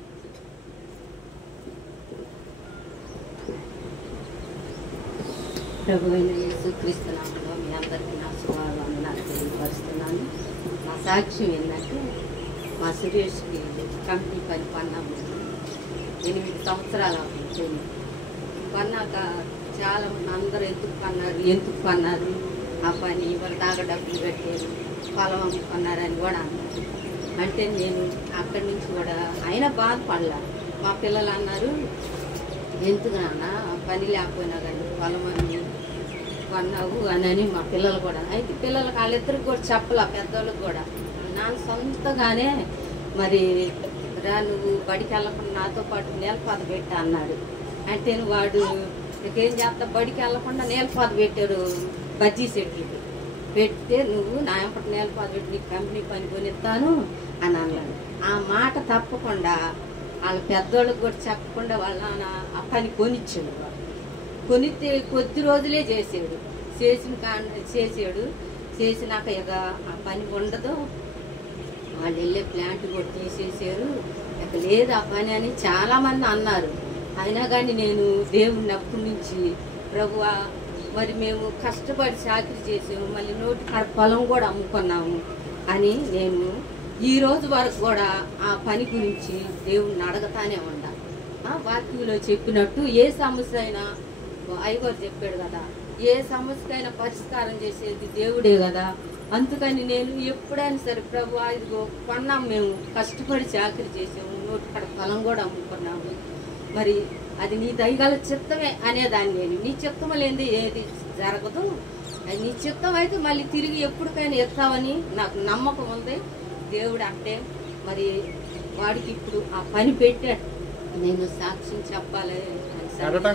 ప్రభువైన యేసుక్రీస్తు నామములో మీ అందరికీ నా శుభావందనాలు తెలియపరుస్తున్నాను. మా సాక్ష్యం ఏంటంటే మా సురేష్కి కంపెనీ పని పన్నాము. 8 సంవత్సరాలు అవుతుంది. పన్నాక చాలామంది అందరూ ఎందుకు పన్నారు ఆ పని ఇవాళ దాకా డబ్బులు కట్టారు, పొలం అమ్ముకున్నారని కూడా అన్నారు. అంటే నేను అక్కడి నుంచి కూడా అయినా బాధపడలా. మా పిల్లలు అన్నారు, ఎందుకు నాన్న పని లేకపోయినా కానీ పొలం అమ్మి కొన్నావు అని మా పిల్లలు కూడా. అయితే పిల్లలకి వాళ్ళిద్దరికి కూడా చెప్పలా, పెద్దోళ్ళకి కూడా. నాన్న సొంతగానే మరి రా నువ్వు బడికి వెళ్ళకుండా నాతో పాటు నేలపాత పెట్టా అన్నాడు. అంటే వాడు ఇంకేం చేస్తా, బడికి వెళ్ళకుండా నేలపాత పెట్టారు బజ్జీ సెట్లకి. పెడితే నువ్వు నా ఎంపటి నేలపాత పెట్టి నీకు కంపెనీ పని కొనిస్తాను అని అన్నాడు. ఆ మాట తప్పకుండా వాళ్ళ పెద్దోళ్ళకి కూడా చెప్పకుండా వాళ్ళ నాన్న ఆ పని కొనిచ్చాడు. కొనితే కొద్ది రోజులే చేసాడు. చేసినాక ఇక ఆ పని ఉండదు, వాళ్ళు వెళ్ళే ప్లాంట్ కూడా తీసేసారు, ఇక లేదు ఆ పని అని చాలామంది అన్నారు. అయినా కానీ నేను దేవుడిని అప్పటి నుంచి ప్రభువా మరి మేము కష్టపడి చాకరీ చేసాము, మళ్ళీ నోటి కాడ పొలం కూడా అమ్ముకున్నాము అని నేను ఈ రోజు వరకు కూడా ఆ పని గురించి దేవుడిని అడగతానే ఉండా. వాక్యంలో చెప్పినట్టు ఏ సమస్య అయినా అయ్యగారు చెప్పాడు కదా, ఏ సమస్యకైనా పరిష్కారం చేసేది దేవుడే కదా. అందుకని నేను ఎప్పుడైనా సరే ప్రభు ఇదిగో కొన్నాము, మేము కష్టపడి చాకరీ చేసాము, నోటి కాడ పొలం కూడా అమ్ముకున్నాము, మరి అది నీ దయగల చిత్తమే అనేదాన్ని. నేను నీ చిత్తం లేనిది ఏది జరగదు, అది నీ చిత్తం అయితే మళ్ళీ తిరిగి ఎప్పటికైనా ఎత్తావని నాకు నమ్మకం ఉంది. దేవుడు అంటే మరి వాడికి ఇప్పుడు ఆ పని పెట్టాడు. నేను సాక్ష్యం చెప్పాలి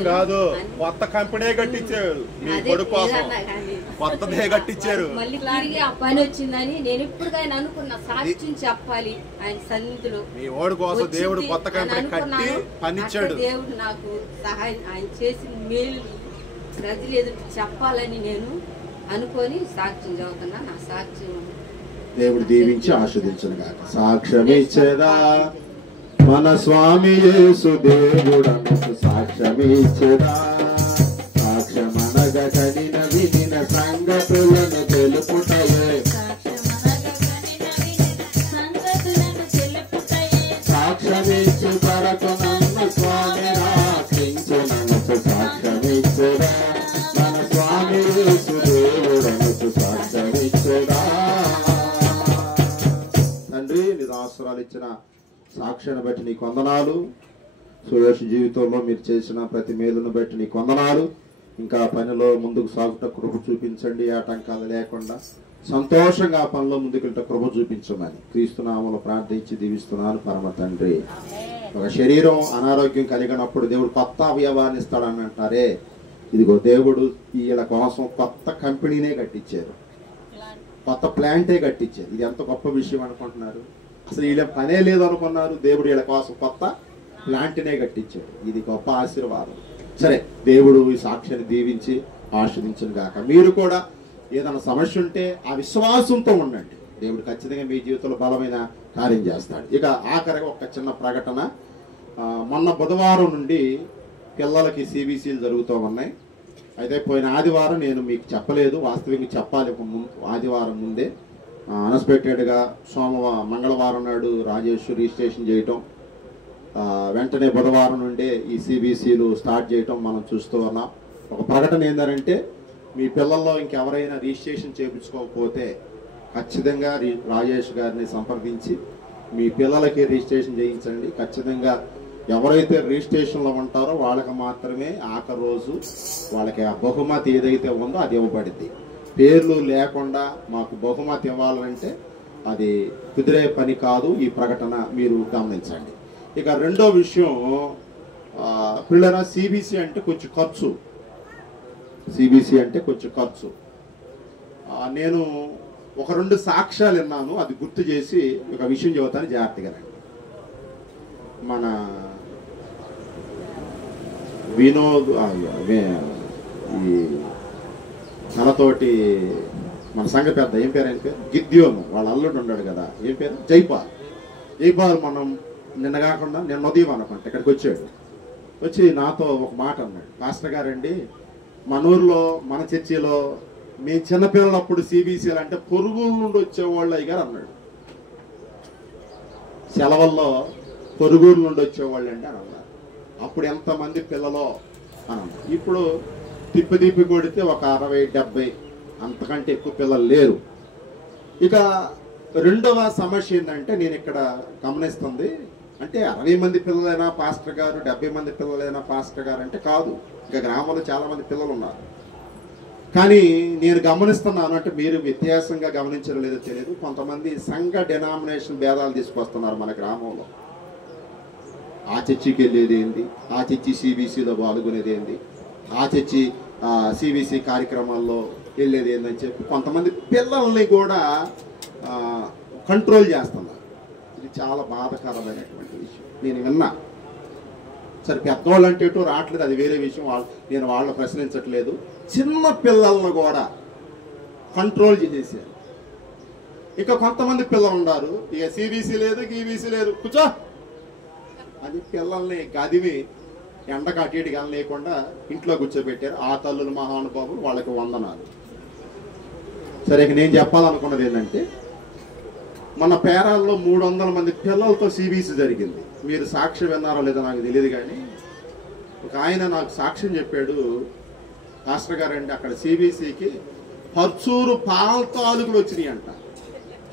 కాదు, కొత్త కంపెనీ కట్టించారు మీ కొడుకు కోసం, కొత్తదే కట్టించారు. మళ్ళీ తిరిగి ఆ పని వచ్చిందని నేను ఎప్పటికైనా అనుకున్నా, సాక్ష్యం చెప్పాలి ఆయన సన్నిధిలో. మీ ఓడి కోసం దేవుడు కొత్త కంపెనీ కట్టి పనిచ్చాడు. దేవుడు నాకు సహాయం, ఆయన చేసిన మేలు ప్రజలు ఎదుటి చెప్పాలని నేను అనుకొని సాక్ష్యం చదువుతున్నా. నా సాక్ష్యం దేవుడు దీవించి ఆస్వాదించును గాక. సాక్ష్యమిచ్చేదా మన స్వామి యేసు దేవుడనకు సాక్ష్యమిచ్చేదా, సాక్ష్యమనగా కనిన వినిన సంగతులను తెలుపుటయే, సాక్ష్యమిచ్చు కొరకు నన్ను స్వామి రక్షించునకు సాక్ష్యమిచ్చేదా, మన స్వామి యేసు దేవుడనకు సాక్ష్యమిచ్చేదా. తండ్రి నీ దాసురాలు ఇచ్చిన సాక్ష్యాన్ని బట్టి నీకు వందనాలు. సురేష్ జీవితంలో మీరు చేసిన ప్రతి మేలును బట్టి నీకు వందనాలు. ఇంకా పనిలో ముందుకు సాగుట కృప చూపించండి, ఆటంకాలు లేకుండా సంతోషంగా ఆ పనిలో ముందుకెళ్ళట కృప చూపించమని క్రీస్తునామములో ప్రార్థించి దీవిస్తున్నాను పరమ తండ్రి. ఒక శరీరం అనారోగ్యం కలిగినప్పుడు దేవుడు కొత్త అవయవాన్ని ఇస్తాడని అంటారే, ఇదిగో దేవుడు వీళ్ళ కోసం కొత్త కంపెనీనే కట్టించారు, కొత్త ప్లాంటే కట్టించారు. ఇది ఎంత గొప్ప విషయం అనుకుంటున్నారు. అసలు వీళ్ళ పనే లేదు అనుకున్నారు, దేవుడు వీళ్ళ కోసం కొత్త ప్లాంట్నే కట్టించాడు. ఇది గొప్ప ఆశీర్వాదం. సరే, దేవుడు ఈ సాక్ష్యాన్ని దీవించి ఆస్వాదించును గాక. మీరు కూడా ఏదైనా సమస్య ఉంటే ఆ విశ్వాసంతో ఉండండి, దేవుడు ఖచ్చితంగా మీ జీవితంలో బలమైన కార్యం చేస్తాడు. ఇక ఆఖరిగా ఒక చిన్న ప్రకటన. మొన్న బుధవారం నుండి పిల్లలకి సిబిసిలు జరుగుతూ ఉన్నాయి. అయితే పోయిన ఆదివారం నేను మీకు చెప్పలేదు, వాస్తవంగా చెప్పాలి ఆదివారం ముందే. అన్ఎక్స్పెక్టెడ్గా మంగళవారం నాడు రాజేష్ రిజిస్ట్రేషన్ చేయటం, వెంటనే బుధవారం నుండే ఈ సిబిసిలు స్టార్ట్ చేయటం మనం చూస్తూ ఉన్నాం. ఒక ప్రకటన ఏంటంటే, మీ పిల్లల్లో ఇంకెవరైనా రిజిస్ట్రేషన్ చేయించుకోకపోతే ఖచ్చితంగా రాజేష్ గారిని సంప్రదించి మీ పిల్లలకి రిజిస్ట్రేషన్ చేయించండి. ఖచ్చితంగా ఎవరైతే రిజిస్ట్రేషన్లో ఉంటారో వాళ్ళకి మాత్రమే ఆఖరి రోజు వాళ్ళకి ఆ బహుమతి ఏదైతే ఉందో అది ఇవ్వబడింది. పేర్లు లేకుండా మాకు బహుమతి ఇవ్వాలంటే అది కుదిరే పని కాదు. ఈ ప్రకటన మీరు గమనించండి. ఇక రెండో విషయం, పిల్లరా, సిబిసి అంటే కొంచెం ఖర్చు. సిబిసి అంటే కొంచెం ఖర్చు. నేను ఒక 2 సాక్ష్యాలు విన్నాను, అది గుర్తు చేసి ఒక విషయం చెబుతాను, జాగ్రత్తగా రండి. మన వినోద్ ఈ మనతోటి మన సంఘ పెద్ద ఏం పేరు, గిద్యోను వాళ్ళ అల్లుడు ఉన్నాడు కదా, ఏం పేరు, జైపాల్ మనం నిన్న కాకుండా నిన్న ఉదయం అనుకుంటా ఇక్కడికి వచ్చాడు. వచ్చి నాతో ఒక మాట అన్నాడు, పాస్టర్ గారండి మన ఊర్లో మన చర్చిలో మేము చిన్నపిల్లలప్పుడు సిబిసిలు అంటే పొరుగుల నుండి వచ్చేవాళ్ళు అయ్యారు అన్నాడు. సెలవుల్లో పొరుగుల నుండి వచ్చేవాళ్ళు అండి అని అన్నారు. అప్పుడు ఎంతమంది పిల్లలు అని అన్నారు. ఇప్పుడు తిప్పి కొడితే ఒక 60-70 అంతకంటే ఎక్కువ పిల్లలు లేరు. ఇక రెండవ సమస్య ఏంటంటే, నేను ఇక్కడ గమనిస్తుంది అంటే 60 మంది పిల్లలైనా పాస్టర్ గారు, 70 మంది పిల్లలైనా పాస్టర్ గారు అంటే కాదు. ఇంకా గ్రామంలో చాలా మంది పిల్లలు ఉన్నారు. కానీ నేను గమనిస్తున్నాను, అంటే మీరు వ్యత్యాసంగా గమనించడం లేదో తెలియదు, కొంతమంది సంఘ డెనామినేషన్ భేదాలు తీసుకొస్తున్నారు మన గ్రామంలో. ఆ చర్చికి వెళ్ళేది ఏంది, ఆ చర్చి సిబిసిలో పాల్గొనేది ఏంది, ఆ చర్చి సిబిసి కార్యక్రమాల్లో వెళ్ళేది ఏందని చెప్పి కొంతమంది పిల్లల్ని కూడా కంట్రోల్ చేస్తున్నారు. ఇది చాలా బాధాకరమైనటువంటి విషయం. నేను విన్నా. సరే, పెద్దవాళ్ళు అంటే ఎటు రావట్లేదు, అది వేరే విషయం. నేను వాళ్ళని ప్రశ్నించట్లేదు. చిన్న పిల్లలను కూడా కంట్రోల్ చేసేసారు. ఇక కొంతమంది పిల్లలు ఉన్నారు, ఇక సిబిసి లేదు, గీబీసీ లేదు, కూర్చో అది పిల్లల్ని గదివి ఎండకు అటు ఇటుకి వెళ్ళలేకుండా ఇంట్లో కూర్చోబెట్టారు. ఆ తల్లులు మహానుభావులు, వాళ్ళకి వందనాలు. సరే, ఇక నేను చెప్పాలనుకున్నది ఏంటంటే, మన పేరాల్లో 300 మంది పిల్లలతో సిబిసి జరిగింది. మీరు సాక్ష్యం విన్నారో లేదో నాకు తెలియదు, కానీ ఒక ఆయన నాకు సాక్ష్యం చెప్పాడు, పాస్టర్ గారండి అక్కడ సిబిసికి పర్చూరు పాల తాలూకులు వచ్చినాయి అంట.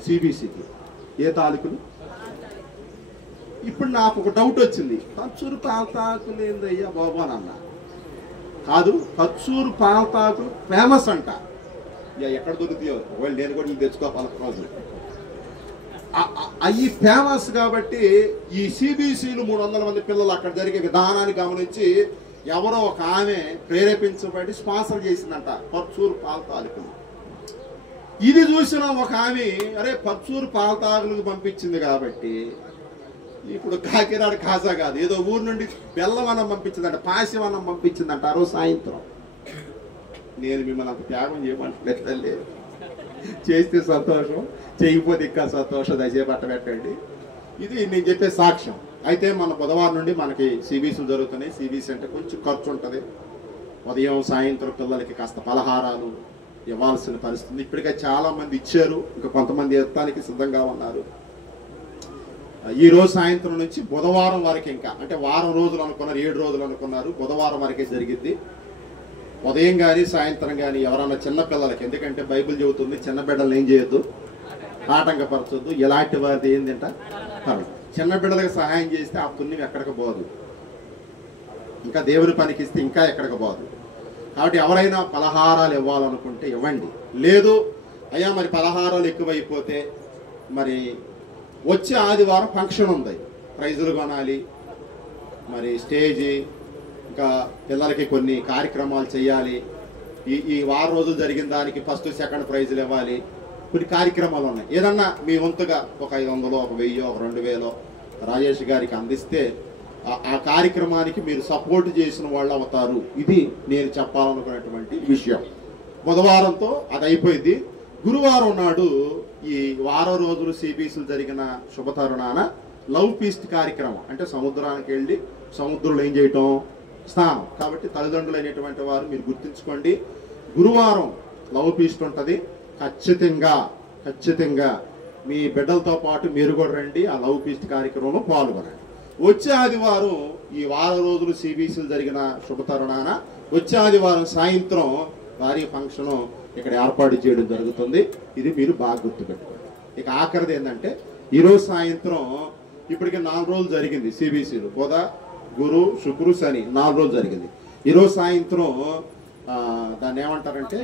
సిబిసికి ఏ తాలూకులు? ఇప్పుడు నాకు ఒక డౌట్ వచ్చింది, పర్చూరు పాల తాకులు ఏందయ్యా బాబు అని అన్నా. కాదు, పర్చూరు పాల తాకులు ఫేమస్ అంట. ఎక్కడ దొరుకుతాయో వాళ్ళు, నేను కూడా తెచ్చుకోవాలి రోజు. అవి ఫేమస్ కాబట్టి ఈ సిబిసిలు 300 మంది పిల్లలు అక్కడ జరిగే విధానాన్ని గమనించి ఎవరో ఒక ఆమె ప్రేరేపించబడి స్పాన్సర్ చేసిందంట పర్చూరు పాల తాలూకులు. ఇది చూసిన ఒక ఆమె, అరే పర్చూరు పాల తాలూకులకు పంపించింది కాబట్టి ఇప్పుడు కాకినాడ కాజా కాదు, ఏదో ఊరు నుండి బెల్లమన్నం పంపించిందంట, పాశమన్నం పంపించిందంట ఆ రోజు సాయంత్రం. నేను మిమ్మల్ని అంత త్యాగం చేయమంటలేదు, చేస్తే సంతోషం, చేయకపోతే ఇంకా సంతోషం, దయచేపట్ట పెట్టండి. ఇది నేను చెప్పే సాక్ష్యం. అయితే మన బుధవారం నుండి మనకి సిబిసిలు జరుగుతున్నాయి. సిబిసి అంటే కొంచెం ఖర్చు ఉంటుంది. ఉదయం సాయంత్రం పిల్లలకి కాస్త పలహారాలు ఇవ్వాల్సిన పరిస్థితి. ఇప్పటికే చాలా మంది ఇచ్చారు, ఇంకా కొంతమంది ఇవ్వడానికి సిద్ధంగా ఉన్నారు. ఈ రోజు సాయంత్రం నుంచి బుధవారం వరకు, ఇంకా అంటే వారం రోజులు అనుకున్నారు, 7 రోజులు అనుకున్నారు, బుధవారం వరకే జరిగింది. ఉదయం కానీ సాయంత్రం కానీ ఎవరన్నా చిన్నపిల్లలకి, ఎందుకంటే బైబిల్ చెబుతుంది చిన్న బిడ్డలు ఏం చేయొద్దు, ఆటంకపరచొద్దు, ఎలాంటి వారిది ఏంటంట పర్వం. చిన్న బిడ్డలకు సహాయం చేస్తే ఆ పుణ్యం ఎక్కడికి పోదు, ఇంకా దేవుని పనికి ఇస్తే ఇంకా ఎక్కడికి పోదు. కాబట్టి ఎవరైనా పలహారాలు ఇవ్వాలనుకుంటే ఇవ్వండి. లేదు అయ్యా మరి పలహారాలు ఎక్కువైపోతే, మరి వచ్చే ఆదివారం ఫంక్షన్ ఉంది, ప్రైజులు కొనాలి, మరి స్టేజీ, ఇంకా పిల్లలకి కొన్ని కార్యక్రమాలు చేయాలి, ఈ వారం రోజులు జరిగిన దానికి ఫస్ట్ సెకండ్ ప్రైజులు ఇవ్వాలి, కొన్ని కార్యక్రమాలు ఉన్నాయి. ఏదన్నా మీ వంతుగా ఒక 500, ఒక 1000, ఒక 2000 రాజేష్ గారికి అందిస్తే ఆ కార్యక్రమానికి మీరు సపోర్ట్ చేసిన వాళ్ళు అవుతారు. ఇది నేను చెప్పాలనుకున్నటువంటి విషయం. బుధవారంతో అది అయిపోయింది. గురువారం నాడు ఈ వారం రోజులు సిబిసిలు జరిగిన శుభతరుణాన లవ్ ఫీస్ట్ కార్యక్రమం, అంటే సముద్రానికి వెళ్ళి సముద్రంలో ఏం చేయటం, స్నానం. కాబట్టి తల్లిదండ్రులు అయినటువంటి వారు మీరు గుర్తుంచుకోండి, గురువారం లవ్ ఫీస్ట్ ఉంటుంది. ఖచ్చితంగా మీ బిడ్డలతో పాటు మీరు కూడా రండి, ఆ లవ్ ఫీస్ట్ కార్యక్రమంలో పాల్గొనండి. వచ్చే ఆదివారం ఈ వారం రోజులు సిబిసిలు జరిగిన శుభతరుణాన వచ్చే ఆదివారం సాయంత్రం భారీ ఫంక్షన్ ఇక్కడ ఏర్పాటు చేయడం జరుగుతుంది. ఇది మీరు బాగా గుర్తుపెట్టుకోండి. ఇక ఆఖరిది ఏంటంటే, ఈరోజు సాయంత్రం ఇప్పటికి 4 రోజులు జరిగింది సిబిసిలు, బుధ గురు శుక్రు శని 4 రోజులు జరిగింది. ఈరోజు సాయంత్రం దాన్ని ఏమంటారంటే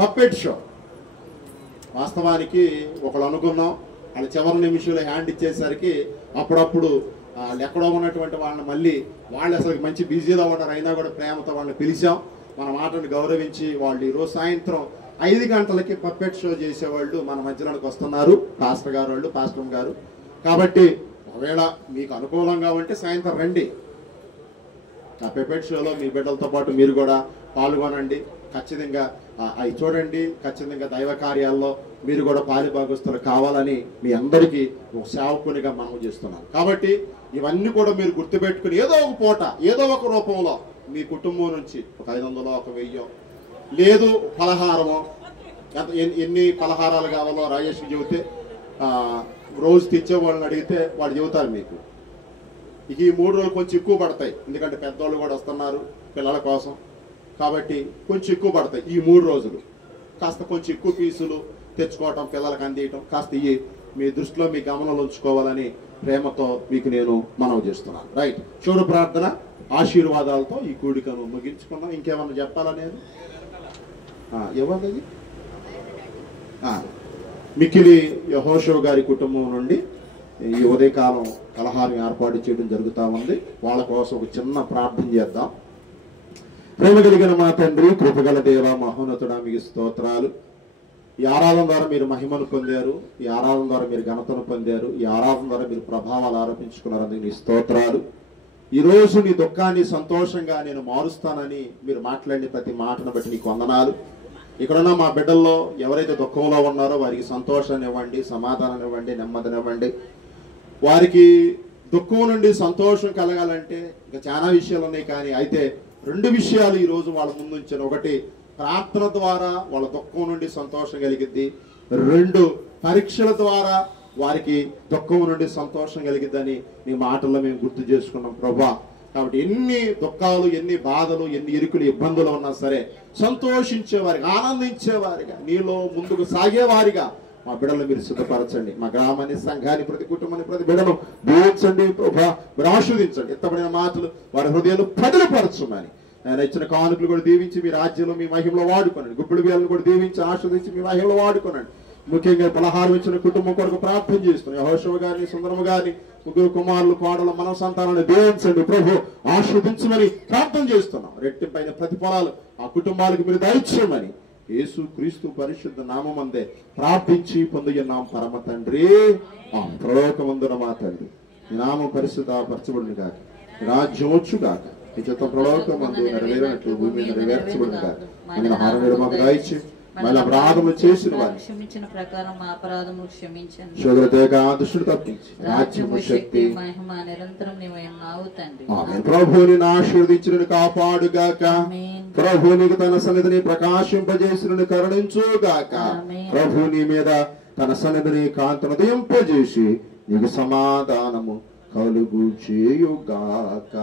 పప్పెట్ షో. వాస్తవానికి ఒకళ్ళు అనుకున్నాం, వాళ్ళ చివరి నిమిషంలో హ్యాండ్ ఇచ్చేసరికి అప్పుడప్పుడు ఎక్కడో ఉన్నటువంటి వాళ్ళని మళ్ళీ వాళ్ళు అసలు మంచి బిజీలో ఉన్నారు, అయినా కూడా ప్రేమతో వాళ్ళని పిలిచాం. మన మాటను గౌరవించి వాళ్ళు ఈరోజు సాయంత్రం 5 గంటలకి పప్పెట్ షో చేసేవాళ్ళు మన మధ్యలోకి వస్తున్నారు, పాస్టర్ గారు వాళ్ళు, పాస్టర్ గారు. కాబట్టి ఒకవేళ మీకు అనుకూలంగా ఉంటే సాయంత్రం రండి, ఆ పప్పెట్ షోలో మీ బిడ్డలతో పాటు మీరు కూడా పాల్గొనండి. ఖచ్చితంగా అవి చూడండి. ఖచ్చితంగా దైవ కార్యాల్లో మీరు కూడా పాలిభాగస్తులు కావాలని మీ అందరికీ ఒక సేవకునిగా మనం చేస్తున్నాను. కాబట్టి ఇవన్నీ కూడా మీరు గుర్తుపెట్టుకుని ఏదో ఒక పూట ఏదో ఒక రూపంలో మీ కుటుంబం నుంచి ఒక 500 ఒక 1000 లేదు పలహారమో, ఎన్ని పలహారాలు కావాలో రాజేష్కి చెబితే రోజు తెచ్చే వాళ్ళని అడిగితే వాళ్ళు చెబుతారు మీకు. ఇక ఈ 3 రోజులు కొంచెం ఎక్కువ పడతాయి, ఎందుకంటే పెద్దవాళ్ళు కూడా వస్తున్నారు పిల్లల కోసం. కాబట్టి కొంచెం ఎక్కువ పడతాయి ఈ 3 రోజులు. కాస్త కొంచెం ఎక్కువ పీసులు తెచ్చుకోవటం, పిల్లలకు అందియటం కాస్త ఇవి మీ దృష్టిలో మీ గమనంలో ఉంచుకోవాలని ప్రేమతో మీకు నేను మనవి చేస్తున్నాను. రైట్, చివరి ప్రార్థన ఆశీర్వాదాలతో ఈ కూడికను ముగించుకున్నాం. ఇంకేమన్నా చెప్పాలనేది ఇవ్వండి. మిక్కిలి యెహోషువ గారి కుటుంబం నుండి ఈ ఉదయకాలం కలహారం ఏర్పాటు చేయడం జరుగుతూ ఉంది. వాళ్ళ కోసం ఒక చిన్న ప్రార్థన చేద్దాం. ప్రేమ కలిగిన మా తండ్రి, కృపగల దేవ, మహోన్నతుడా, మీకు స్తోత్రాలు. ఈ ఆరాధన ద్వారా మీరు మహిమను పొందారు, ఈ ఆరాధన ద్వారా మీరు ఘనతను పొందారు, ఈ ఆరాధన ద్వారా మీరు ప్రభావాలు ఆరోపించుకున్నారు. అందుకు నీ స్తోత్రాలు. ఈరోజు నీ దుఃఖాన్ని సంతోషంగా నేను మారుస్తానని మీరు మాట్లాడిన ప్రతి మాటను బట్టి నీకు వందనాలు. ఇక్కడున్న మా బిడ్డల్లో ఎవరైతే దుఃఖంలో ఉన్నారో వారికి సంతోషాన్ని ఇవ్వండి, సమాధానాన్ని ఇవ్వండి, నెమ్మదినివ్వండి. వారికి దుఃఖం నుండి సంతోషం కలగాలంటే ఇంకా చాలా విషయాలు ఉన్నాయి, కానీ అయితే 2 విషయాలు ఈరోజు వాళ్ళ ముందు ఉంచాను. ఒకటి, ప్రార్థన ద్వారా వాళ్ళ దుఃఖం నుండి సంతోషం కలిగిద్ది. 2, పరీక్షల ద్వారా వారికి దుఃఖం నుండి సంతోషం కలిగిద్దని నీ మాటల్లో మేము గుర్తు చేసుకున్నాం ప్రభా. కాబట్టి ఎన్ని దుఃఖాలు, ఎన్ని బాధలు, ఎన్ని ఇరుకులు, ఇబ్బందులు ఉన్నా సరే సంతోషించేవారిగా, ఆనందించేవారిగా, నీలో ముందుకు సాగేవారిగా మా బిడ్డలు మీరు సిద్ధపరచండి. మా గ్రామాన్ని, సంఘాన్ని, ప్రతి కుటుంబాన్ని, ప్రతి బిడ్డను దీవించండి ప్రభా, మీరు ఆస్వాదించండి. ఎత్తబడిన మాటలు వారి హృదయాలు పదిలపరచుమని ఆయన ఇచ్చిన కానుకలు కూడా దీవించి మీ రాజ్యంలో మీ మహిమలో వాడుకోనండి. గుప్పిడి వేలను కూడా దీవించి ఆస్వాదించి మీ మహిమలో వాడుకోనండి. ముఖ్యంగా పలహారం ఇచ్చిన కుటుంబం కొరకు ప్రార్థన చేస్తున్నాం. యెహోషువ గారిని, సుందరమ్మ గారిని, 3 కుమారులు, కోడలు, మన సంతానాన్ని దీవించండి ప్రభు, ఆస్వాదించమని ప్రార్థన చేస్తున్నాం. రెట్టింపైన ప్రతిఫలాలు ఆ కుటుంబాలకు మీరు దయచేయమని యేసు క్రీస్తు పరిశుద్ధ నామమందే ప్రార్థించి పొందుతున్నాం పరమ తండ్రి. ప్రలోకమందున మా తండ్రి, నీ నామం పరిశుద్ధ పరచబడును గాక, రాజ్యం వచ్చు గాక, నీ చిత్తం ప్రలోకమందు నెరవేరినట్లు భూమి నెరవేర్చబడును గాక. మన హారవేరు మాకు దయచి మళ్ళీ అపరాధములు చేసిన వారు క్షమించిన ప్రకారం మా అపరాధములు క్షమించండి. దుష్టుడు తప్పించి రాజ్యము, శక్తి, మహిమ నిరంతరం నీవై ఉన్నావు తండ్రి. ఆమేన్. ప్రభువుని ఆశీర్వదించును కాపాడుగాక. ప్రభు నీకు తన సన్నిధిని ప్రకాశింపజేసి కరుణించుగాక. ప్రభు నీ మీద తన సన్నిధిని కాంతిని ఉదయింపజేసి నీకు సమాధానము కలుగు చేయుగాక.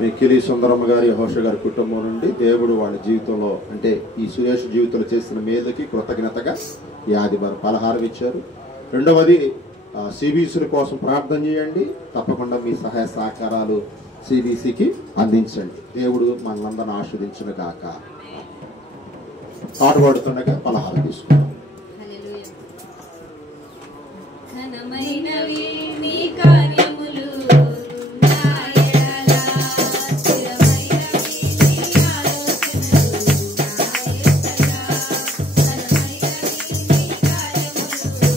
మిక్కిలి సుందరమ్మ గారి, యెహోషువ గారి కుటుంబం నుండి దేవుడు వాళ్ళ జీవితంలో, అంటే ఈ సురేష్ జీవితంలో చేసిన మేలుకి కృతజ్ఞతగా ఈ ఆదివారం పలహారం ఇచ్చారు. 2వది, సిబిసి కోసం ప్రార్థన చేయండి. తప్పకుండా మీ సహాయ సహకారాలు సిబిసికి అందించండి. దేవుడు మనందరిని ఆస్వాదించును గాక. పాట పాడుతుండగా పలహారం తీసుకున్నాం. ఘనమైనవి నీ కార్యములు, ఘనమైనవి నీ కార్యములు,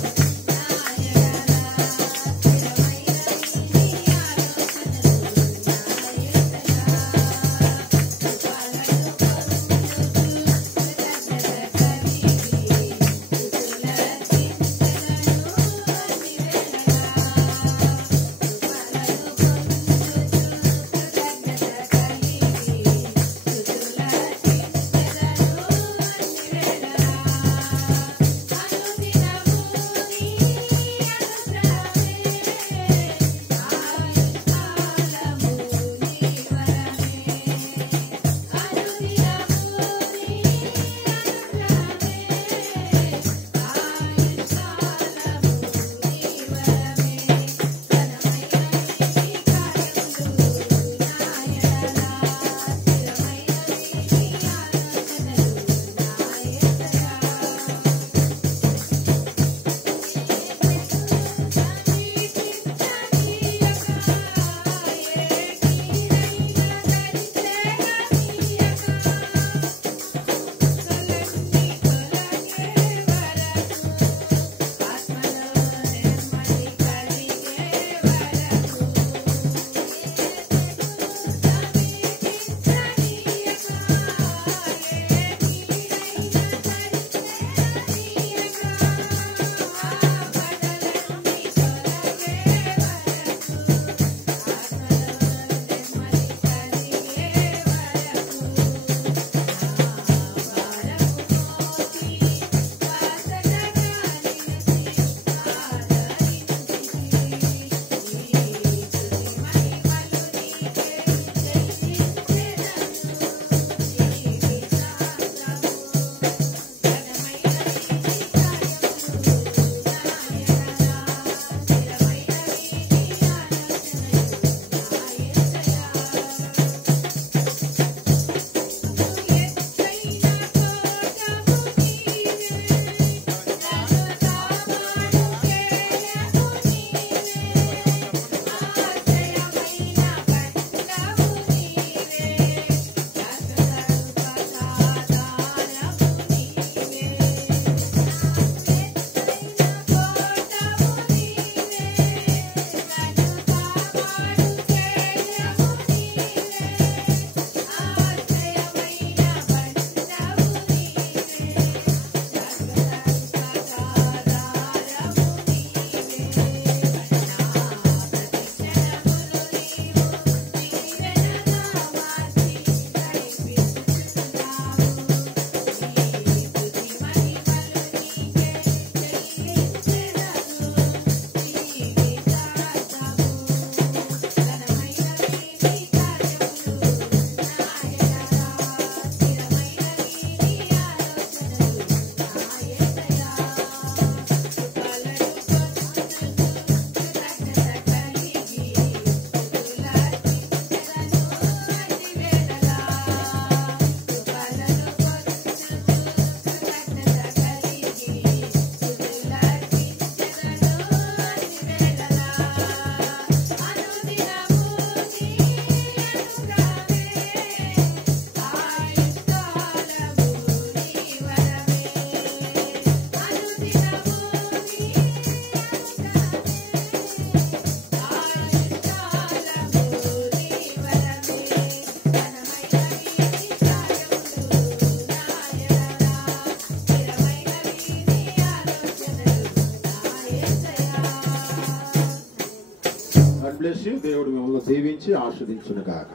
బ్లెస్ యూ. దేవుడు మిమ్మల్ని దీవించి ఆస్వాదించును గాక.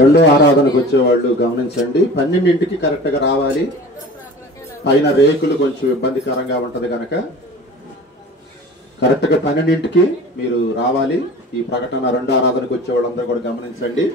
రెండో ఆరాధనకు వచ్చేవాళ్ళు గమనించండి, 12ంటికి కరెక్ట్గా రావాలి. పైన రేకులు కొంచెం ఇబ్బందికరంగా ఉంటది కనుక కరెక్ట్గా 12ంటికి మీరు రావాలి. ఈ ప్రకటన రెండో ఆరాధనకు వచ్చే వాళ్ళందరూ కూడా గమనించండి.